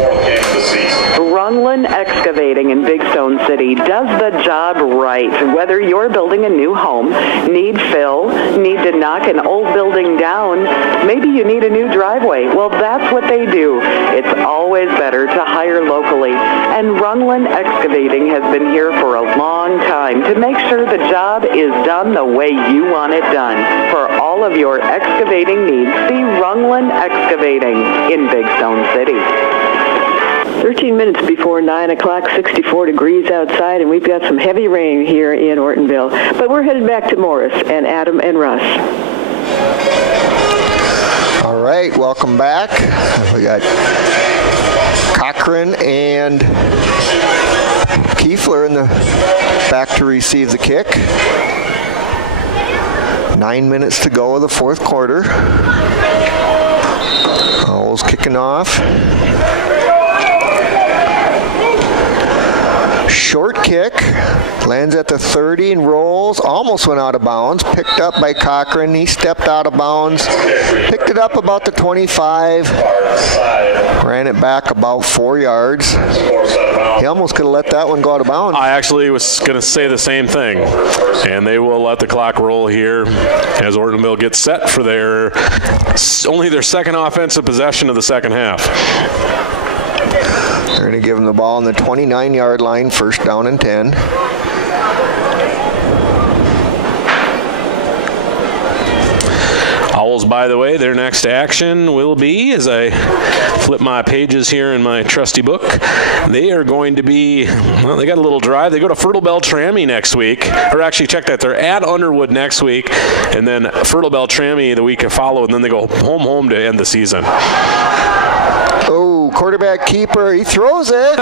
Runlin Excavating in Big Stone City does the job right. Whether you're building a new home, need fill, need to knock an old building down, maybe you need a new driveway. Well, that's what they do. It's always better to hire locally. And Runlin Excavating has been here for a long time to make sure the job is done the way you want it done. For all of your excavating needs, see Runlin Excavating in Big Stone City. 13 minutes before 9 o'clock, 64 degrees outside, and we've got some heavy rain here in Ortonville. But we're headed back to Morris and Adam and Russ. All right, welcome back. We got Cochran and Kiefler in the back to receive the kick. 9 minutes to go of the 4th quarter. Owls kicking off. Short kick, lands at the 30 and rolls, almost went out of bounds, picked up by Cochran. He stepped out of bounds, picked it up about the 25, ran it back about 4 yards. He almost could have let that one go out of bounds. I actually was going to say the same thing. And they will let the clock roll here as Ortonville gets set for only their second offensive possession of the second half. They're going to give him the ball on the 29-yard line, 1st down and 10. Owls, by the way, their next action will be, as I flip my pages here in my trusty book, they are going to be, well, they got a little drive. They go to Fertile Bell Trammy next week. Or actually, check that. They're at Underwood next week, and then Fertile Bell Trammy the week to follow, and then they go home to end the season. Oh, quarterback keeper, he throws it.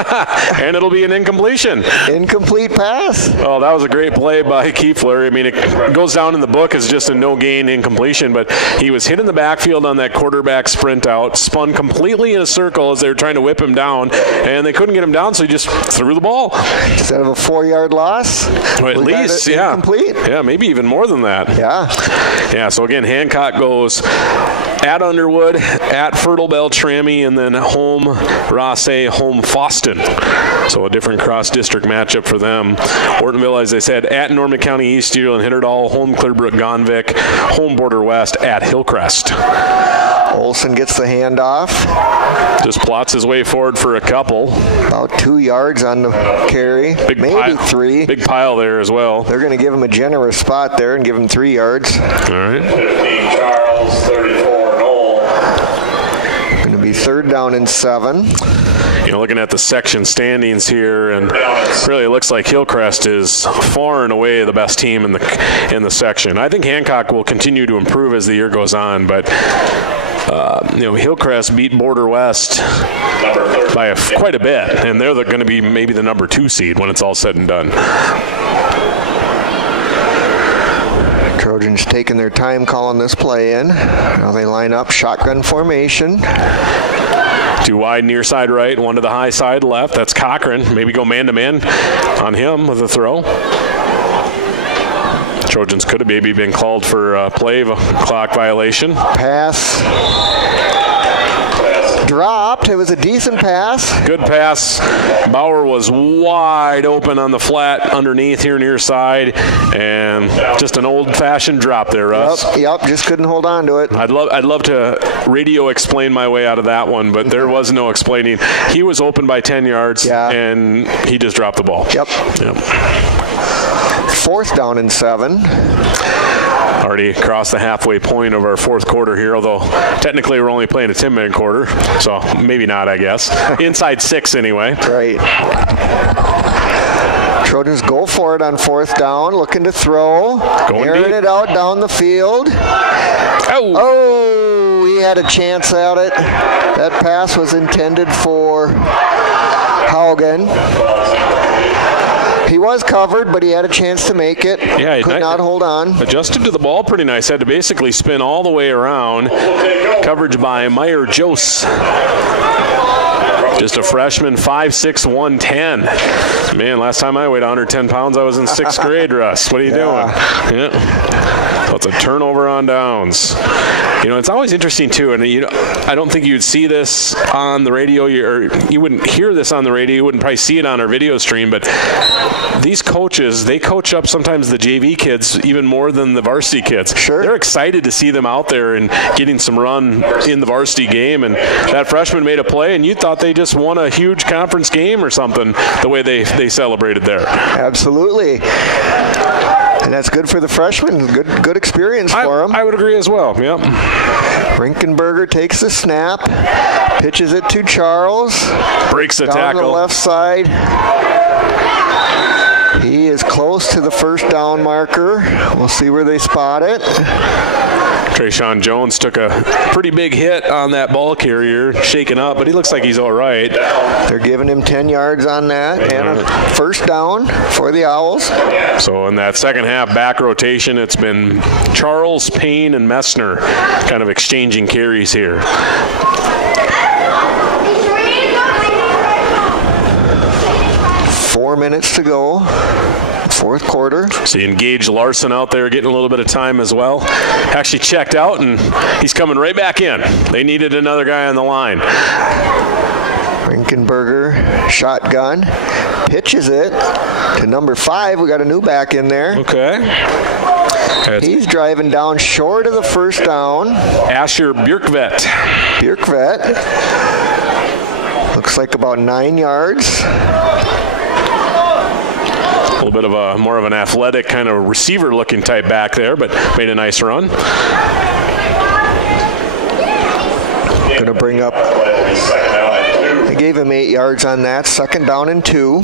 And it'll be an incompletion. Incomplete pass. Oh, that was a great play by Kiefler. I mean, it goes down in the book as just a no-gain incompletion, but he was hit in the backfield on that quarterback sprint out, spun completely in a circle as they were trying to whip him down, and they couldn't get him down, so he just threw the ball. Instead of a 4-yard loss, well, at least, yeah. Incomplete. Yeah, maybe even more than that. Yeah. Yeah, so again, Hancock goes at Underwood, at Fertile Bell Trammy, and then home Rossay, home Foston. So a different cross-district matchup for them. Ortonville, as I said, at Norman County East, Deerland, Hitterdall, home Clearbrook, Gonvick, home Border West, at Hillcrest. Olson gets the handoff. Just plots his way forward for a couple. About 2 yards on the carry. Maybe pile, 3. Big pile there as well. They're going to give him a generous spot there and give him 3 yards. All right. 15 Charles, 34 Noel. Going to be 3rd down and 7. You know, looking at the section standings here, and really it looks like Hillcrest is far and away the best team in the section. I think Hancock will continue to improve as the year goes on, but Hillcrest beat Border West by quite a bit, and they're going to be maybe the number 2 seed when it's all said and done. Trojans taking their time calling this play in. Now they line up shotgun formation. 2 wide near side right, 1 to the high side left. That's Cochran. Maybe go man-to-man on him with a throw. Trojans could have maybe been called for a play of a clock violation. Pass. Dropped. It was a decent pass. Good pass. Bauer was wide open on the flat underneath here near side, and just an old-fashioned drop there, Russ. Yep, just couldn't hold on to it. I'd love to radio explain my way out of that one, but there was no explaining. He was open by 10 yards, and he just dropped the ball. Yep. 4th down and 7. Already across the halfway point of our 4th quarter here, although technically we're only playing a 10-minute quarter, so maybe not, I guess. Inside 6 anyway. Right. Trojans go for it on 4th down, looking to throw. Airing it out down the field. Oh, he had a chance at it. That pass was intended for Haugen. He was covered, but he had a chance to make it. Yeah, could not hold on. Adjusted to the ball pretty nice. Had to basically spin all the way around. Coverage by Meyer Jose. Just a freshman, 5'6", 110. Man, last time I weighed 110 pounds, I was in 6th grade, Russ. What are you doing? Yeah. So it's a turnover on downs. You know, it's always interesting, too, and I don't think you'd see this on the radio, or you wouldn't hear this on the radio, you wouldn't probably see it on our video stream, but these coaches, they coach up sometimes the JV kids even more than the varsity kids. Sure. They're excited to see them out there and getting some run in the varsity game, and that freshman made a play, and you thought they just won a huge conference game or something the way they celebrated there. Absolutely. And that's good for the freshmen. Good experience for them. I would agree as well, yep. Rinkenberger takes the snap, pitches it to Charles. Breaks the tackle. Down to the left side. He is close to the 1st down marker. We'll see where they spot it. Trayshawn Jones took a pretty big hit on that ball carrier, shaken up, but he looks like he's all right. They're giving him 10 yards on that, and a 1st down for the Owls. So in that second half back rotation, it's been Charles, Payne, and Messner kind of exchanging carries here. Four minutes to go. 4th quarter. So you engage Larson out there getting a little bit of time as well. Actually checked out, and he's coming right back in. They needed another guy on the line. Rinkenberger, shotgun, pitches it to number 5. We got a new back in there. Okay. He's driving down short of the 1st down. Asher Björkvet. Looks like about 9 yards. A little bit of more of an athletic kind of receiver-looking type back there, but made a nice run. Going to bring up. They gave him 8 yards on that. 2nd down and 2.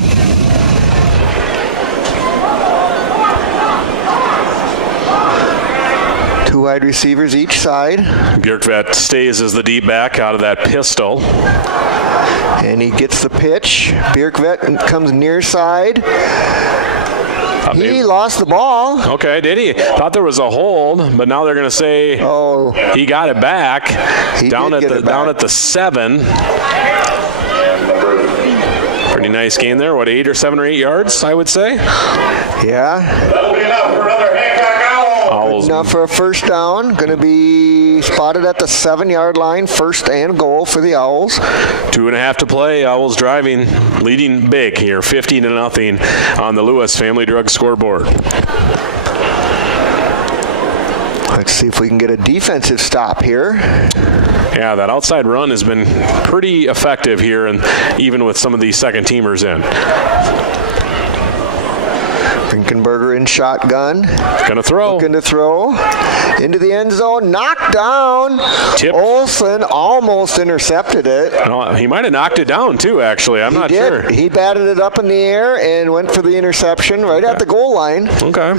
Two wide receivers each side. Björkvet stays as the deep back out of that pistol. And he gets the pitch. Björkvet comes near side. He lost the ball. Okay, did he? Thought there was a hold, but now they're going to say he got it back. Down at the 7. Pretty nice gain there. What, 8 or 7 or 8 yards, I would say? Yeah. That'll be enough for another Hancock Owl. Enough for a 1st down. Going to be spotted at the 7-yard line. 1st and goal for the Owls. 2.5 to play. Owls driving, leading big here, 15-0 on the Lewis Family Drug scoreboard. Let's see if we can get a defensive stop here. Yeah, that outside run has been pretty effective here, and even with some of these second-teamers in. Rinkenberger in shotgun. Going to throw. Looking to throw. Into the end zone. Knocked down. Tip. Olsen almost intercepted it. No, he might have knocked it down, too, actually. I'm not sure. He batted it up in the air and went for the interception right at the goal line. Okay.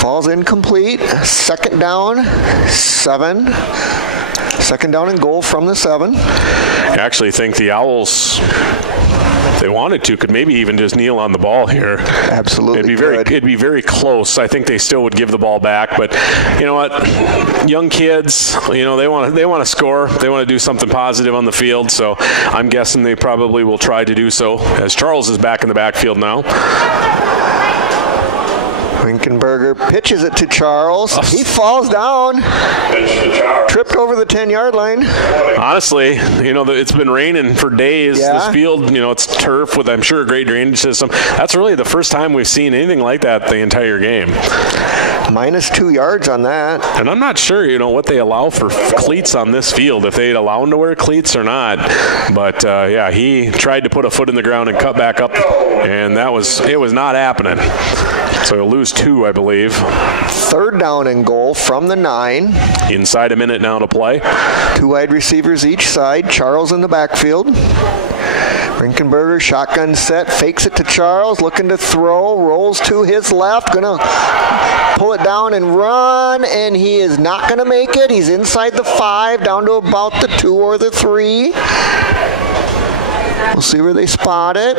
Falls incomplete. 2nd down, 7. 2nd down and goal from the 7. I actually think the Owls, if they wanted to, could maybe even just kneel on the ball here. Absolutely. It'd be very close. I think they still would give the ball back, but you know what? Young kids, they want to score. They want to do something positive on the field, so I'm guessing they probably will try to do so as Charles is back in the backfield now. Rinkenberger pitches it to Charles. He falls down. Tripped over the 10-yard line. Honestly, it's been raining for days. Yeah. This field, it's turf with, I'm sure, a great drainage system. That's really the first time we've seen anything like that the entire game. -2 yards on that. And I'm not sure, what they allow for cleats on this field, if they'd allow him to wear cleats or not. But, he tried to put a foot in the ground and cut back up, and it was not happening. So he'll lose 2, I believe. 3rd down and goal from the 9. Inside a minute now to play. 2 wide receivers each side. Charles in the backfield. Rinkenberger, shotgun set, fakes it to Charles, looking to throw, rolls to his left, gonna pull it down and run, and he is not gonna make it. He's inside the 5, down to about the 2 or the 3. We'll see where they spot it.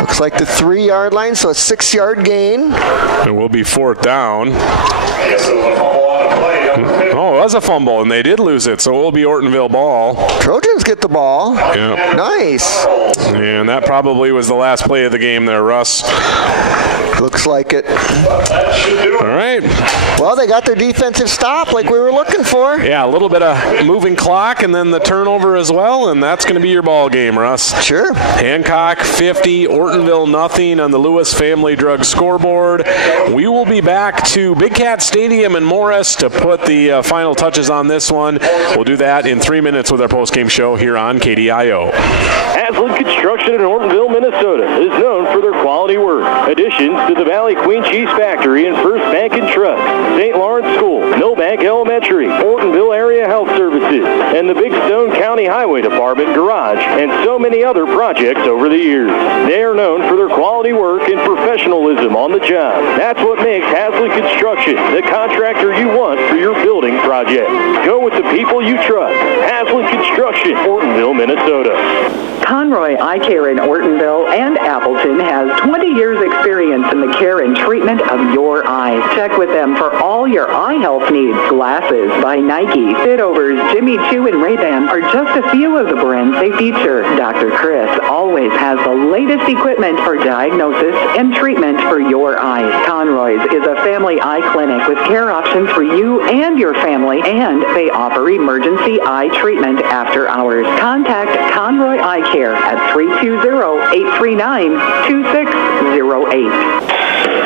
Looks like the 3-yard line, so a 6-yard gain. It will be 4th down. Oh, it was a fumble, and they did lose it, so it will be Ortonville ball. Trojans get the ball. Yeah. Nice. And that probably was the last play of the game there, Russ. Looks like it. All right. Well, they got their defensive stop like we were looking for. Yeah, a little bit of moving clock and then the turnover as well, and that's going to be your ball game, Russ. Sure. Hancock 50, Ortonville nothing on the Lewis Family Drug scoreboard. We will be back to Big Cat Stadium in Morris to put the final touches on this one. We'll do that in 3 minutes with our postgame show here on KDIO. Haslett Construction in Ortonville, Minnesota is known for their quality work. Additions to the Valley Queen Cheese Factory and First Bank and Trust, St. Lawrence School, Millbank Elementary, Ortonville Area Health Services, and the Big Stone County Highway Department Garage, and so many other projects over the years. They are known for their quality work and professionalism on the job. That's what makes Haslett Construction the contractor you want for your building project. Go with the people you trust. Haslett Construction, Ortonville, Minnesota. Conroy Eye Care in Ortonville and Appleton has 20 years experience in the care and treatment of your eyes. Check with them for all your eye health needs. Glasses by Nike, Fitovers, Jimmy Choo, and Ray-Ban are just a few of the brands they feature. Dr. Chris always has the latest equipment for diagnosis and treatment for your eyes. Conroy's is a family eye clinic with care options for you and your family, and they offer emergency eye treatment after hours. Contact Conroy Eye Care at 320-839-2608.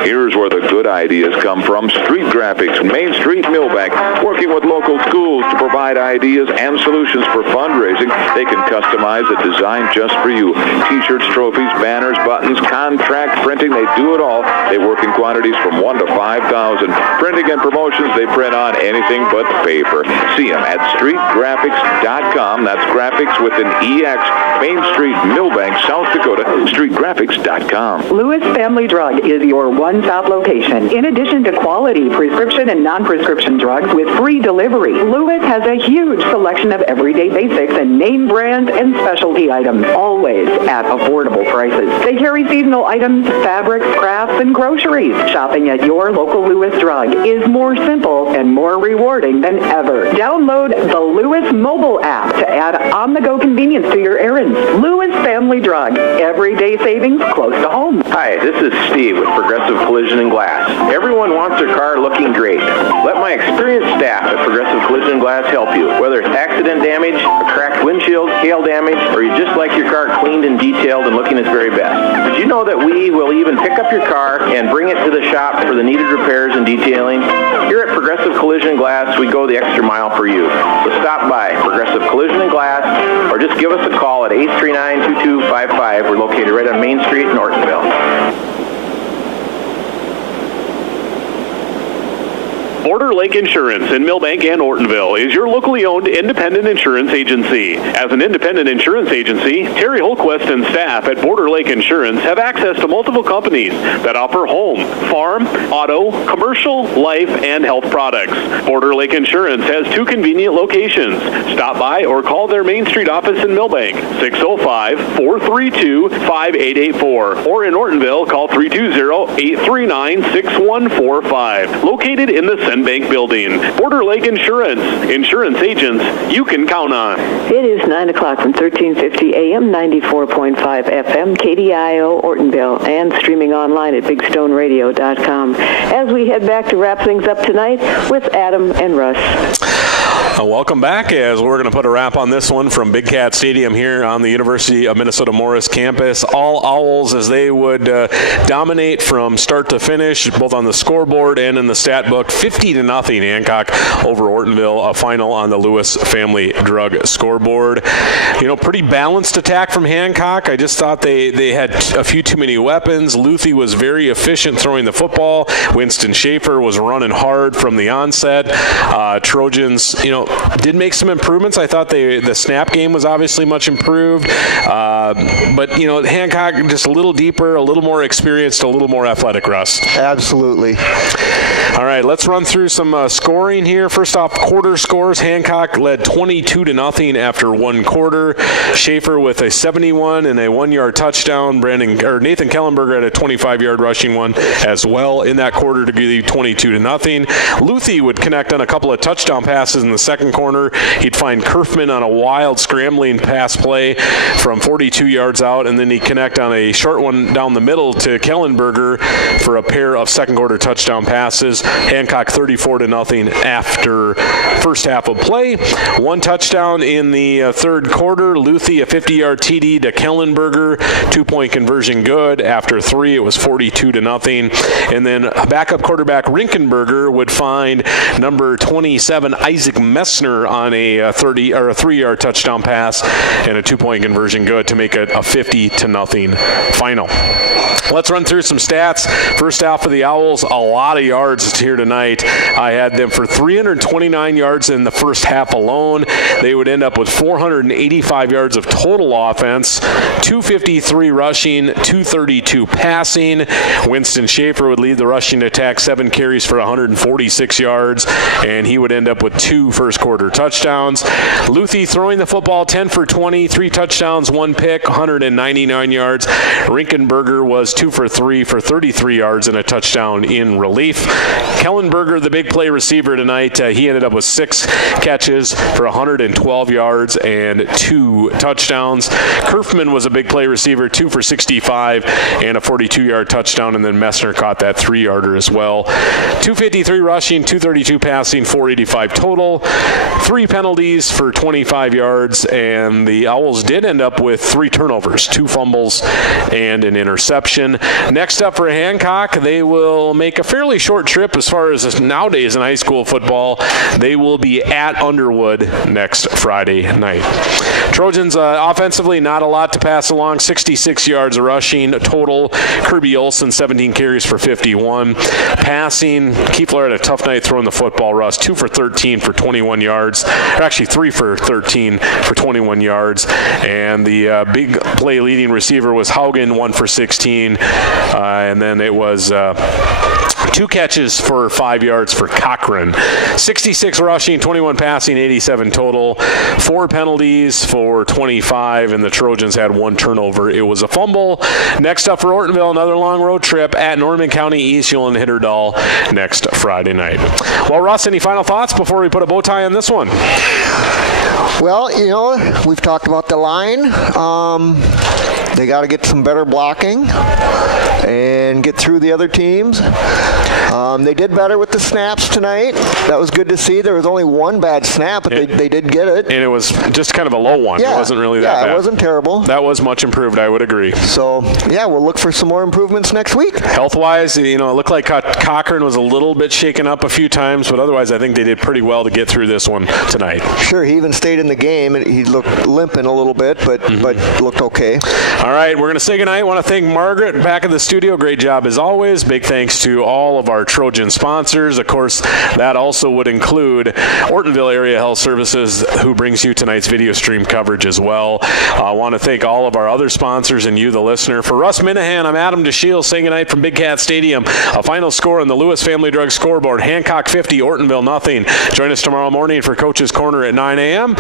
Here's where the good ideas come from. Street Graphics, Main Street, Millbank, working with local schools to provide ideas and solutions for fundraising. They can customize a design just for you. T-shirts, trophies, banners, buttons, contract printing, they do it all. They work in quantities from 1 to 5,000. Printing and promotions, they print on anything but paper. See them at streetgraphics.com. That's graphics with an EX. Main Street, Millbank, South Dakota, streetgraphics.com. Lewis Family Drug is your one-stop location. In addition to quality prescription and non-prescription drugs with free delivery, Lewis has a huge selection of everyday basics and name brands and specialty items, always at affordable prices. They carry seasonal items, fabrics, crafts, and groceries. Shopping at your local Lewis Drug is more simple and more rewarding than ever. Download the Lewis mobile app to add on-the-go convenience to your errands. Lewis Family Drug. Everyday savings close to home. Hi, this is Steve with Progressive Collision and Glass. Everyone wants their car looking great. Let my experienced staff at Progressive Collision and Glass help you. Whether it's accident damage, a cracked windshield, hail damage, or you just like your car cleaned and detailed and looking its very best. Did you know that we will even pick up your car and bring it to the shop for the needed repairs and detailing? Here at Progressive Collision and Glass, we go the extra mile for you. So stop by Progressive Collision and Glass or just give us a call at 839-2255. We're located right on Main Street in Ortonville. Border Lake Insurance in Millbank and Ortonville is your locally owned independent insurance agency. As an independent insurance agency, Terry Holquist and staff at Border Lake Insurance have access to multiple companies that offer home, farm, auto, commercial, life, and health products. Border Lake Insurance has 2 convenient locations. Stop by or call their Main Street office in Millbank, 605-432-5884, or in Ortonville, call 320-839-6145. Located in the and Bank Building. Border Lake Insurance. Insurance agents you can count on. It is 9 o'clock from 1350 AM, 94.5 FM, KDIO, Ortonville, and streaming online at BigStoneRadio.com. As we head back to wrap things up tonight with Adam and Russ. Welcome back, as we're going to put a wrap on this one from Big Cat Stadium here on the University of Minnesota Morris campus. All Owls, as they would dominate from start to finish, both on the scoreboard and in the stat book. 50-0 Hancock over Ortonville, a final on the Lewis Family Drug scoreboard. Pretty balanced attack from Hancock. I just thought they had a few too many weapons. Luthi was very efficient throwing the football. Winston Schaefer was running hard from the onset. Trojans, did make some improvements. I thought the snap game was obviously much improved. But Hancock just a little deeper, a little more experienced, a little more athletic, Russ. Absolutely. All right, let's run through some scoring here. First off, quarter scores. Hancock led 22-0 after one quarter. Schaefer with a 71 and a 1-yard touchdown. Nathan Kellenberger had a 25-yard rushing one as well in that quarter to give 22-0. Luthi would connect on a couple of touchdown passes in the second corner. He'd find Kerfman on a wild scrambling pass play from 42 yards out, and then he'd connect on a short one down the middle to Kellenberger for a pair of second quarter touchdown passes. Hancock 34-0 after first half of play. One touchdown in the third quarter. Luthi a 50-yard TD to Kellenberger. 2-point conversion good. After three, it was 42-0. And then backup quarterback Rinkenberger would find number 27 Isaac Messner on a 3-yard touchdown pass and a 2-point conversion good to make it a 50-0 final. Let's run through some stats. First half of the Owls, a lot of yards here tonight. I had them for 329 yards in the first half alone. They would end up with 485 yards of total offense, 253 rushing, 232 passing. Winston Schaefer would lead the rushing attack, 7 carries for 146 yards, and he would end up with 2 first-quarter touchdowns. Luthi throwing the football, 10 for 20, 3 touchdowns, 1 pick, 199 yards. Rinkenberger was 2 for 3 for 33 yards and a touchdown in relief. Kellenberger, the big play receiver tonight, he ended up with 6 catches for 112 yards and 2 touchdowns. Kerfman was a big play receiver, 2 for 65 and a 42-yard touchdown, and then Messner caught that 3-yarder as well. 253 rushing, 232 passing, 485 total. 3 penalties for 25 yards, and the Owls did end up with 3 turnovers, 2 fumbles and an interception. Next up for Hancock, they will make a fairly short trip as far as nowadays in high school football. They will be at Underwood next Friday night. Trojans offensively, not a lot to pass along. 66 yards rushing total. Kirby Olsen, 17 carries for 51. Passing, Kiefler had a tough night throwing the football, Russ. 2 for 13 for 21 yards. Or actually 3 for 13 for 21 yards. And the big play leading receiver was Haugen, 1 for 16. And then it was 2 catches for 5 yards for Cochran. 66 rushing, 21 passing, 87 total. 4 penalties for 25, and the Trojans had 1 turnover. It was a fumble. Next up for Ortonville, another long road trip at Norman County, East Ullin, Hitterdal next Friday night. Well, Russ, any final thoughts before we put a bow tie on this one? Well, we've talked about the line. They got to get some better blocking and get through the other teams. They did better with the snaps tonight. That was good to see. There was only 1 bad snap, but they did get it. And it was just kind of a low one. Yeah. It wasn't really that bad. Yeah, it wasn't terrible. That was much improved, I would agree. So, yeah, we'll look for some more improvements next week. Health-wise, it looked like Cochran was a little bit shaken up a few times, but otherwise I think they did pretty well to get through this one tonight. Sure, he even stayed in the game, and he looked limping a little bit, but looked okay. All right, we're going to say goodnight. I want to thank Margaret back at the studio. Great job as always. Big thanks to all of our Trojan sponsors. Of course, that also would include Ortonville Area Health Services, who brings you tonight's video stream coverage as well. I want to thank all of our other sponsors and you, the listener. For Russ Minahan, I'm Adam DeShiel saying goodnight from Big Cat Stadium. A final score on the Lewis Family Drug scoreboard: Hancock 50, Ortonville nothing. Join us tomorrow morning for Coach's Corner at 9 a.m.